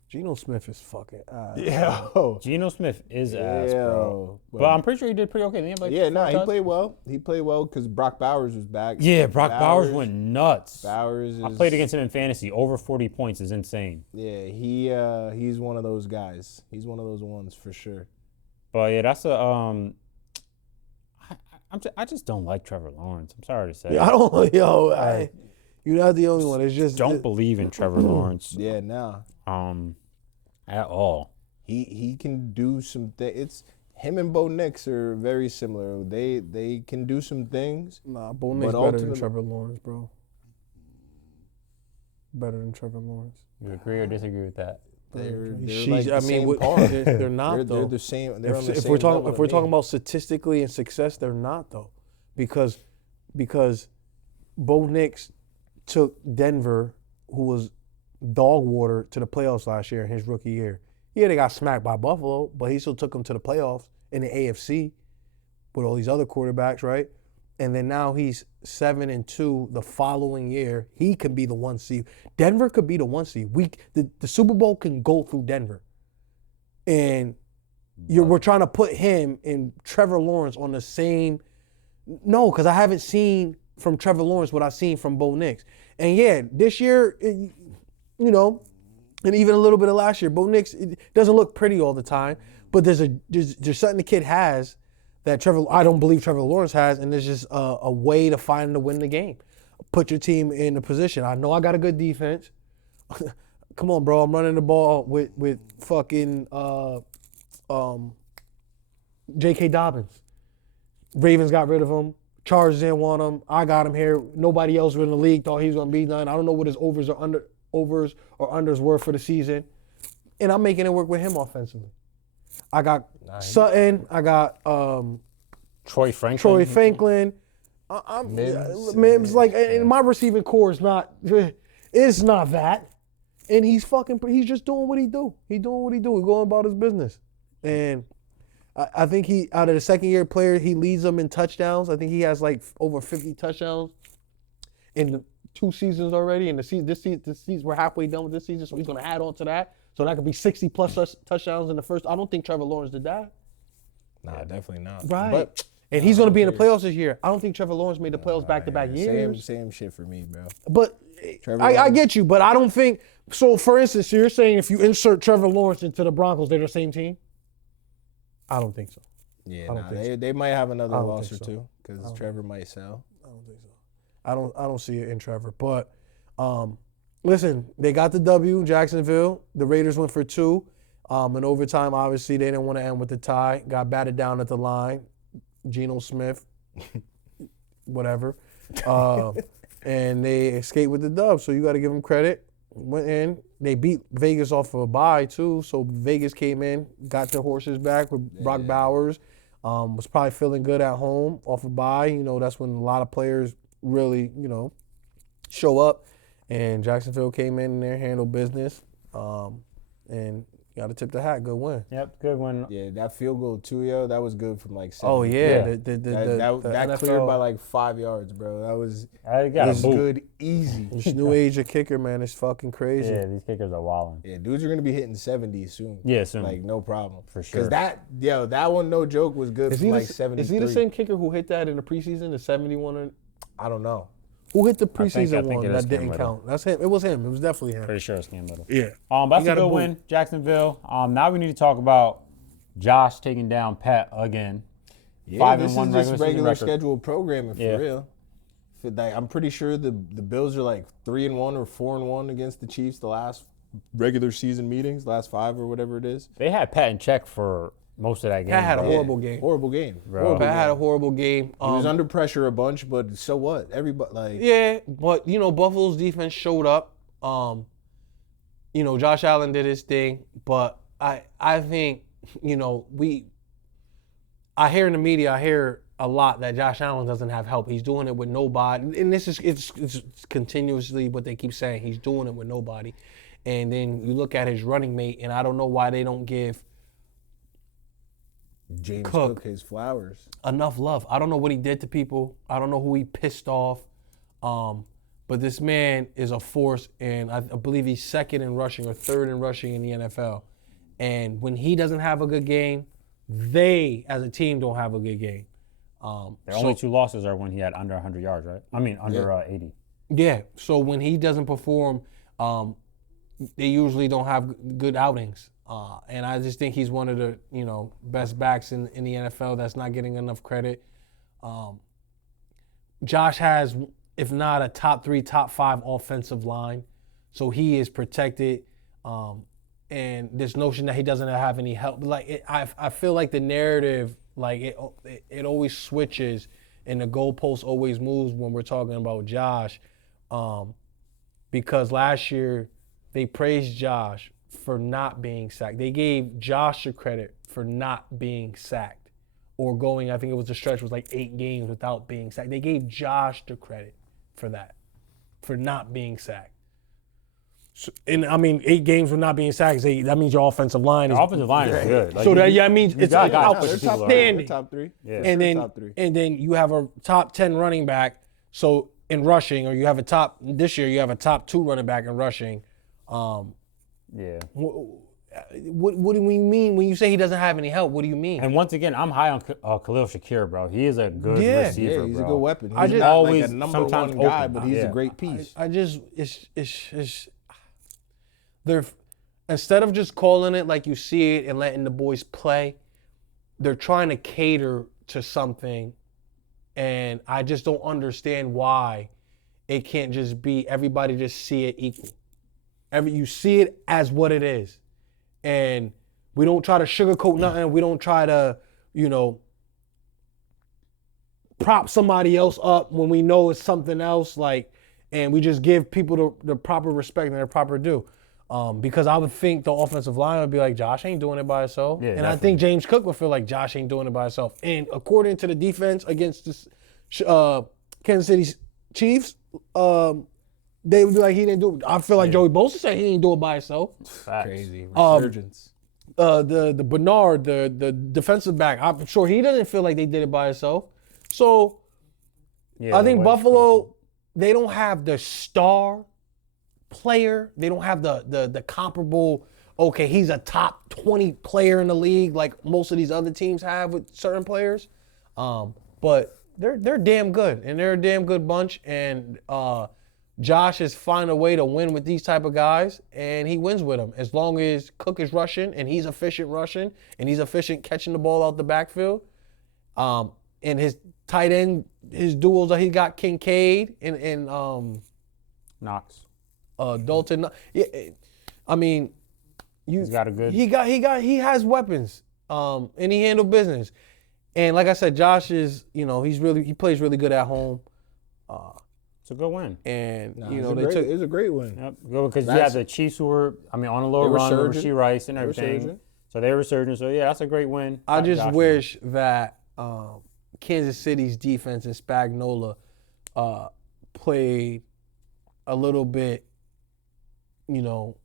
Geno Smith is fucking. Yo. Geno Smith is ass, bro. Yo. But I'm pretty sure he did pretty okay. Didn't he have like Yeah, 4 he touchdowns? played well. He played well because Brock Bowers was back. Yeah, Brock Bowers went nuts. Bowers is. I played against him in fantasy. Over 40 points is insane. Yeah, he's one of those guys. He's one of those ones for sure. But yeah, that's a I just don't like Trevor Lawrence. I'm sorry to say. I don't. You're not the only one. It's just Don't believe in Trevor Lawrence Yeah, nah. at all. He can do some things. It's him and Bo Nix are very similar. They can do some things. Nah, Bo Nix But better than ultimately- Trevor Lawrence, bro. Better than Trevor Lawrence. You agree or disagree with that? They're Sheesh, like the same par. they're not They're though. the same. They're on the If same we're talking level if to we're me. talking about statistically and success, they're not though, because Bo Nix took Denver, who was dog water, to the playoffs last year in his rookie year. Yeah, they got smacked by Buffalo, but he still took them to the playoffs in the AFC with all these other quarterbacks, right? And then now he's 7-2 the following year. He could be the 1 seed. Denver could be the 1 seed. The Super Bowl can go through Denver. And we're trying to put him and Trevor Lawrence on the same. No, because I haven't seen from Trevor Lawrence what I've seen from Bo Nix. And yeah, this year, and even a little bit of last year, Bo Nix, it doesn't look pretty all the time. But there's something the kid has that I don't believe Trevor Lawrence has, and there's just a way to find him to win the game. Put your team in a position. I know I got a good defense. Come on, bro. I'm running the ball with fucking J.K. Dobbins. Ravens got rid of him. Chargers didn't want him. I got him here. Nobody else in the league thought he was going to be done. I don't know what his overs or unders were for the season. And I'm making it work with him offensively. I got Sutton. I got Troy Franklin. Troy Franklin. Mims, like, and my receiving core is not that. And he's just doing what he do. He's doing what he do. He's going about his business. And I think out of the second-year player, he leads them in touchdowns. I think he has like over 50 touchdowns in the 2 seasons already. And this season, we're halfway done with this season, so he's going to add on to that. So that could be 60-plus touchdowns in the first. I don't think Trevor Lawrence did that. Nah, definitely not. Right. But And he's going to be in the playoffs this year. I don't think Trevor Lawrence made the playoffs back-to-back years. Same shit for me, bro. But Trevor I Lawrence. get you, but I don't think so. For instance, you're saying if you insert Trevor Lawrence into the Broncos, they're the same team? I don't think so. Yeah, I don't think they might have another I don't loss or think so. two because Trevor might sell. I don't think so. I don't see it in Trevor. But listen, they got the W, Jacksonville. The Raiders went for 2. In overtime, obviously, they didn't want to end with the tie. Got batted down at the line. Geno Smith, whatever. And they escaped with the dub. So you got to give them credit. went in. They beat Vegas off of a bye too. So Vegas came in, got their horses back with Brock Bowers. Was probably feeling good at home off a bye. You know, that's when a lot of players really, you know, show up. And Jacksonville came in there, handled business, and got to tip the hat. Good win. Yep, good one. Yeah, that field goal too, yo. That was good from like 70. Oh yeah, Yeah. the That NFL, cleared by like 5 yards, bro. That was I got a boot. good, easy. this new age of kicker, man, is fucking crazy. Yeah, these kickers are wilding. Yeah, dudes are gonna be hitting 70 soon. Yeah, soon. Like no problem. For sure. Because that one, no joke, was good Is from he, like the, 73. is he the same kicker who hit that in the preseason, the 71? I don't know. Who hit the think preseason it one is that Cam didn't Little. count? That's him. It was him. It was definitely him. Pretty sure it's Cam Little. Yeah. That's He a got a good boot. win, Jacksonville. Now we need to talk about Josh taking down Pat again. Yeah, 5-1 this is regular just season regular record. scheduled programming for Yeah. real. I'm pretty sure the Bills are like 3-1 or 4-1 against the Chiefs the last regular season meetings, last 5 or whatever it is. They had Pat in check for most of that game. Pat had a bro. horrible game. Horrible game. Bro. Pat had a horrible game. He was under pressure a bunch, but so what? Everybody like Yeah, but you know, Buffalo's defense showed up. You know, Josh Allen did his thing, but I think, you know, I hear in the media, I hear a lot that Josh Allen doesn't have help. He's doing it with nobody. And this is it's continuously what they keep saying. He's doing it with nobody. And then you look at his running mate, and I don't know why they don't give James Cook. Cook his flowers. enough love. I don't know what he did to people. I don't know who he pissed off. But this man is a force, and I believe he's second in rushing or third in rushing in the NFL. And when he doesn't have a good game, they, as a team, don't have a good game. Their only 2 losses are when he had under 100 yards, right? I mean, under 80. Yeah, so when he doesn't perform, they usually don't have good outings. And I just think he's one of the, you know, best backs in the NFL that's not getting enough credit. Josh has, if not a top 3, top 5 offensive line, so he is protected. And this notion that he doesn't have any help, like I feel like the narrative, like it always switches, and the goalpost always moves when we're talking about Josh, because last year they praised Josh for not being sacked. They gave Josh the credit for not being sacked, or going, I think it was the stretch was like 8 games without being sacked. They gave Josh the credit for that, for not being sacked. So, and I mean, 8 games with not being sacked, that means your offensive line is. The offensive line is good. Like, So that means it's got guys outstanding. pushing people around. They're top 3. Yeah. And then top 3. and then you have a top 10 running back. So in rushing, or you have this year you have a top 2 running back in rushing. Yeah. What do we mean when you say he doesn't have any help? What do you mean? And once again, I'm high on Khalil Shakir, bro. He is a good receiver, Yeah, he's bro. a good weapon. He's I just- not always like a number sometimes 1 guy, open. but he's Yeah. a great piece. I just it's they're, instead of just calling it like you see it and letting the boys play, they're trying to cater to something, and I just don't understand why it can't just be everybody just see it equal. You see it as what it is, and we don't try to sugarcoat nothing. We don't try to, you know, prop somebody else up when we know it's something else. Like, and we just give people the proper respect and their proper due. Because I would think the offensive line would be like, Josh ain't doing it by himself. Yeah, and definitely. I think James Cook would feel like Josh ain't doing it by himself. And according to the defense against this Kansas City Chiefs, they would be like, he didn't do it. I feel like Joey Bosa said he didn't do it by himself. Facts. Crazy resurgence. The Bernard, the defensive back, I'm sure he doesn't feel like they did it by himself. So Yeah, I think the way- Buffalo, they don't have the star player. They don't have the comparable, okay, he's a top 20 player in the league like most of these other teams have with certain players. But they're damn good, and they're a damn good bunch. And Josh has found a way to win with these type of guys, and he wins with them. As long as Cook is rushing, and he's efficient rushing, and he's efficient catching the ball out the backfield. And his tight end, his duels that he got, Kincaid and Knox. Dalton. Yeah, I mean, He's got a good. he has weapons, and he handled business. And like I said, Josh is, you know, he plays really good at home. It's a good win. and Nah, you it's know a they great- took. It's a great win. Yep. Good because you That's- had the Chiefs who were, on a little They were run with surging. Rasheed Rice and They were everything. surging. So they were surging. So yeah, that's a great win. I just Josh Allen. wish that Kansas City's defense and Spagnuolo played a little bit, you know,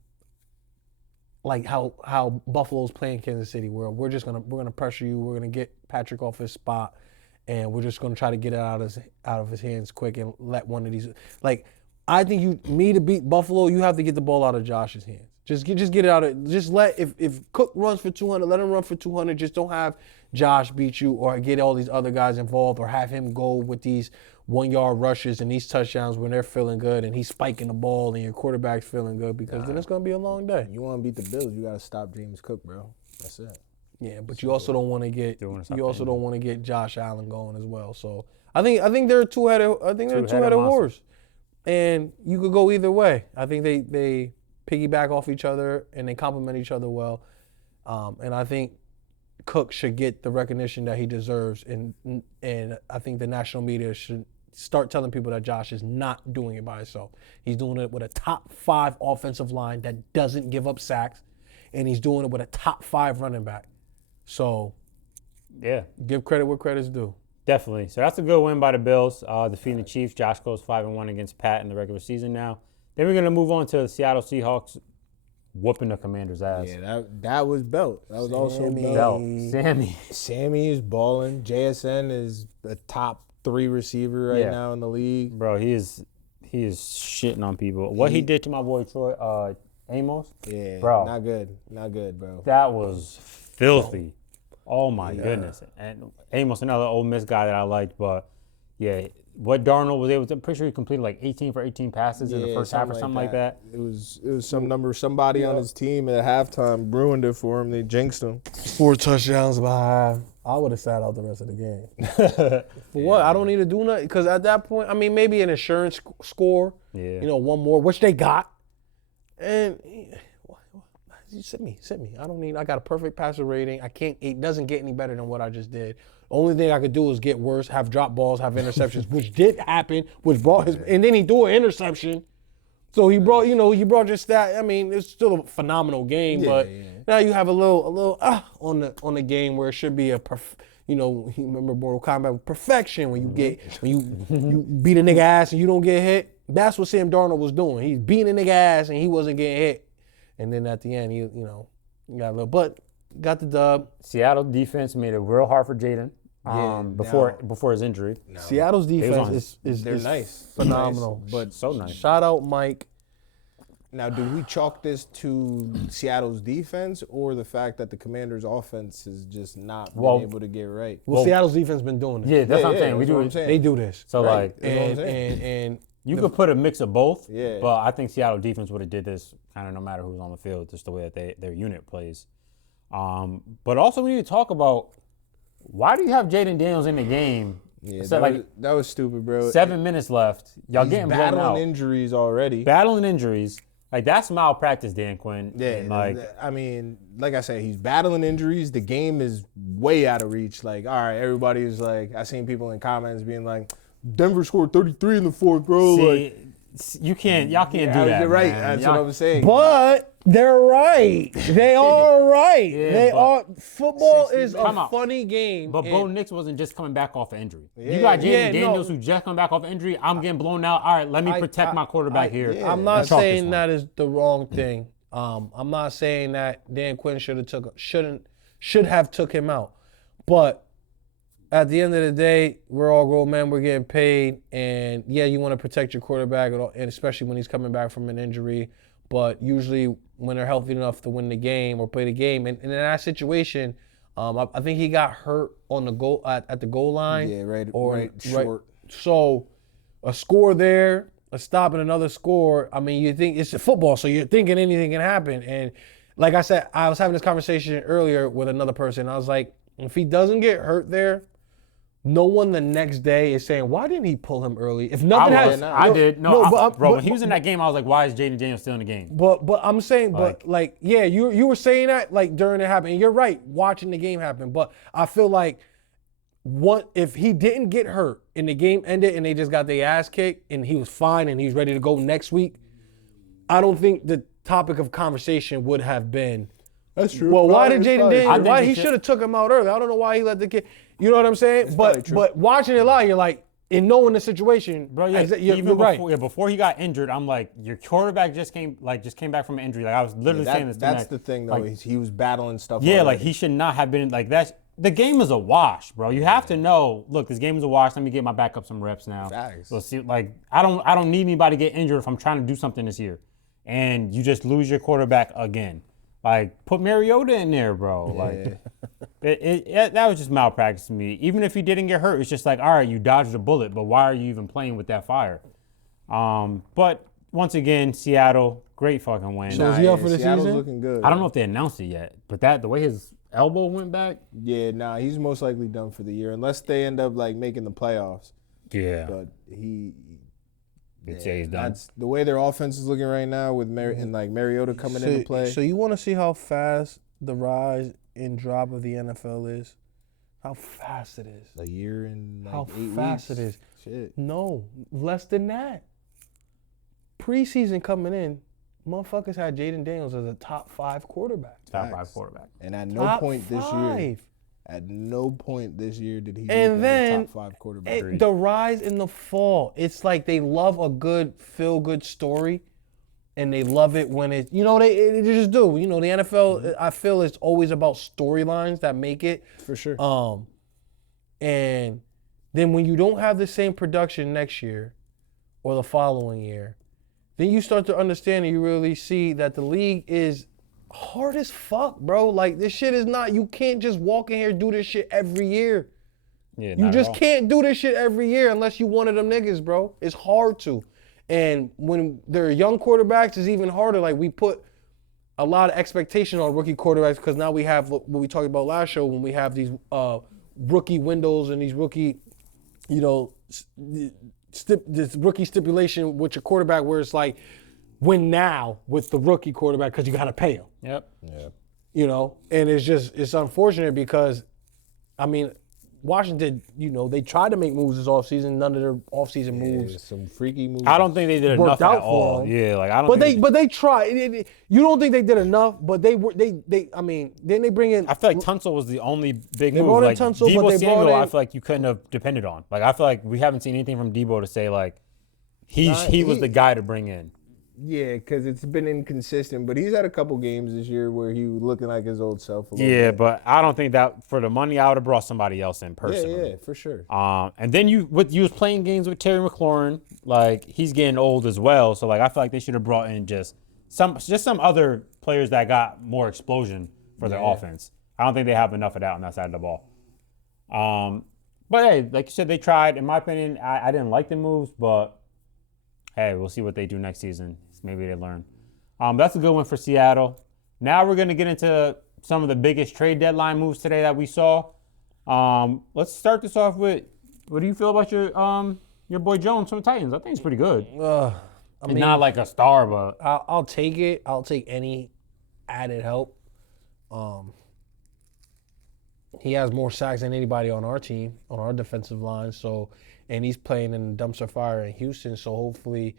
like how Buffalo's playing Kansas City, where we're gonna pressure you, we're gonna get Patrick off his spot, and we're just gonna try to get it out of his hands quick and let one of these. Like, I think to beat Buffalo, you have to get the ball out of Josh's hands. Just get it out of. Just let if Cook runs for 200, let him run for 200. Just don't have Josh beat you or get all these other guys involved or have him go with these 1-yard rushes and these touchdowns when they're feeling good and he's spiking the ball and your quarterback's feeling good, because then it's gonna be a long day. You want to beat the Bills, you got to stop James Cook, bro. That's it. Yeah, but you also don't want to get wanna stop you also paying don't want to get Josh Allen going as well. So I think they're a two-headed Two-headed horse, and you could go either way. I think they piggyback off each other and they complement each other well, and I think Cook should get the recognition that he deserves, and I think the national media should start telling people that Josh is not doing it by himself. He's doing it with a top 5 offensive line that doesn't give up sacks, and he's doing it with a top 5 running back. So Yeah, give credit where credit's due. definitely. So that's a good win by the Bills, defeating the Chiefs. Josh goes 5-1 against Pat in the regular season now. Then we're gonna move on to the Seattle Seahawks whooping the Commanders' ass. Yeah, that was Belt. That was also Sammy. Belt. Sammy. Sammy is balling. JSN is a top 3 receiver right Yeah. now in the league. Bro, he is shitting on people. What he did to my boy Troy Amos, Yeah, Bro. not good, bro. that was filthy. Oh my goodness. And Amos, another Ole Miss guy that I liked, but yeah, what Darnold was able to, I'm pretty sure he completed like 18 for 18 passes in the first half or something like that. It was some number. Somebody on his team at halftime ruined it for him. They jinxed him. 4 touchdowns behind. I would have sat out the rest of the game. For what? I don't need to do nothing, because at that point, I mean, maybe an insurance score. Yeah. You know, one more, which they got. And sit me. I don't need. I got a perfect passer rating. I can't. It doesn't get any better than what I just did. Only thing I could do is get worse, have drop balls, have interceptions, which did happen, which brought his. And then he threw an interception. So he brought just that. I mean, it's still a phenomenal game, but now you have a little on the game where it should be a you remember Mortal Kombat, perfection when you beat a nigga ass and you don't get hit. That's what Sam Darnold was doing. He's beating a nigga ass and he wasn't getting hit. And then at the end, he got a little, but got the dub. Seattle defense made it real hard for Jaden before his injury. Seattle's on- defense is nice. phenomenal. Nice, but So nice. Shout out Mike. now, do we chalk this to Seattle's defense or the fact that the Commanders' offense is just not Well- being able to get right? Well, Seattle's defense been doing this. Yeah, that's what I'm saying. We that's what do I'm it. saying. They do this. So like, That's what I'm And saying. and you could put a mix of both. Yeah. But I think Seattle defense would have did this kind of no matter who's on the field, just the way that their unit plays. But also we need to talk about, why do you have Jaden Daniels in the game? Yeah, It's like that was stupid, bro. 7 minutes left. Y'all He's getting blown battling out. injuries already. Battling injuries. Like, that's malpractice, Dan Quinn. Yeah, And, like, I mean, like I said, he's battling injuries. The game is way out of reach. Like, all right, everybody's like, I seen people in comments being like, Denver scored 33 in the fourth, bro. see, y'all can't do that. You're right. man. That's Y'all- what I'm saying. But they're right. They are right. Yeah, they but- are. Football is a Come on. funny game. But and- Bo Nix wasn't just coming back off an injury. You Yeah. got Jaden Yeah, no. Daniels who just coming back off an injury. I'm getting blown out. All right, let me protect my quarterback here. I'm not Chalk this saying one. that is the wrong thing. I'm not saying that Dan Quinn should have took him out. But at the end of the day, we're all grown men. We're getting paid, and yeah, you want to protect your quarterback, and especially when he's coming back from an injury. But usually, when they're healthy enough to win the game or play the game, and in that situation, I think he got hurt on the goal at the goal line. Yeah, right short. So a score there, a stop, and another score. I mean, you think it's football, so you're thinking anything can happen. And like I said, I was having this conversation earlier with another person. I was like, if he doesn't get hurt there, no one the next day is saying, why didn't he pull him early? If nothing happens, I did. No, but bro, when he was in that game, I was like, why is Jaden Daniels still in the game? But I'm saying, you were saying that like during it happened. And you're right, watching the game happen. But I feel like if he didn't get hurt and the game ended and they just got their ass kicked and he was fine and he's ready to go next week, I don't think the topic of conversation would have been, That's true. well, why did Jaden I Daniels, think why he he should- should have took him out early. I don't know why he let the kid, you know what I'm saying? probably true. But watching it live, you're like, in knowing the situation, Bro, yeah, you're even right. before he got injured, I'm like, your quarterback just came back from an injury. Like I was literally saying this to That's Max. the thing, though. Like, he was battling stuff. yeah, like already. he should not have been like that. The game is a wash, bro. You have to know. Look, this game is a wash. Let me get my backup some reps now. Facts. Let's see. Like I don't need anybody to get injured if I'm trying to do something this year, and you just lose your quarterback again. Like put Mariota in there, bro. Like that was just malpractice to me. Even if he didn't get hurt, it's just like, all right, you dodged a bullet, but why are you even playing with that fire? But once again, Seattle, great fucking win. So is he out for the Seattle's season? looking good. I don't know if they announced it yet, but the way his elbow went back. Yeah, he's most likely done for the year unless they end up like making the playoffs. Yeah. But he's done. That's the way their offense is looking right now with and like Mariota coming into play. So you want to see how fast the rise and drop of the NFL is? How fast it is. a year and like How 8 fast weeks. it is. Shit. No, less than that. Preseason coming in, motherfuckers had Jaden Daniels as a top 5 quarterback. Top 5 Facts. quarterback. And at no Top point this year, 5. at no point this year did he look And like then a top 5 quarterback. The rise and the fall. It's like they love a good feel-good story, and they love it when it. You know they just do. You know the NFL. I feel it's always about storylines that make it. For sure. And then when you don't have the same production next year, or the following year, then you start to understand and you really see that the league is hard as fuck, bro. Like this shit is not. You can't just walk in here and do this shit every year. Yeah, You not at just all. can't do this shit every year unless you one of them niggas, bro. It's hard to. And when they're young quarterbacks, it's even harder. Like we put a lot of expectation on rookie quarterbacks because now we have what we talked about last show when we have these rookie windows and these rookie, you know, this rookie stipulation with your quarterback where it's like win now with the rookie quarterback because you got to pay him. Yep. You know, and it's unfortunate because, I mean, Washington, you know, they tried to make moves this offseason. None of their offseason moves. Some freaky moves. I don't think they did Worked enough out at for all. them. Yeah, like I don't. But they tried. You don't think they did enough, but they I mean, then they bring in. I feel like Tunsil was the only big They move. brought in Like Tunsil, but Debo they Samuel, brought I in- feel like you couldn't have depended on. Like I feel like we haven't seen anything from Debo to say like he was the guy to bring in. Yeah, because it's been inconsistent, but he's had a couple games this year where he was looking like his old self a little Yeah, bit. but I don't think that for the money I would have brought somebody else in Yeah, personally. yeah, for sure. And then you was playing games with Terry McLaurin, like he's getting old as well. So like I feel like they should have brought in just some other players that got more explosion for their offense. I don't think they have enough of that on that side of the ball. But hey, like you said, they tried. In my opinion, I didn't like the moves, but hey, we'll see what they do next season. Maybe they learn. That's a good one for Seattle. Now we're gonna get into some of the biggest trade deadline moves today that we saw. Let's start this off with, what do you feel about your boy Jones from the Titans? I think he's pretty good. He's not like a star, but I'll take it. I'll take any added help. He has more sacks than anybody on our team, on our defensive line. So, and he's playing in the dumpster fire in Houston. So hopefully,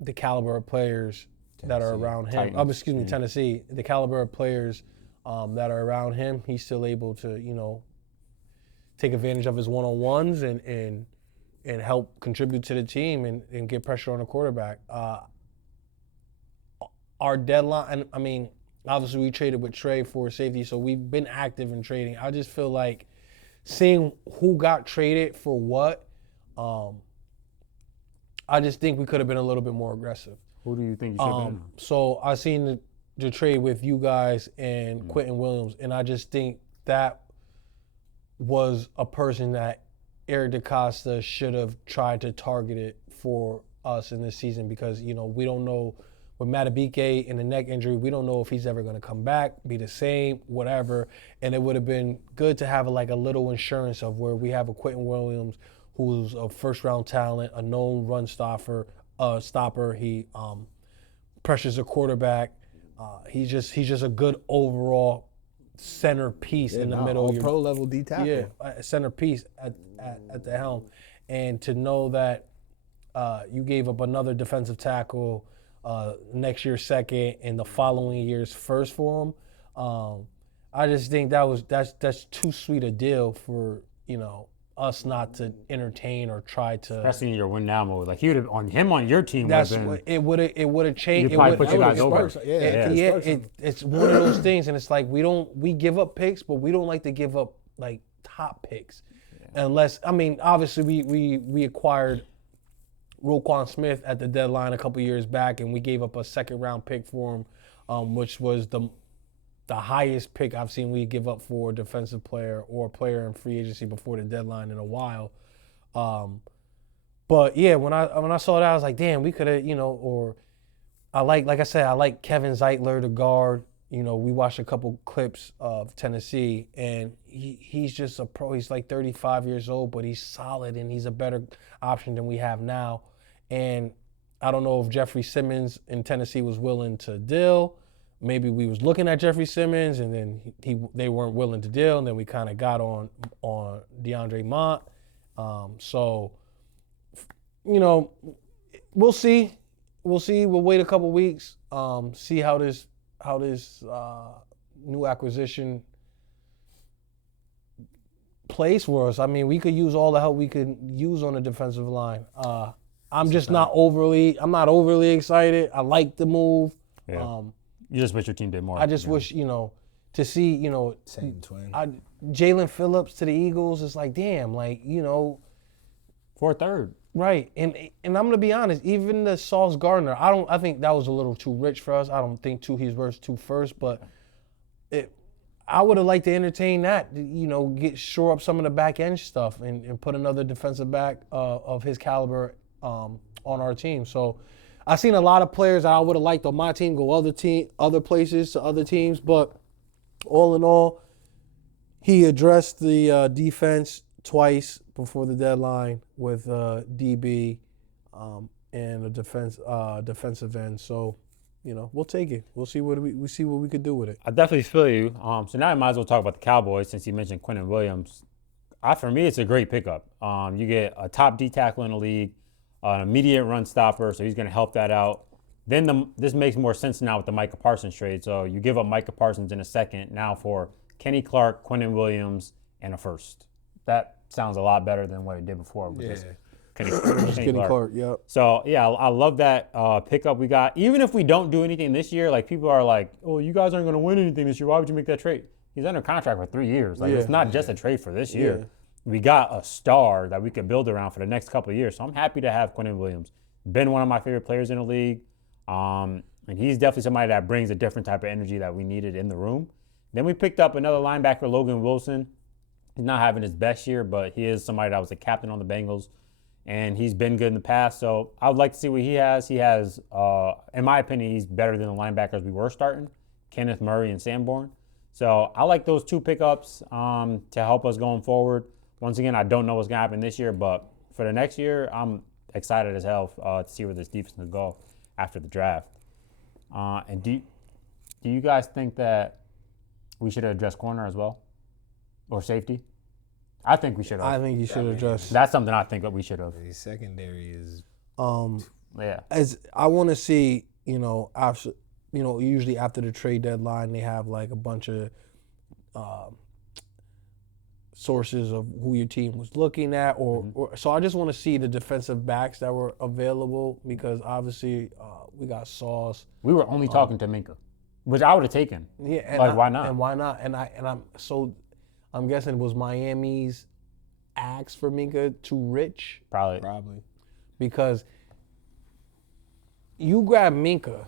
the caliber of players that are around him. Tennessee. The caliber of players that are around him, he's still able to, you know, take advantage of his one-on-ones and help contribute to the team and get pressure on the quarterback. Our deadline, and I mean, obviously we traded with Trey for safety, so we've been active in trading. I just feel like seeing who got traded for what, I just think we could have been a little bit more aggressive. who do you think you should have been? So I seen the trade with you guys and Quentin Williams, and I just think that was a person that Eric DeCosta should have tried to target it for us in this season because, you know, we don't know with Matabike and the neck injury, we don't know if he's ever going to come back, be the same, whatever. And it would have been good to have like a little insurance of where we have a Quentin Williams who's a first-round talent, a known run stopper. He pressures a quarterback. He's just a good overall centerpiece in the middle. All You're- pro level D tackle. Yeah, a centerpiece at the helm, and to know that you gave up another defensive tackle next year's second and the following year's first for him, I just think that's too sweet a deal for us not to entertain or try to. Especially in your win now mode. Like he would have on your team. That's been, what it would have changed. You'd probably put you guys it over. would've- Yeah, it's one of those things, and it's like we give up picks, but we don't like to give up like top picks, unless obviously we acquired Roquan Smith at the deadline a couple years back, and we gave up a second round pick for him, which was the highest pick I've seen we give up for a defensive player or a player in free agency before the deadline in a while. But yeah, when I saw that, I was like, damn, we could have, or I like I said, I like Kevin Zeitler, the guard. We watched a couple clips of Tennessee, and he's just a pro. He's like 35 years old, but he's solid, and he's a better option than we have now. And I don't know if Jeffrey Simmons in Tennessee was willing to deal. Maybe we was looking at Jeffrey Simmons, and then they weren't willing to deal, and then we kind of got on DeAndre Mont. So, we'll see. We'll wait a couple weeks, see how this new acquisition plays for us. I mean, we could use all the help we could use on the defensive line. I'm not overly excited. I like the move. Yeah. You just wish your team did more. I just wish, to see, Same twin. Jalen Phillips to the Eagles. It's like, damn, for a third. right. And I'm gonna be honest, even the Sauce Gardner, I think that was a little too rich for us. I don't think he's worth 2 first, but I would have liked to entertain that, shore up some of the back end stuff and put another defensive back of his caliber on our team. So I've seen a lot of players that I would have liked on my team go other places to other teams, but all in all, he addressed the defense twice before the deadline with DB and a defensive end. So, we'll take it. We'll see what we could do with it. I definitely feel you. So now I might as well talk about the Cowboys since you mentioned Quinnen Williams. For me, it's a great pickup. You get a top D tackle in the league, an immediate run stopper, so he's going to help that out. Then this makes more sense now with the Micah Parsons trade. So you give up Micah Parsons in a second now for Kenny Clark, Quinnen Williams, and a first. That sounds a lot better than what it did before. With this Kenny Clark. Yep. So, yeah, I love that pickup we got. Even if we don't do anything this year, like people are like, oh, you guys aren't going to win anything this year. Why would you make that trade? He's under contract for 3 years. It's not just a trade for this year. Yeah. We got a star that we could build around for the next couple of years. So I'm happy to have Quinnen Williams. Been one of my favorite players in the league. And he's definitely somebody that brings a different type of energy that we needed in the room. Then we picked up another linebacker, Logan Wilson. He's not having his best year, but he is somebody that was a captain on the Bengals. And he's been good in the past. So I would like to see what he has. He has, in my opinion, he's better than the linebackers we were starting, Kenneth Murray and Sanborn. So I like those 2 pickups to help us going forward. Once again, I don't know what's going to happen this year, but for the next year, I'm excited as hell to see where this defense will go after the draft. And do you guys think that we should address corner as well? Or safety? I think we should have. I think you should address. That's something I think that we should have. The secondary is Yeah. As I want to see, after, usually after the trade deadline, they have like a bunch of sources of who your team was looking at, or so I just want to see the defensive backs that were available, because obviously we got Sauce. We were only talking to Minka, which I would have taken. Yeah, and why not? And why not? I'm guessing it was Miami's ask for Minka too rich, Probably. because you grab Minka.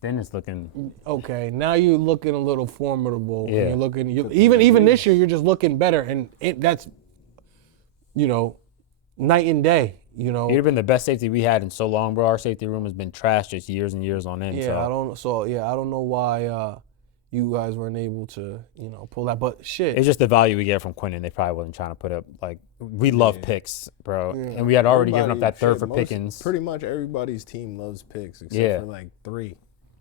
Then it's looking. Okay, now you're looking a little formidable. Yeah. You're looking, even this year, you're just looking better, and that's, night and day. He'd have been the best safety we had in so long, bro. Our safety room has been trashed just years and years on end. Yeah, I don't know why you guys weren't able to, pull that. But shit, It's just the value we get from Quinnen. They probably wasn't trying to put up, we love picks, bro. And we had already given up that third for Pickens. Pretty much everybody's team loves picks except Yeah. for 3.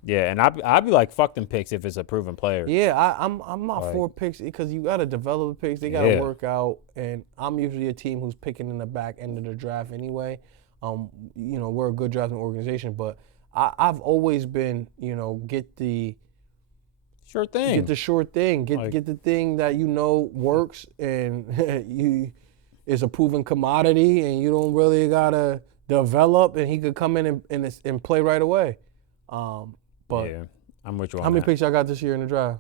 Yeah, and I'd be like, fuck them picks if it's a proven player. Yeah, I'm not for picks because you got to develop picks. They got to work out, and I'm usually a team who's picking in the back end of the draft anyway. We're a good drafting organization, but I've always been, get the Sure thing. get the sure thing, get the thing that works and is a proven commodity, and you don't really gotta develop, and he could come in and play right away. But yeah, I'm with you on how many that. picks y'all got this year in the draft?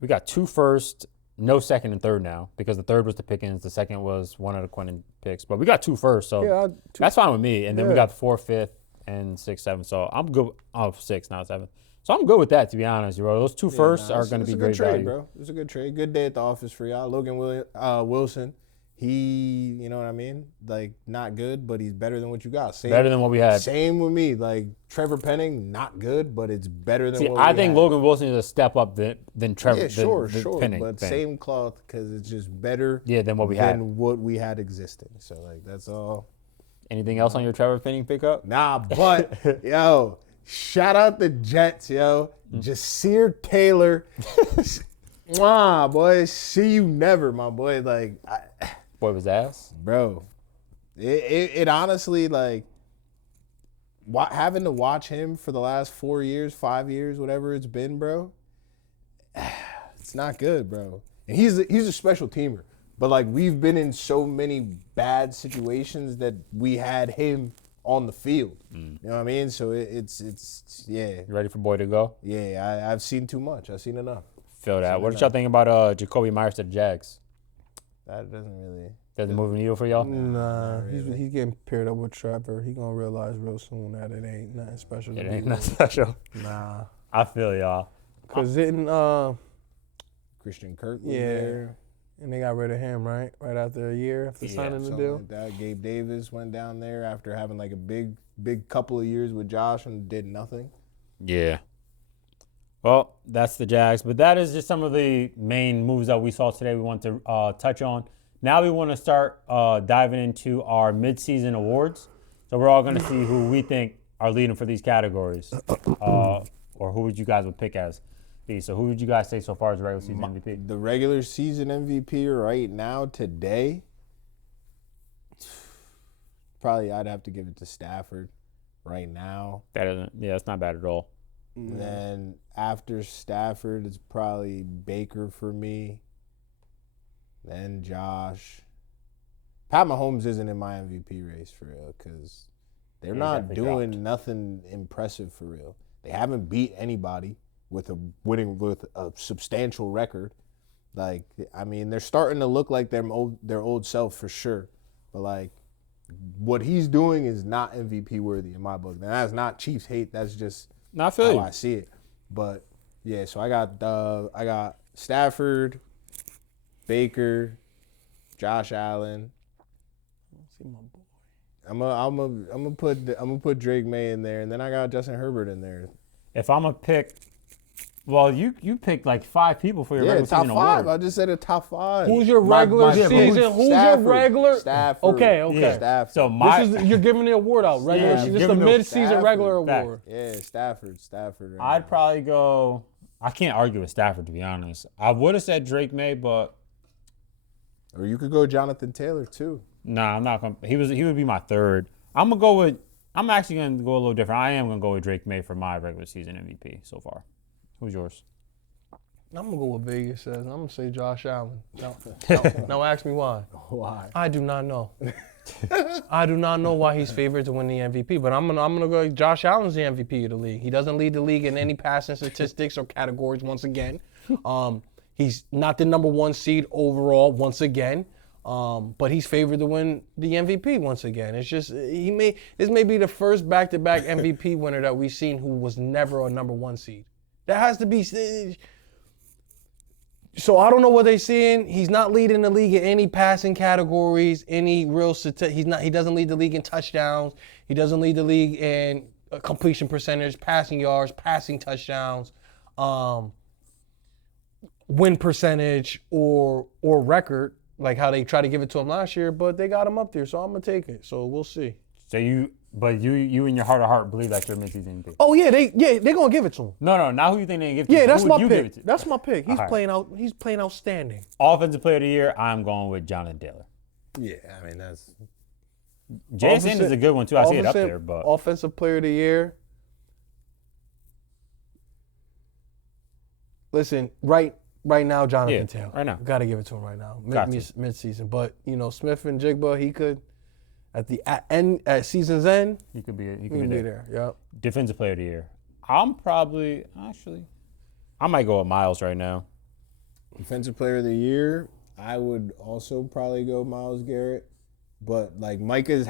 We got 2 first, no second and third now, because the third was the Pickens, the second was one of the Quentin picks. But we got 2 first, so that's fine with me. And then we got the 4th, 5th, and 6th, 7th. So I'm good. Oh, 6, now 7th. So I'm good with that, to be honest, bro. Those 2 firsts are going to be great It's a good trade, value. bro. It's a good trade. Good day at the office for y'all. Logan Wilson, he, you know what I mean? Like, not good, but he's better than what you got. Better than what we had. Same with me. Like, Trevor Penning, not good, but it's better than what we had. I think Logan Wilson is a step up than Trevor. Yeah, sure, Penning but thing. same cloth because it's just better than what we had. existing. So, like, that's all. Anything else on your Trevor Penning pickup? Nah, but, yo, shout out the Jets, yo. Jasir Taylor. Mwah, boy. See you never, my boy. Like, Boy was ass. bro, it honestly, like, having to watch him for the last 4 years, 5 years, whatever it's been, bro, it's not good, bro. And he's a special teamer. But, like, we've been in so many bad situations that we had him on the field. You know what I mean? So it's yeah. You ready for Boy to go? Yeah, I've seen too much. I've seen enough. Feel that. What did y'all think about Jacoby Myers to the Jags? That doesn't really. Doesn't move the needle for y'all? Nah, he's getting paired up with Trevor. He gonna realize real soon that it ain't nothing special. It ain't nothing special. Nah, I feel y'all. cause didn't Christian Kirk was there. and they got rid of him right after a year after signing the Something deal. like that. Gabe Davis went down there after having like a big couple of years with Josh and did nothing. Yeah. Well, that's the Jags. But that is just some of the main moves that we saw today we want to touch on. Now we want to start diving into our midseason awards. So we're all going to see who we think are leading for these categories, or who would you guys would pick as these. So who would you guys say so far as regular season MVP? The regular season MVP right now today, probably I'd have to give it to Stafford right now. That's not bad at all. And then after Stafford, it's probably Baker for me. Then Josh. Pat Mahomes isn't in my MVP race for real because they're not doing nothing impressive for real. They haven't beat anybody with a substantial record. Like, I mean, they're starting to look like their old self for sure. But like, what he's doing is not MVP worthy in my book. Now that's not Chiefs hate. That's just No, I feel how you. I see it. But yeah, so I got Stafford, Baker, Josh Allen. See my boy. I'm gonna put Drake May in there, and then I got Justin Herbert in there. If I'm going to pick, well, you picked like 5 people for your Yeah, regular top season 5. award. I just said a top 5. Who's your regular season? Who's your regular? Stafford. Okay. Yeah. Stafford. So my You're giving the award out. Regular Yeah, season. I'm This is the giving the mid-season Stafford. regular Fact. award. Yeah, Stafford. Right I'd now. probably go. I can't argue with Stafford, to be honest. I would have said Drake May, but Or you could go Jonathan Taylor too. nah, I'm not gonna. He would be my third. I'm actually gonna go a little different. I am gonna go with Drake May for my regular season MVP so far. Who's yours? I'm gonna go with Vegas says. I'm gonna say Josh Allen. Now ask me why. Why? I do not know. I do not know why he's favored to win the MVP, but I'm gonna go. Josh Allen's the MVP of the league. He doesn't lead the league in any passing statistics or categories once again. He's not the number 1 seed overall once again. But he's favored to win the MVP once again. It's just this may be the first back-to-back MVP winner that we've seen who was never a number 1 seed. That has to be. So I don't know what they're seeing. He's not leading the league in any passing categories, any real He doesn't lead the league in touchdowns. He doesn't lead the league in completion percentage, passing yards, passing touchdowns, win percentage, or record, like how they tried to give it to him last year. But they got him up there, so I'm gonna take it. So we'll see. So But you in your heart of heart believe that's your midseason MVP. Oh yeah, they gonna give it to him. No, not who you think they give to. Yeah, Who that's would my you give it pick. to? That's my pick. He's All right. playing out. He's playing outstanding. Offensive Player of the Year, I'm going with Jonathan Taylor. Yeah, I mean that's JSN is a good one too. I see it up Offensive- there, but Offensive Player of the Year. Listen, right now, Jonathan Yeah, Taylor. right now. Got to give it to him right now. Got to. Mid-season, but Smith and Jigba, he could at season's end, he could be he could be there. Yep. Defensive Player of the Year. I might go with Miles right now. Defensive Player of the Year. I would also probably go Myles Garrett, but like Micah's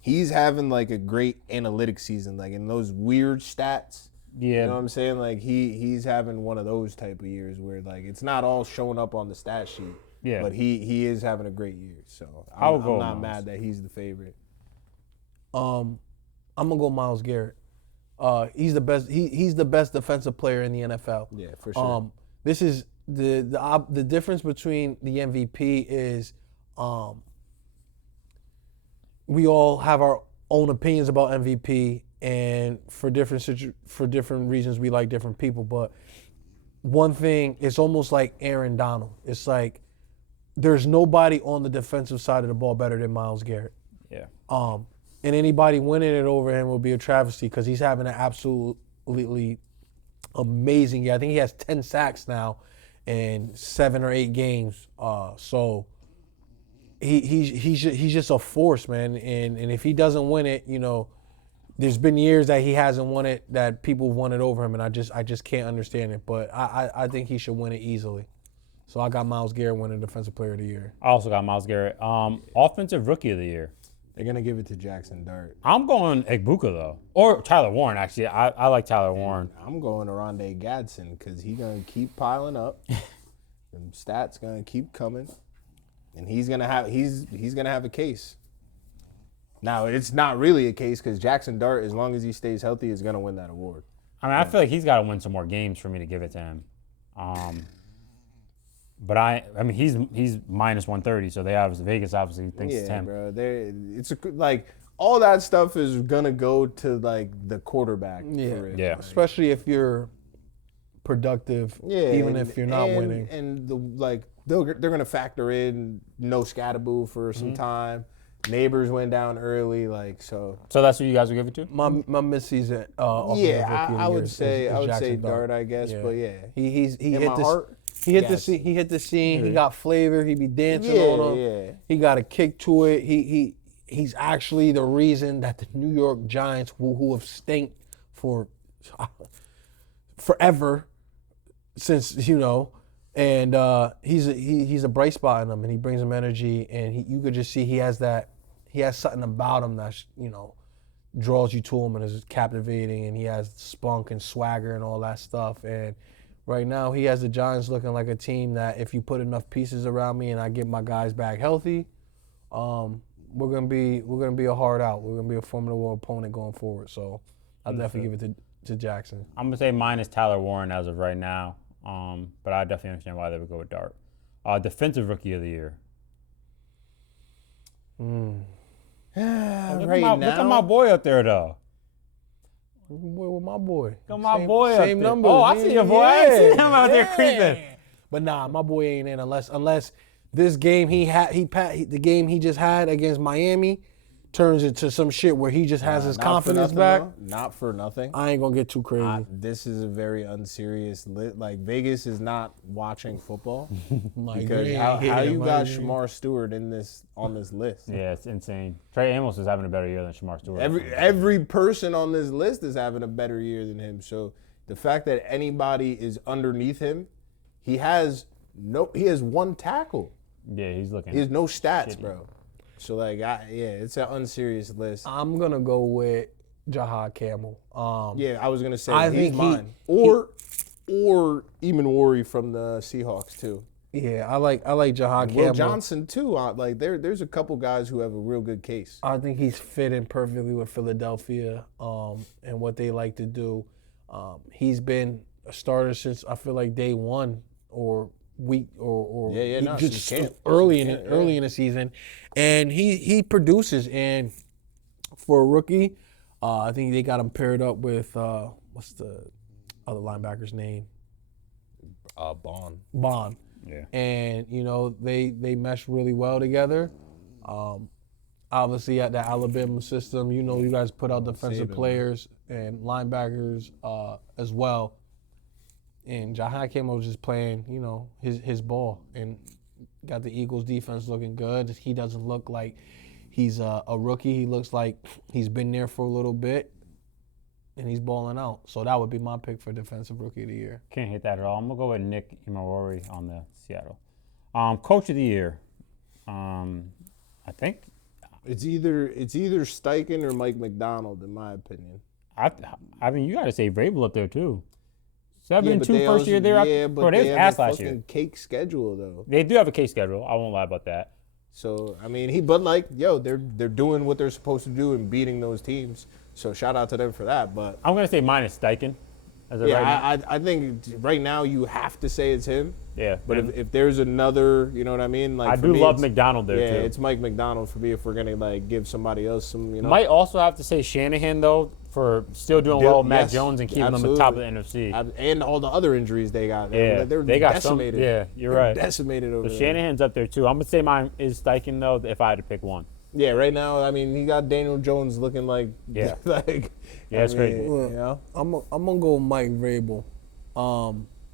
he's having like a great analytics season, like in those weird stats. Yeah, You know what I'm saying? Like he's having one of those type of years where like it's not all showing up on the stat sheet. Yeah. But he is having a great year. So I would I'm go not Miles. mad that he's the favorite. I'm gonna go Myles Garrett. He's the best. He's the best defensive player in the NFL. Yeah, for sure. This is the difference between the MVP is, we all have our own opinions about MVP, and for different reasons we like different people. But one thing, it's almost like Aaron Donald. It's like there's nobody on the defensive side of the ball better than Myles Garrett. yeah. And anybody winning it over him will be a travesty because he's having an absolutely amazing year. I think he has 10 sacks now in 7 or 8 games. So he's just a force, man. And if he doesn't win it, there's been years that he hasn't won it that people have won it over him, and I just can't understand it. But I think he should win it easily. So I got Myles Garrett winning Defensive Player of the Year. I also got Myles Garrett. Offensive Rookie of the Year. They're gonna give it to Jackson Dart. I'm going Egbuka though, or Tyler Warren. Actually, I like Tyler Warren. I'm going to Rondé Gadsden because he's gonna keep piling up. The stats gonna keep coming, and he's gonna have a case. Now it's not really a case because Jackson Dart, as long as he stays healthy, is gonna win that award. I mean, I feel like he's got to win some more games for me to give it to him. But I mean, he's minus 130, so Vegas obviously thinks it's Yeah, him. bro. Like all that stuff is gonna go to like the quarterback. Yeah. for it. Yeah. Especially if you're productive, even if you're not winning. And they're gonna factor in no Scattaboo for some time. Neighbors went down early, so. So that's who you guys would give it to? My midseason. Yeah, I would say Jackson Dart, I guess, Yeah. but yeah. He hit my heart, He hit the yes. scene. He hit the scene. He got flavor. He be dancing Yeah, on him. yeah. He got a kick to it. He's actually the reason that the New York Giants, who have stank for forever, since and he's a bright spot in them, and he brings them energy, and you could just see he has something about him that draws you to him and is captivating, and he has spunk and swagger and all that stuff. And right now he has the Giants looking like a team that if you put enough pieces around me and I get my guys back healthy, we're gonna be a hard out. We're gonna be a formidable opponent going forward. So I'll definitely give it to Jackson. I'm gonna say minus Tyler Warren as of right now. But I definitely understand why they would go with Dart. Defensive Rookie of the Year. Look at my boy up there though. Boy, with my boy. Look at my boy up Same there. numbers. Oh, I see your boy. I ain't seen him out there Yeah. creeping. But nah, my boy ain't in unless this game the game he just had against Miami turns into some shit where he just has his Not for confidence nothing, back. though. Not for nothing. I ain't gonna get too crazy. This is a very unserious like Vegas is not watching football My because agree. how Yeah, you my got agree. Shamar Stewart on this list. Yeah, it's insane. Trey Amos is having a better year than Shamar Stewart. Every person on this list is having a better year than him. So the fact that anybody is underneath him, he has 1 tackle. Yeah, he's looking. He has no stats, bro. So it's an unserious list. I'm gonna go with Jahad Campbell. Yeah, I was gonna say I he's think mine. Or Eamon Worry from the Seahawks too. Yeah, I like Jahad Will Campbell. Johnson too. There's a couple guys who have a real good case. I think he's fitting perfectly with Philadelphia and what they like to do. He's been a starter since I feel like day one or week or since camp. early in the season, and he produces. And for a rookie. I think they got him paired up with what's the other linebacker's name? Bond. Bond. Yeah. And they mesh really well together. Obviously at the Alabama system, you guys put out defensive players and linebackers as well. And Jahan was just playing, his ball and got the Eagles defense looking good. He doesn't look like he's a rookie. He looks like he's been there for a little bit and he's balling out. So that would be my pick for defensive rookie of the year. Can't hate that at all. I'm gonna go with Nick Imamori on the Seattle. Coach of the year. I think It's either Steichen or Mike McDonald, in my opinion. I mean you got to say Vrabel up there too. 7-2 but they first year there. Yeah, but bro, they they have ass a last year. fucking cake schedule though. They do have a case schedule. I won't lie about that. So I mean, they're doing what they're supposed to do and beating those teams. So shout out to them for that. But I'm gonna say minus Steichen. As of right now. I think right now you have to say it's him. Yeah, But if there's another, you know what I mean? Like I for do me, love it's- McDonald there Yeah, too. it's Mike McDonald for me if we're gonna like give somebody else some, Might also have to say Shanahan though for still doing well with Matt Yes, Jones and keeping them absolutely. at the top of the NFC. And all the other injuries they got. Yeah, They're they got decimated. some. Yeah, you're They're right. Decimated over So there. Shanahan's up there too. I'm gonna say mine is Steichen though. If I had to pick one. Yeah, right now, I mean, he got Daniel Jones looking like, Yeah. like, Yeah, it's crazy. You know? I'm gonna go with Mike Vrabel.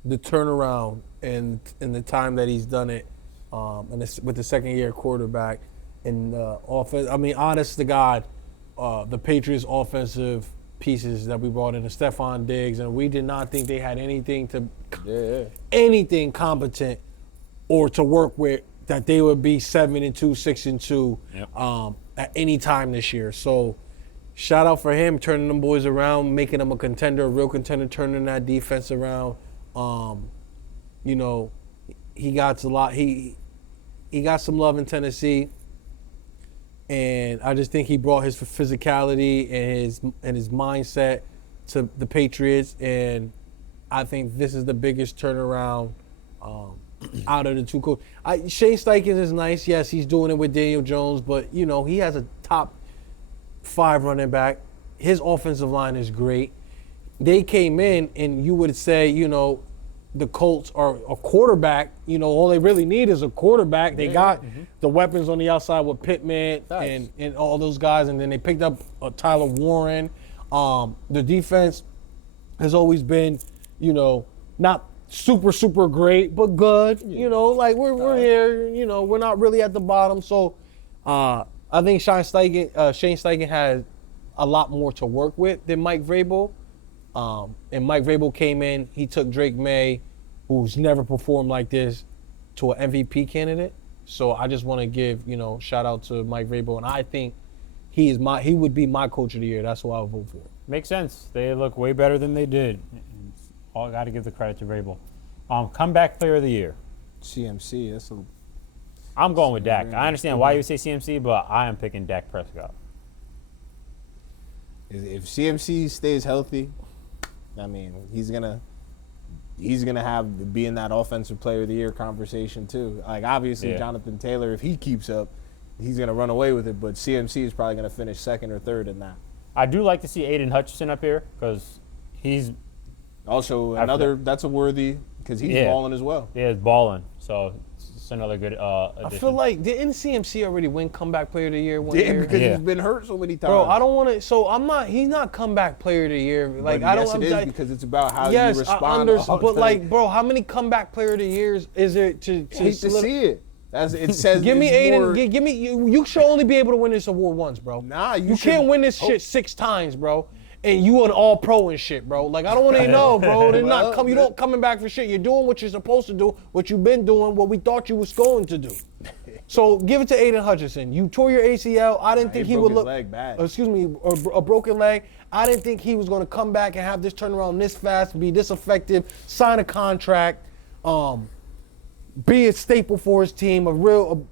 The turnaround and the time that he's done it, with the second year quarterback and offense. I mean, honest to God, the Patriots' offensive pieces that we brought in, Stephon Diggs, and we did not think they had anything competent or to work with that they would be 7-2, 6-2 Yep. at any time this year. So shout out for him turning them boys around, making them a contender, a real contender, turning that defense around. He got a lot. He got some love in Tennessee, and I just think he brought his physicality and his mindset to the Patriots, and I think this is the biggest turnaround out of the two coaches. Shane Steichen is nice. Yes, he's doing it with Daniel Jones, but he has a top 5 running back. His offensive line is great. They came in, and you would say, the Colts are a quarterback. All they really need is a quarterback. They got the weapons on the outside with Pittman and all those guys, and then they picked up Tyler Warren. The defense has always been, not super great, but good. We're here. We're not really at the bottom. So I think Shane Steichen has a lot more to work with than Mike Vrabel. And Mike Vrabel came in, he took Drake May, who's never performed like this, to an MVP candidate. So I just want to give, shout out to Mike Vrabel, and I think he would be my coach of the year. That's who I would vote for. Makes sense. They look way better than they did. All got to give the credit to Vrabel. Comeback player of the year. CMC, that's a... I'm going with Dak. I understand why you would say CMC, but I am picking Dak Prescott. If CMC stays healthy, I mean, he's gonna be in that offensive player of the year conversation too. Like obviously, Yeah. Jonathan Taylor, if he keeps up, he's gonna run away with it. But CMC is probably gonna finish second or third in that. I do like to see Aiden Hutchinson up here because he's Also, that's a worthy because he's balling as well. balling. So it's another good addition. I feel like, didn't CMC already win comeback player of the year one Yeah, year? because Yeah. he's been hurt so many times. Bro, I don't want to. So he's not comeback player of the year. Like But I don't. yes, I'm it is like, because it's about how yes, you I respond. understand. But like, bro, how many comeback player of the years is it to I hate to see it. It says Give me it's Aiden. more- Give me. You should only be able to win this award once, bro. Nah, you should can't win this hope- shit 6 times, bro. And you an all pro and shit, bro. Like I don't want to know, bro. They're not Well, you don't coming back for shit. You're doing what you're supposed to do, what you've been doing, what we thought you was going to do. So give it to Aiden Hutchinson. You tore your ACL. I didn't think he broke would his look. leg bad. Excuse me, a broken leg. I didn't think he was going to come back and have this turnaround this fast, be this effective, sign a contract, be a staple for his team, a real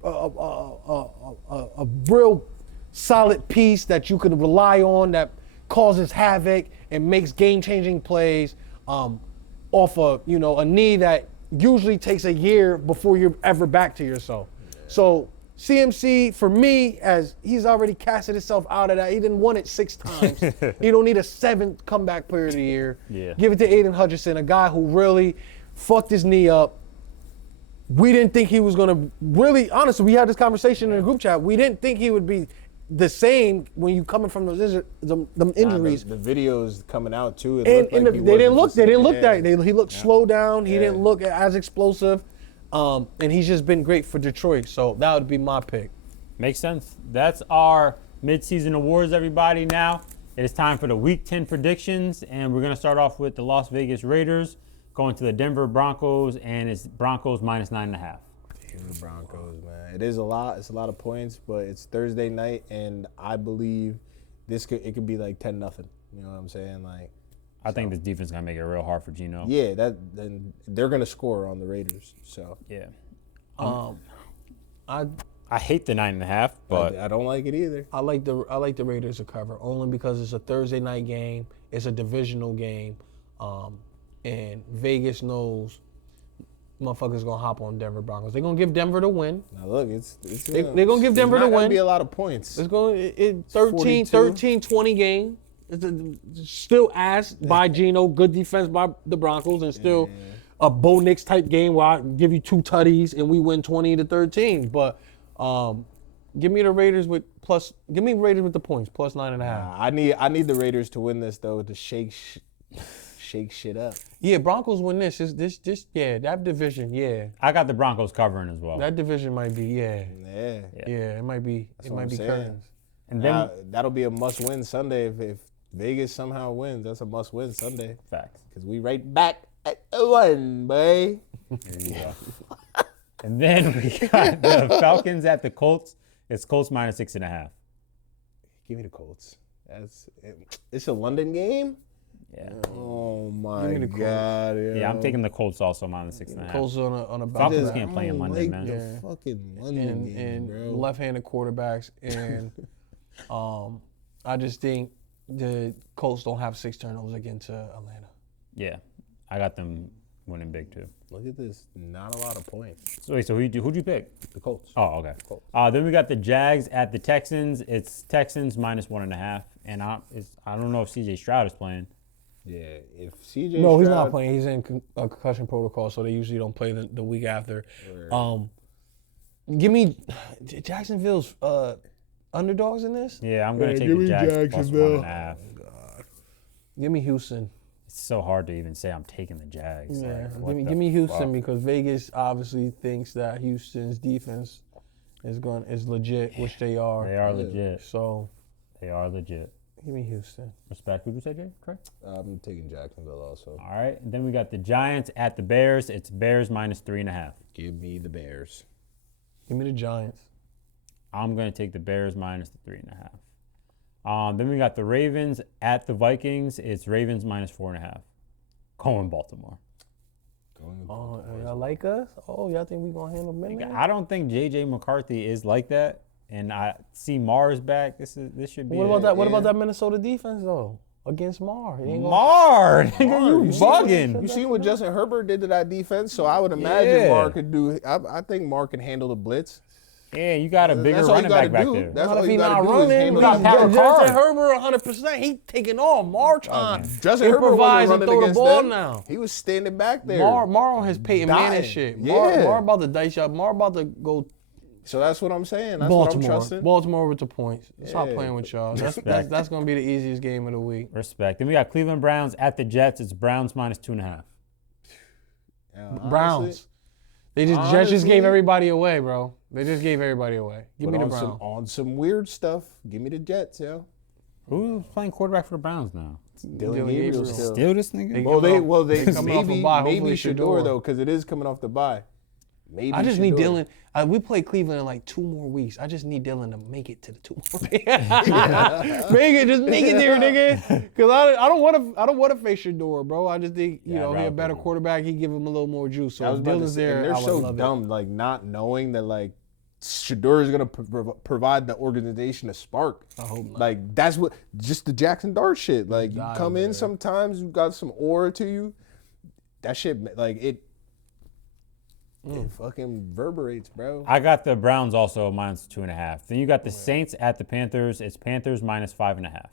solid piece that you could rely on that causes havoc and makes game-changing plays off a knee that usually takes a year before you're ever back to yourself. So CMC, for me, as he's already casted himself out of that. He didn't won it 6 times. He don't need a 7th comeback player of the year. Yeah. Give it to Aiden Hutchinson, a guy who really fucked his knee up. We didn't think he was going to really, honestly, we had this conversation in the group chat. We didn't think he would be the same when you coming from those them injuries. The videos coming out too. They didn't look that. He looked slow down. He Yeah. didn't look as explosive. And he's just been great for Detroit. So that would be my pick. Makes sense. That's our midseason awards, everybody. Now it is time for the Week 10 predictions, and we're going to start off with the Las Vegas Raiders going to the Denver Broncos, and it's Broncos minus 9.5. The Broncos, man. It is a lot. It's a lot of points, but it's Thursday night, and I believe it could be like 10-0. You know what I'm saying? Like, I think this defense is going to make it real hard for Geno. yeah, then they're gonna score on the Raiders. So Yeah. I I hate the 9.5, but I don't like it either. I like the Raiders to cover only because it's a Thursday night game. It's a divisional game, and Vegas knows motherfuckers gonna hop on Denver Broncos. They're gonna give Denver the win. Now look, They're gonna give Denver the It's not win. gonna be a lot of points. It's going 13, 42. 20 game. It's still asked by Geno, good defense by the Broncos, and still a Bo Nix type game where I give you 2 tutties and we win 20-13. But give me the Raiders with the points plus 9.5. I need the Raiders to win this though to shake shit up. Yeah, Broncos win this. That division, yeah. I got the Broncos covering as well. That division might be, yeah. Yeah. It might be what I'm saying. curtains. And then That'll be a must-win Sunday if Vegas somehow wins. That's a must-win Sunday. facts. Because we right back at 1, boy. There you go. And then we got the Falcons at the Colts. It's Colts minus 6.5. Give me the Colts. It's a London game? Yeah. Oh, my Give me the Colts. God. Yeah, I'm taking the Colts also minus 6.5. Colts on a Falcons bounce can't back. play in London, like man. the Yeah. fucking London game, and bro. left-handed quarterbacks, and I just think the Colts don't have 6 turnovers against Atlanta. Yeah, I got them winning big too. Look at this. Not a lot of points. So wait, so who'd you pick? The Colts. Oh, okay. Then we got the Jags at the Texans. It's Texans minus 1.5, and I don't know if C.J. Stroud is playing. Yeah, if CJ No, he's Stroud- not playing. He's in a concussion protocol, so they usually don't play the week after. Give me Jacksonville's underdogs in this. Yeah, I'm gonna Yeah, take give the me Jags plus Jacksonville. 1.5. Give me Houston. It's so hard to even say I'm taking the Jags. Yeah, Like, what give the me Houston fuck? because Vegas obviously thinks that Houston's defense is legit, which they are. They are legit. So They are legit. give me Houston. Respect. Who'd you say, Trey? I'm taking Jacksonville also. All right. And then we got the Giants at the Bears. It's Bears minus 3.5. Give me the Bears. Give me the Giants. I'm going to take the Bears minus the 3.5. Then we got the Ravens at the Vikings. It's Ravens minus 4.5. Going Baltimore. Oh, y'all like us? Oh, y'all think we gonna handle Minnesota? I don't think J.J. McCarthy is like that. And I see Mars back. This should be What it. about that? What about that Minnesota defense though? Against Mar, he ain't gonna- Mar? Nigga, you You bugging. seen what Justin Herbert did to that defense? So I would imagine Yeah. Mark could do. I think Mark can handle the blitz. Yeah, you got a bigger That's all you running back gotta back do. there. That's Not all if he you not gotta do is running. handle got the Derek defense. Carr. Justin Herbert 100%. He taking off. Mar trying Justin Herbert improvise wasn't and running throw the against ball them. now. He was standing back there. Mar on his Peyton Manning Dying. shit. Yeah. Mar about to dice up. Mar about to go So that's what I'm saying. That's what I'm Baltimore. trusting. Baltimore with the points. Stop Yeah. playing with y'all. That's gonna be the easiest game of the week. Respect. Then we got Cleveland Browns at the Jets. It's Browns minus 2.5. Browns. They just Jets just gave everybody away, bro. They just gave everybody away. Give me the Browns. On some weird stuff. Give me the Jets, yo. Who's playing quarterback for the Browns now? Dylan Gabriel still. Still this nigga? They coming off a maybe bye. maybe Hopefully Shador Shador. though, because it is coming off the bye. Maybe I just need Shador. Dylan. We play Cleveland in like 2 more weeks. I just need Dylan to make it to the 2 more weeks. Just make it there, nigga. Because I don't want to face Shador, bro. I just think he a better quarterback. He give him a little more juice. So I was if about to Dylan's say, and there, they're I would so love dumb, like not knowing that like Shador is gonna provide the organization a spark. I hope not. Like that's what just the Jackson Dart shit. Like you Dive come in there. sometimes, you got some aura to you. That shit, like it. It fucking reverberates, bro. I got the Browns also minus 2.5. Then you got the Saints at the Panthers. It's Panthers minus 5.5.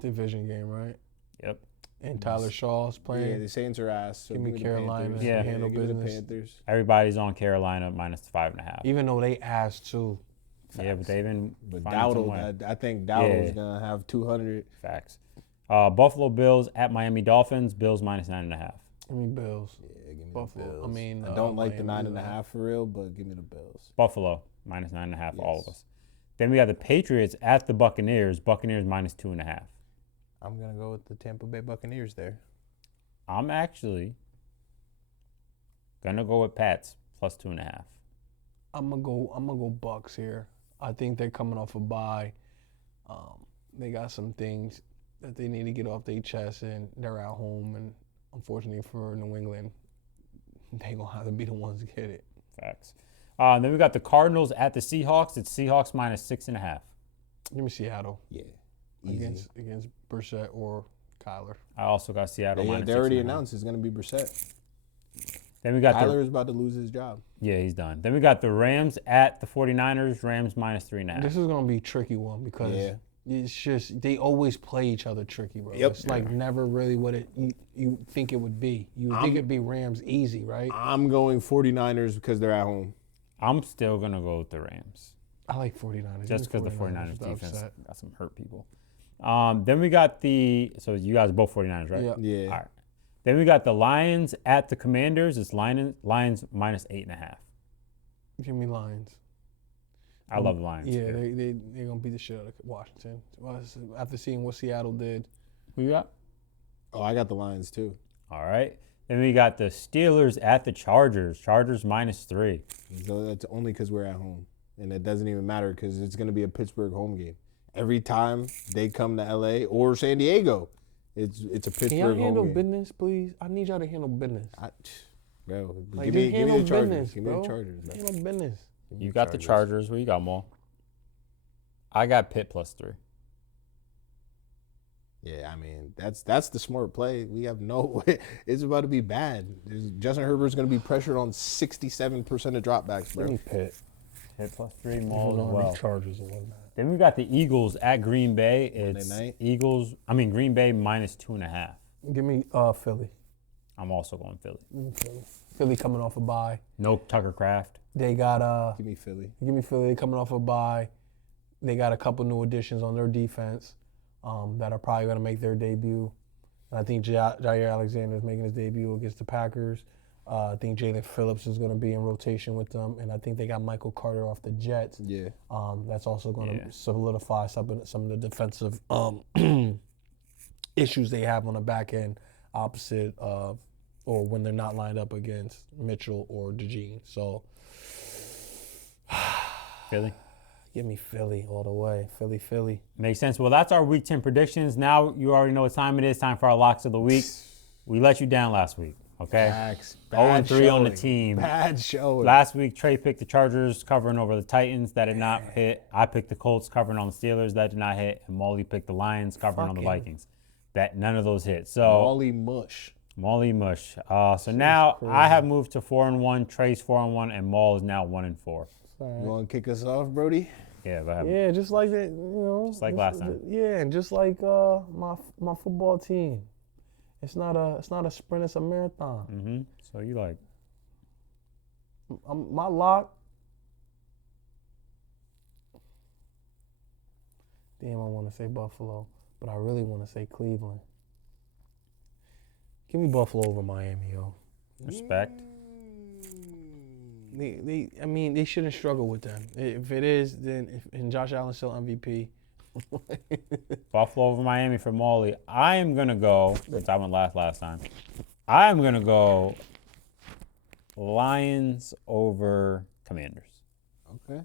Division game, right? Yep. And Tyler Shaw's Yeah, playing. the Saints are ass. So Give me the Carolina. Panthers. Yeah. Handle give me the business. Panthers. Everybody's on Carolina minus 5.5. Even though they asked too. Yeah, but they've been But finding some way. Dowdle, I think Dowdle's Yeah. gonna have 200. Facts. Buffalo Bills at Miami Dolphins. Bills minus 9.5. Give me Bills. Yeah, give me Buffalo. the Bills. I mean, I don't like the Miami, 9.5 for real, but give me the Bills. Buffalo minus 9.5 for all of Yes. us. Then we got the Patriots at the Buccaneers. Buccaneers minus 2.5. I'm gonna go with the Tampa Bay Buccaneers there. I'm actually gonna go with Pats plus 2.5. I'm gonna go Bucks here. I think they're coming off a bye. They got some things that they need to get off their chest, and they're at home. And unfortunately for New England, they gonna have to be the ones to get it. Facts. Then we got the Cardinals at the Seahawks. It's Seahawks minus 6.5. Give me Seattle Yeah, easy. against Brissett or Kyler. I also got Seattle minus They already 6.5. announced it's gonna be Brissett. Then we got Tyler is about to lose his job. yeah, he's done. Then we got the Rams at the 49ers. Rams minus 3.5. This is gonna be a tricky one because Yeah. it's just they always play each other tricky, bro. Yep. It's like never really what you think it would be. You would think it'd be Rams easy, right? I'm going 49ers because they're at home. I'm still gonna go with the Rams. I like 49ers. Just Give because me the 49ers without defense upset. got some hurt people. Then we got so you guys are both 49ers, right? Yeah. Yeah. All right. Then we got the Lions at the Commanders. It's Lions minus 8.5. Give me Lions. I love the Lions. Yeah, they're gonna beat the shit out of Washington. Well, after seeing what Seattle did. Who you got? Oh, I got the Lions too. All right. Then we got the Steelers at the Chargers. Chargers minus 3. So that's only because we're at home, and it doesn't even matter because it's gonna be a Pittsburgh home game. Every time they come to LA or San Diego, it's a Pittsburgh Can y'all home handle game. business, please? I need y'all to handle business. Bro, Like, give just me handle the Chargers. business, Give me bro. the Chargers. Bro. Handle business. You got the Chargers. What you got, Maul? I got Pitt plus 3. Yeah, I mean that's the smart play. We have no way. It's about to be bad. Justin Herbert's going to be pressured on 67% of dropbacks, Give me bro. Pitt. Pitt plus 3, Maul as well. Chargers and whatnot. Then we got the Eagles at Green Bay. It's night. Green Bay minus 2.5. Give me Philly. I'm also going Philly. Philly coming off a bye. No Tucker Craft. They got Give me Philly. Give me Philly coming off a bye. They got a couple new additions on their defense that are probably going to make their debut. And I think Jair Alexander is making his debut against the Packers. I think Jalen Phillips is going to be in rotation with them. And I think they got Michael Carter off the Jets. Yeah. That's also going Yeah. to solidify some of the defensive issues they have on the back end opposite of or when they're not lined up against Mitchell or DeJean. So Philly. give me Philly all the way. Philly. Makes sense. Well, that's our Week 10 predictions. Now you already know what time it is. Time for our locks of the week. We let you down last week, okay? Facts. 0-3 on the showing. team. Bad showing. Last week, Trey picked the Chargers covering over the Titans. That did not hit. I picked the Colts covering on the Steelers. That did not hit. And Molly picked the Lions covering on the Fucking- Vikings. That none of those hit. So Molly Mush. Molly mush. So now I have moved to 4-1. Trey's 4-1, and Maul is now 1-4. You want to kick us off, Brody? Yeah, go ahead. Yeah, just like that, Just like last time. Yeah, and just like my football team. It's not a sprint, it's a marathon. Mm-hmm. So you like My lock. Damn, I want to say Buffalo, but I really want to say Cleveland. Give me Buffalo over Miami, yo. respect. They shouldn't struggle with them. If it is, then and Josh Allen's still MVP. Buffalo over Miami for Molly. I am gonna go since I went last time. I am gonna go Lions over Commanders Okay.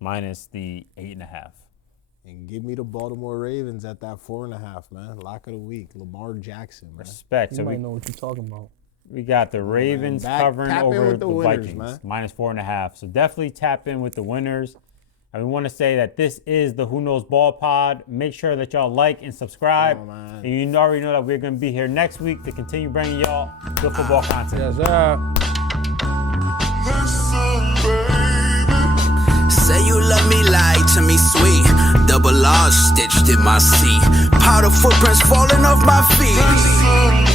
minus the 8.5. And give me the Baltimore Ravens at that 4.5, man. Lock of the week. Lamar Jackson, man. Respect. You So might know what you're talking about. we got the Ravens Back- covering tap in over with the the winners, Vikings man. minus 4.5. So definitely tap in with the winners. And we want to say that this is the Who Knows Ball Pod. Make sure that y'all like and subscribe. Come on, man. And you already know that we're going to be here next week to continue bringing y'all good football content. Yes, sir. Say you love me, lie to me, sweet. Double R stitched in my seat. Powder footprints falling off my feet.